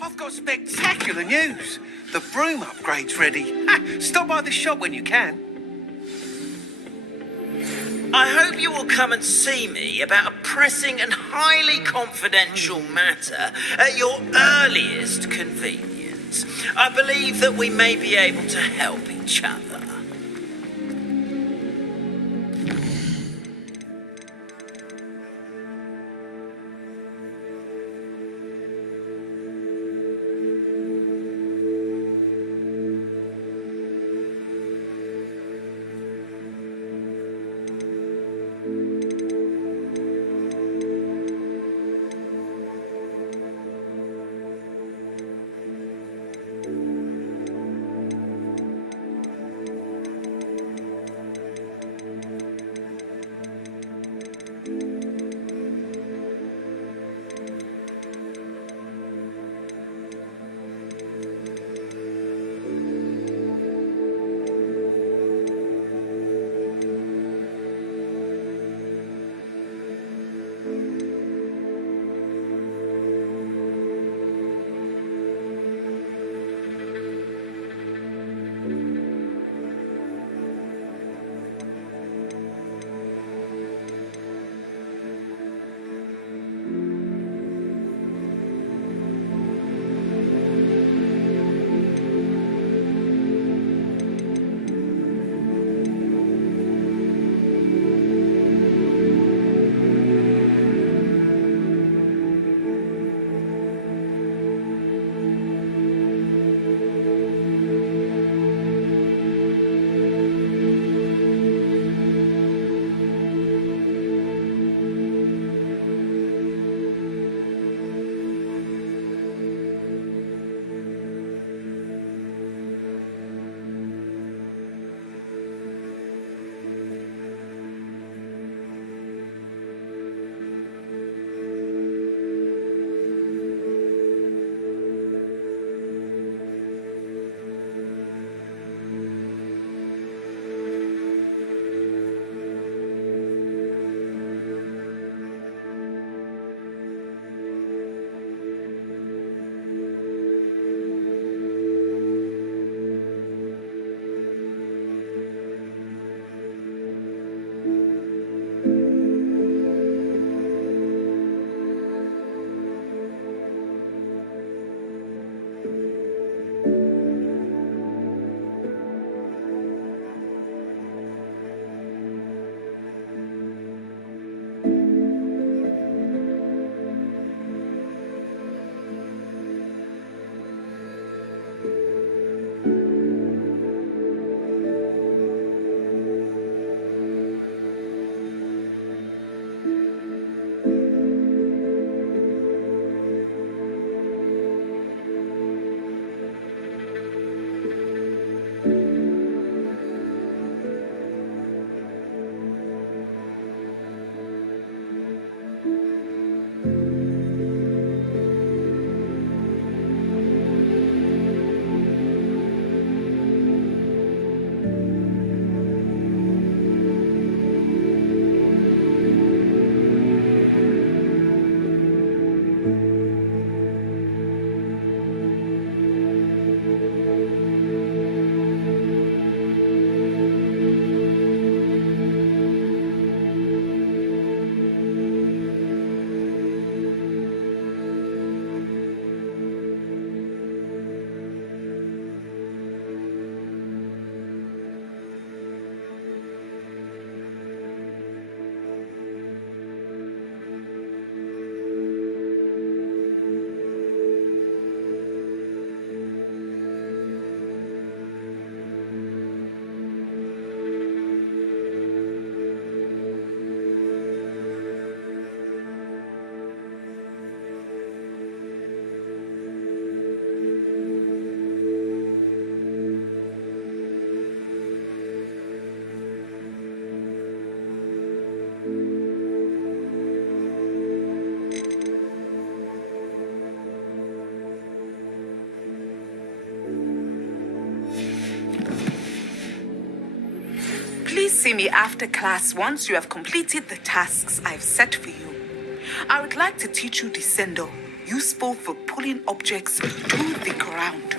I've got spectacular news. The broom upgrade's ready. Stop by the shop when you can. I hope you will come and see me about a pressing and highly confidential matter at your earliest convenience. I believe that we may be able to help each other. Please see me after class once you have completed the tasks I've set for you. I would like to teach you Descendo. useful for pulling objects to the ground.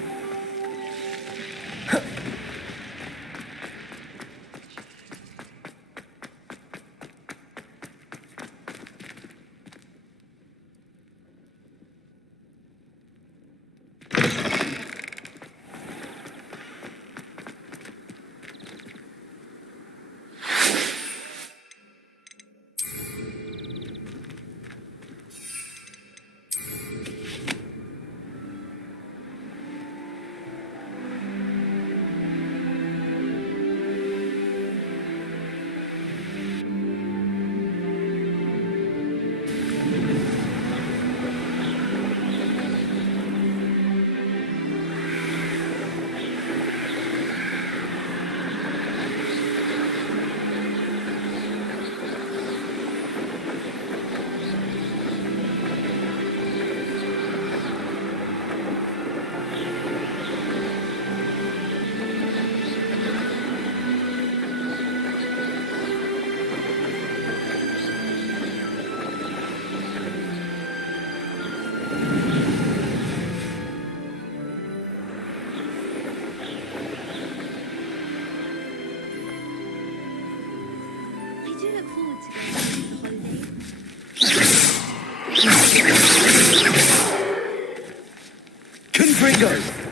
Confringo!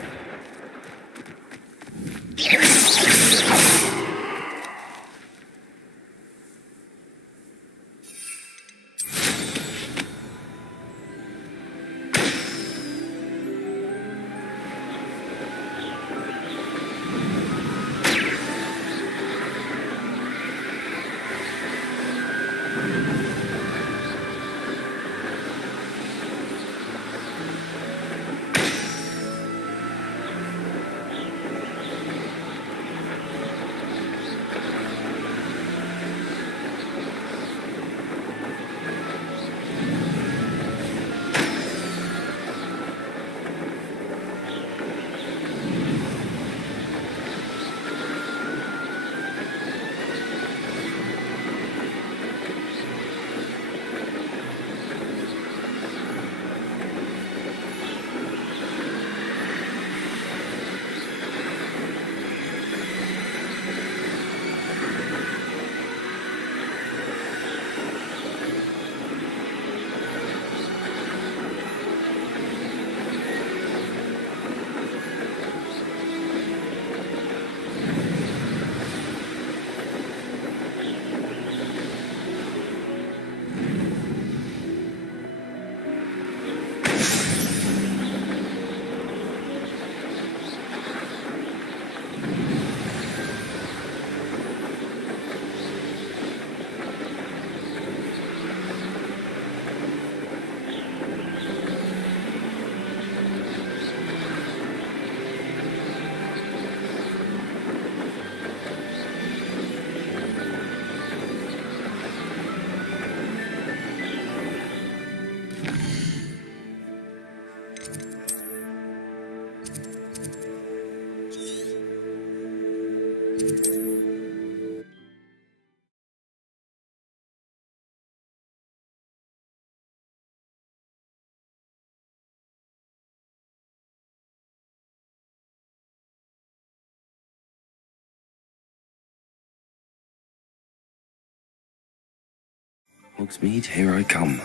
Hogsmeade, here I come.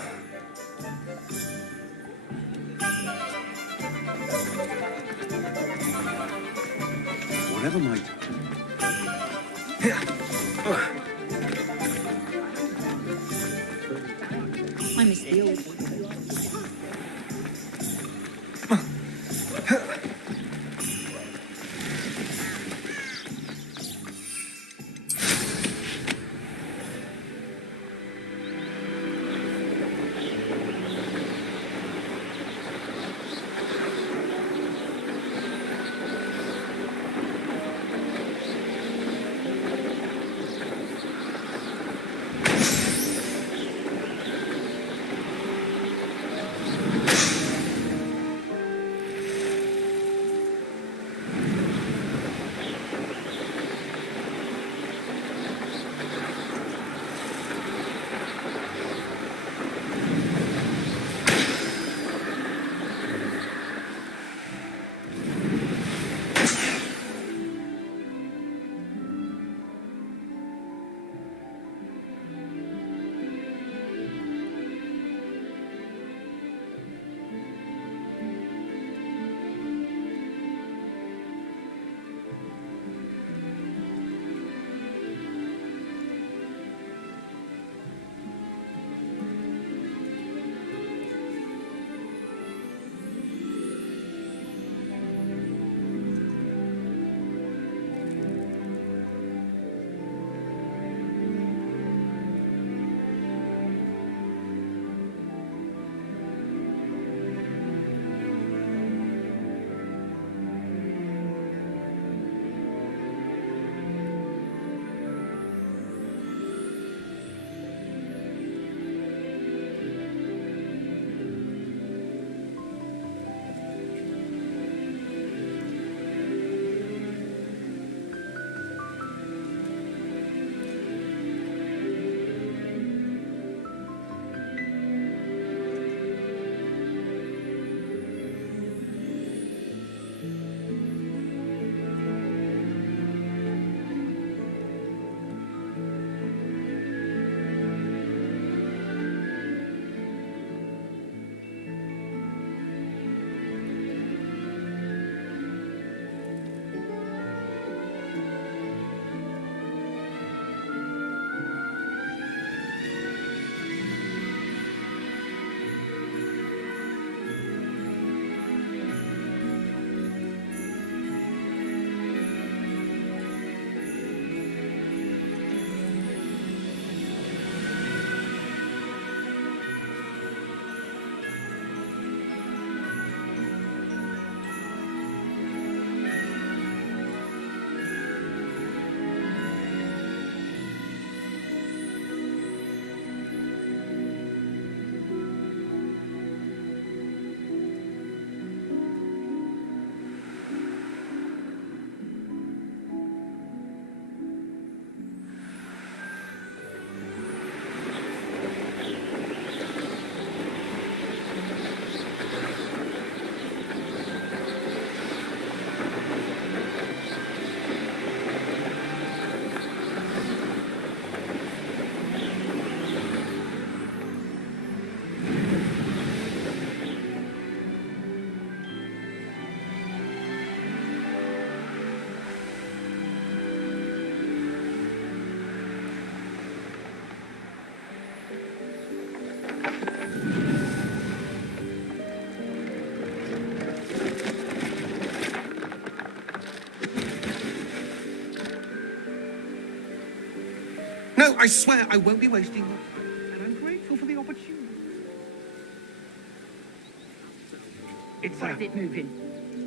Whatever might. I miss the old. I swear I won't be wasting your time, and I'm grateful for the opportunity. Why is it moving?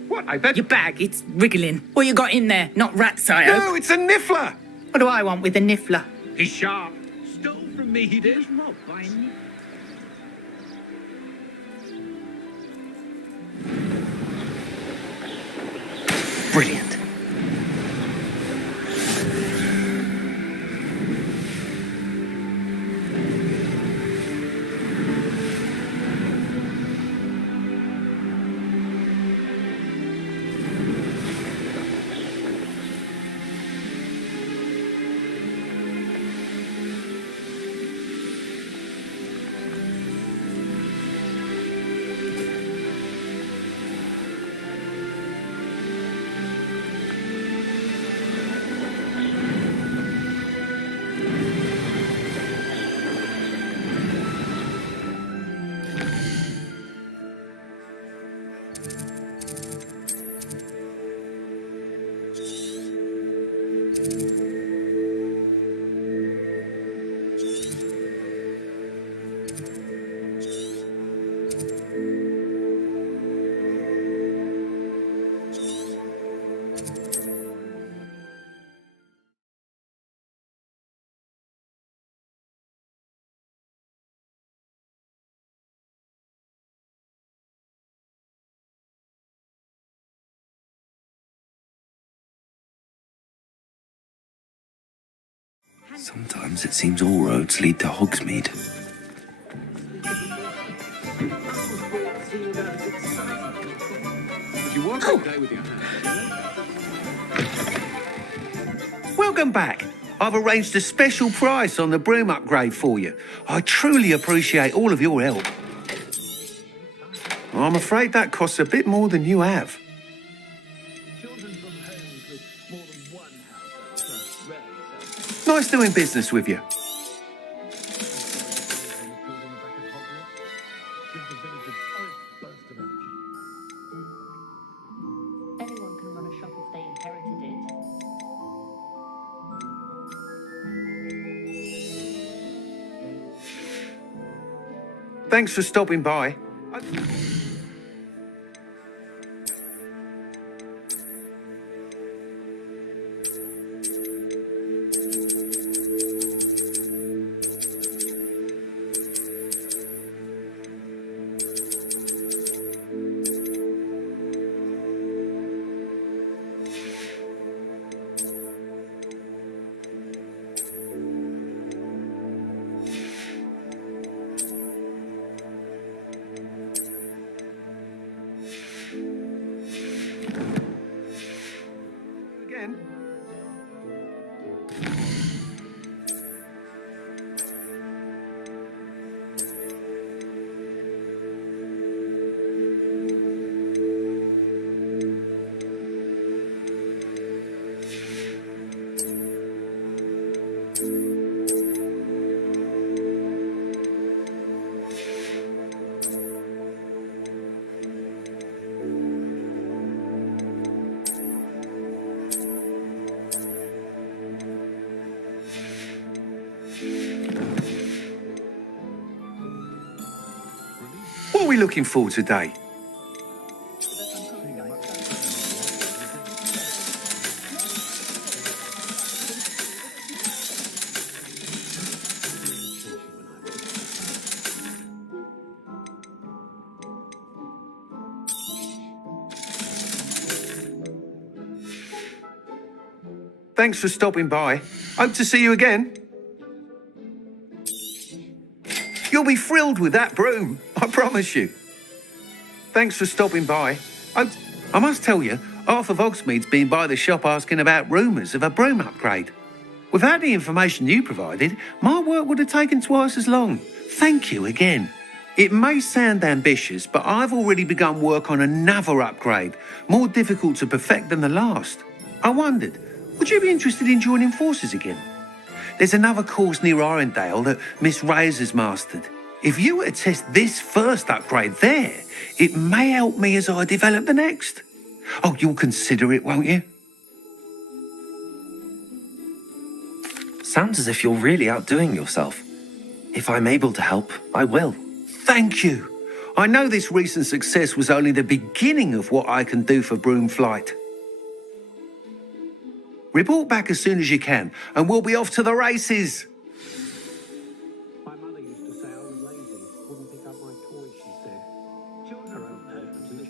What? I bet... Your bag, it's wriggling. What you got in there? Not rats, I hope. No, it's a niffler! What do I want with a niffler? He's sharp. Stole from me, he did. Robbed by a niffler. Brilliant. Sometimes it seems all roads lead to Hogsmeade. You want to play with your Welcome back. I've arranged a special price on the broom upgrade for you. I truly appreciate all of your help. I'm afraid that costs a bit more than you have. Nice doing business with you. Anyone can run a shop if they inherited it. Thanks for stopping by. Again. What are we looking for today? Thanks for stopping by. Hope to see you again. You'll be thrilled with that broom, I promise you. Thanks for stopping by. I must tell you, half of Hogsmeade's been by the shop asking about rumours of a broom upgrade. Without the information you provided, my work would have taken twice as long. Thank you again. It may sound ambitious, but I've already begun work on another upgrade, more difficult to perfect than the last. I wondered, would you be interested in joining forces again? There's another course near Arendale that Miss Reyes has mastered. If you were to test this first upgrade there, it may help me as I develop the next. Oh, you'll consider it, won't you? Sounds as if you're really outdoing yourself. If I'm able to help, I will. Thank you. I know this recent success was only the beginning of what I can do for Broom Flight. Report back as soon as you can, and we'll be off to the races. My mother used to say I was lazy, wouldn't pick up my toys, she said. Children don't know until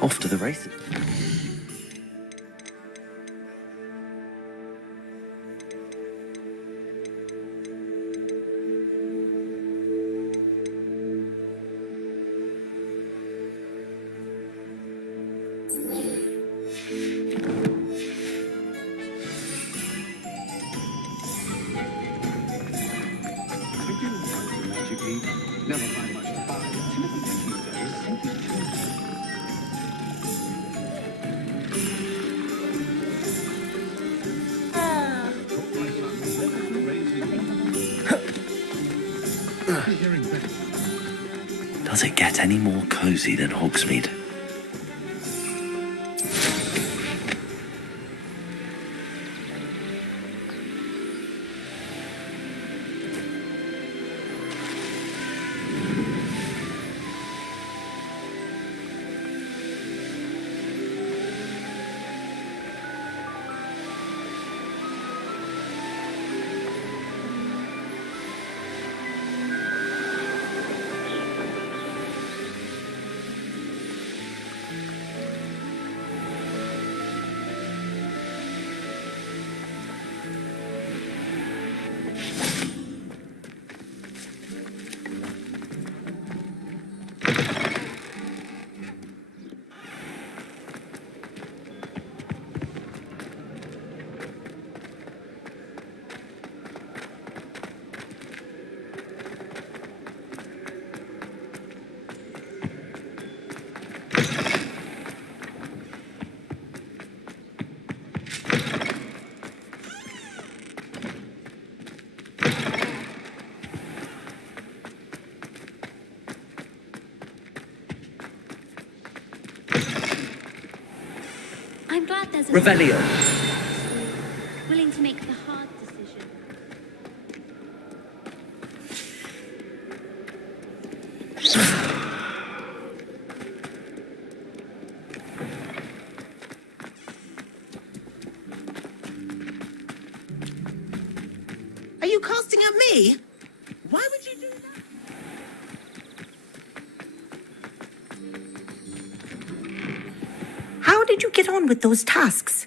she Off to the races. never find much to buy. Does it get any more cozy than Hogsmeade? I'm glad there's a Revelio. willing to make the hard decision. Are you casting at me? Why would you do that? How did you get on with those tasks?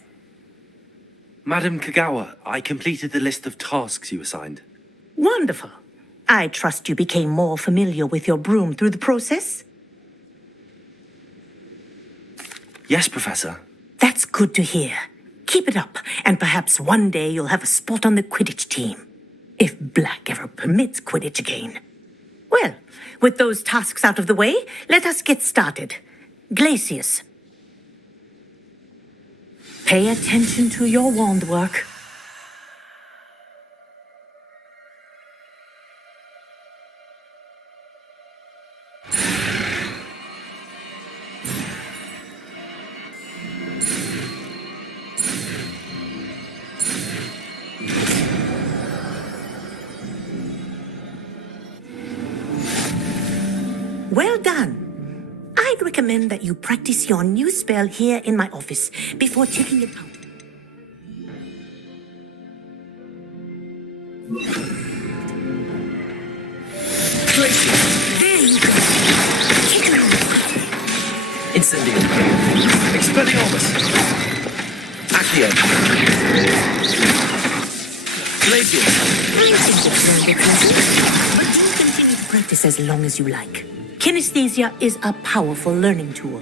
Madam Kagawa, I completed the list of tasks you assigned. Wonderful. I trust you became more familiar with your broom through the process? Yes, Professor. That's good to hear. Keep it up, and perhaps one day you'll have a spot on the Quidditch team. If Black ever permits Quidditch again. Well, with those tasks out of the way, let us get started. Glacius. Pay attention to your wand work. Well done. I'd recommend that you practice your new spell here in my office before taking it out. There you go. Take it out. Incendium. Expelliarmus. Accio. Glacius. I think it's learned it easy, but you continue to practice as long as you like. Kinesthesia is a powerful learning tool.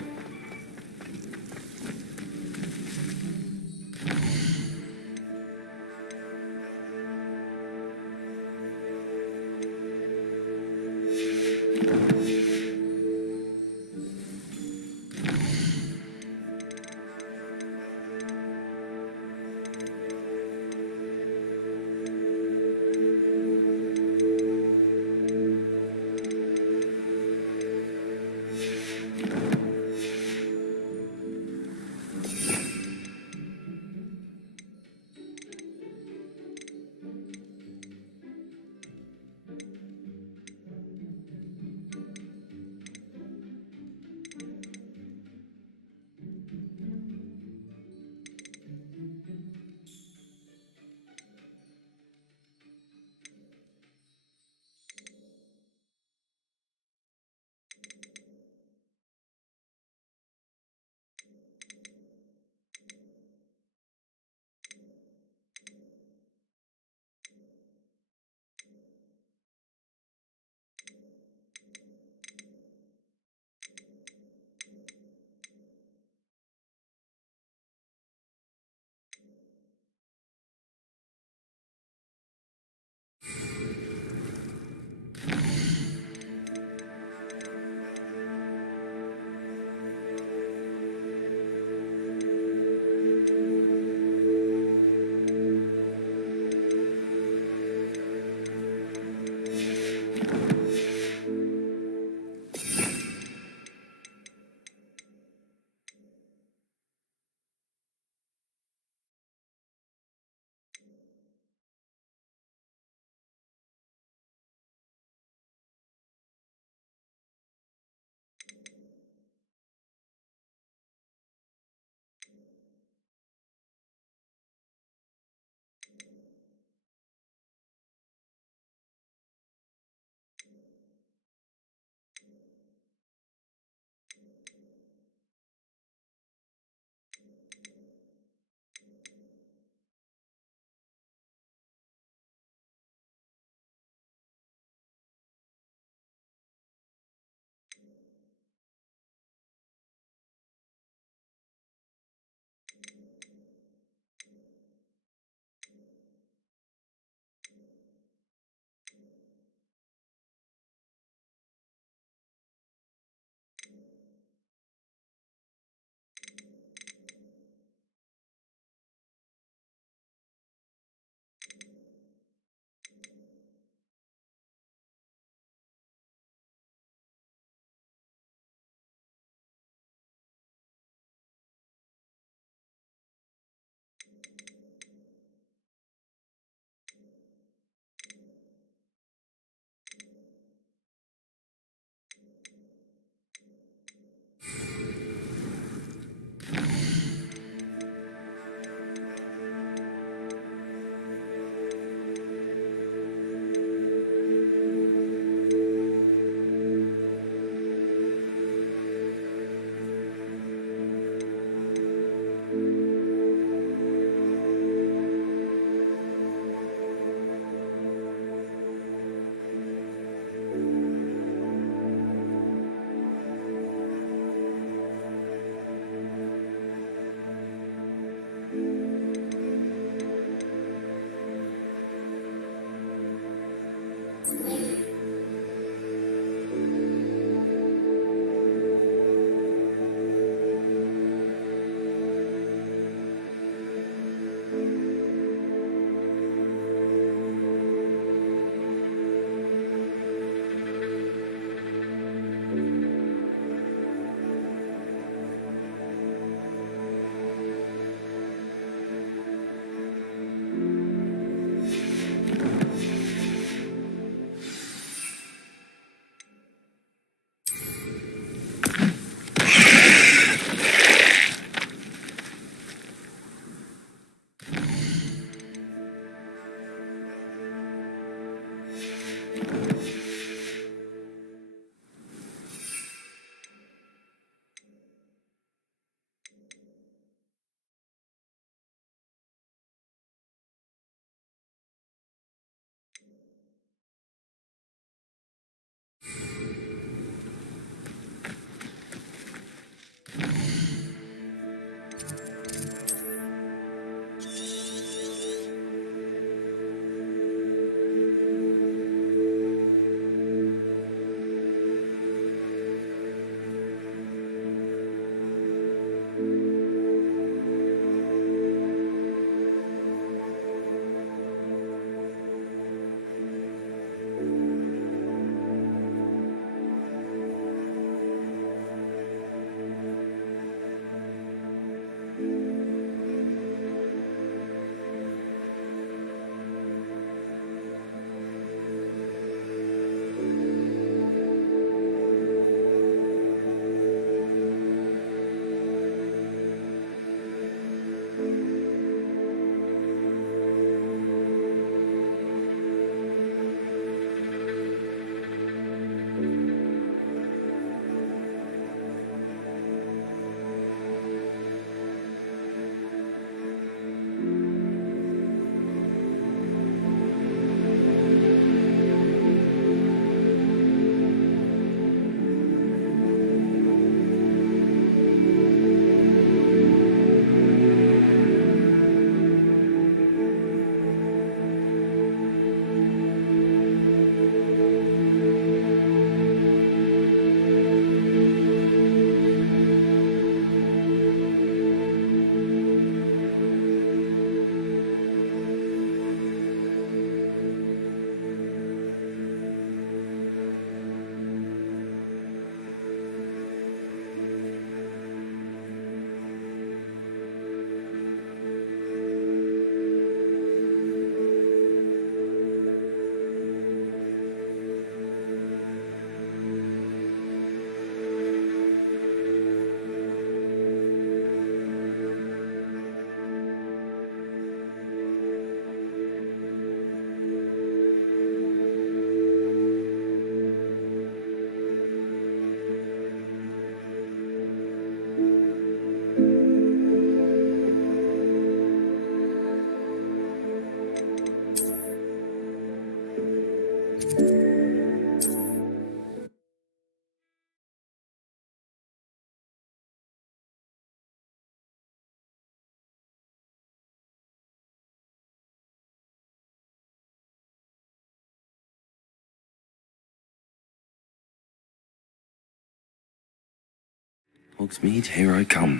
Hogsmeade, here I come.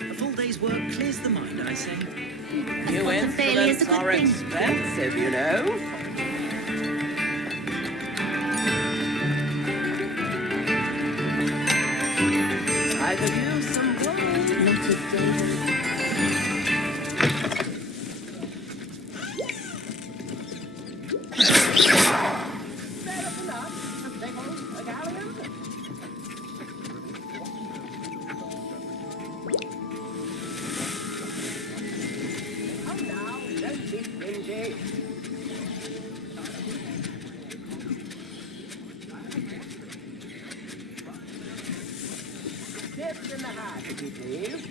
A full day's work clears the mind, I say. New instruments are expensive, you know. I could use some Tips in the hat, if you please.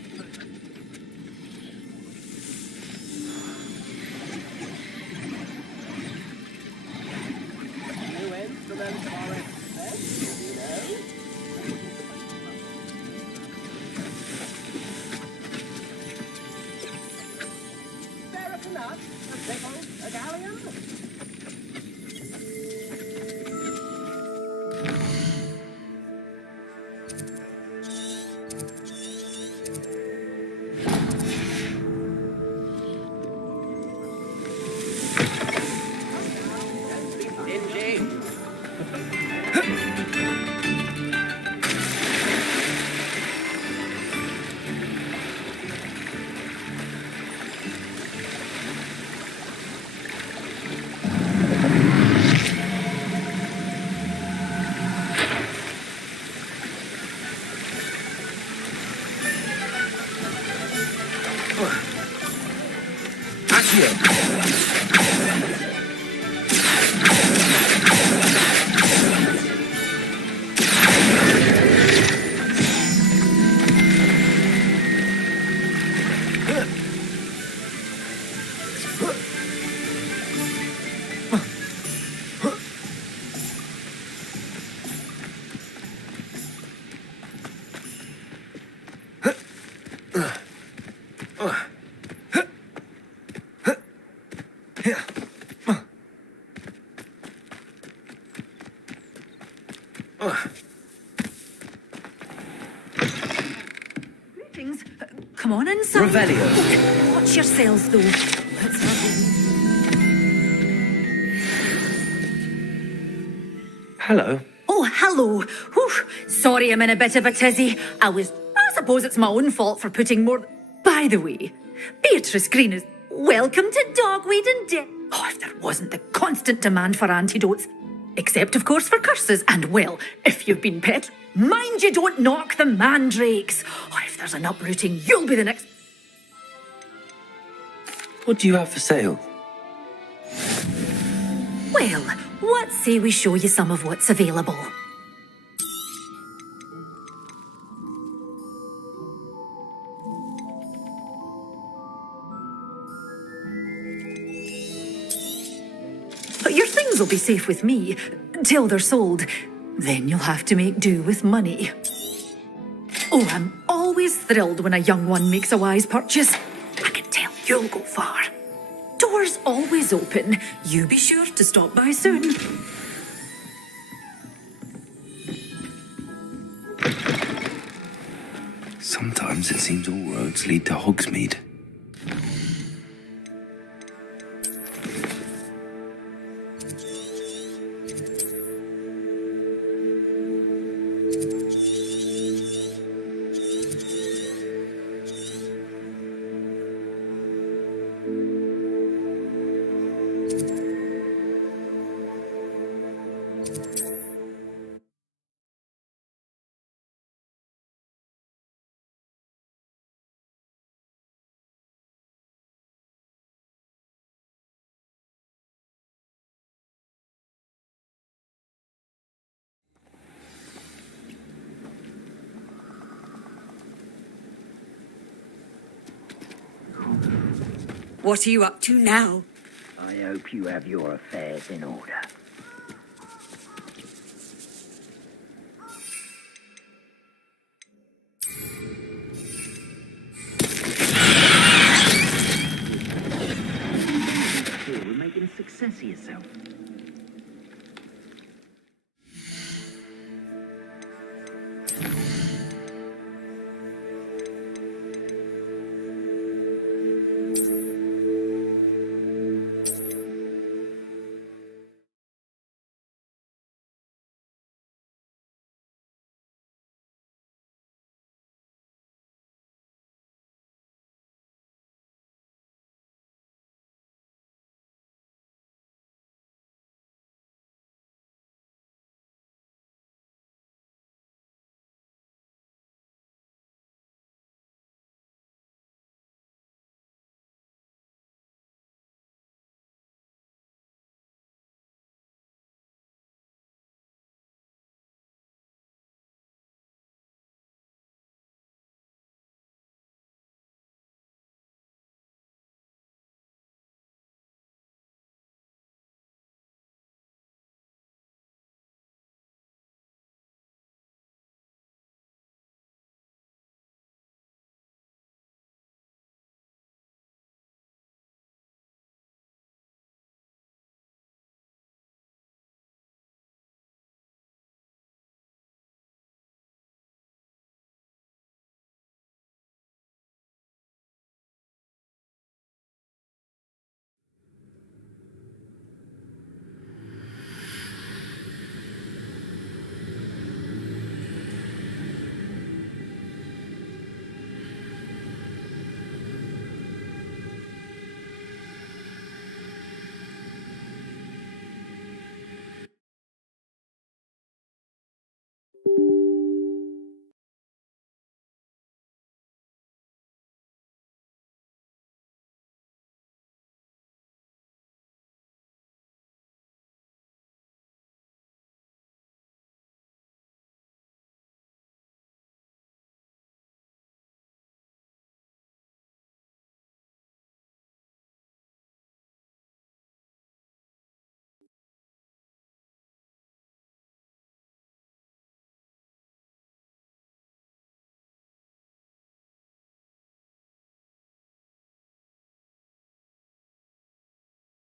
New instruments are expensive, you know. Fair enough. A pickle, a galleon. Greetings. Come on inside. Revelio. Watch yourselves, though. Let's not Hello. Oh, hello. Whew. Sorry I'm in a bit of a tizzy. I suppose it's my own fault for putting more... By the way, Beatrice Green is... Welcome to Dogweed and Death. Oh, if there wasn't the constant demand for antidotes. Except, of course, for curses. And, well, if you've been pet... Mind you don't knock the mandrakes. Oh, if there's an uprooting, you'll be the next... What do you have for sale? Well, what say we show you some of what's available? Your things will be safe with me, till they're sold. Then you'll have to make do with money. Oh, I'm always thrilled when a young one makes a wise purchase. I can tell you'll go far. Doors always open. You be sure to stop by soon. Sometimes it seems all roads lead to Hogsmeade. What are you up to now? I hope you have your affairs in order. We're making a success of yourself.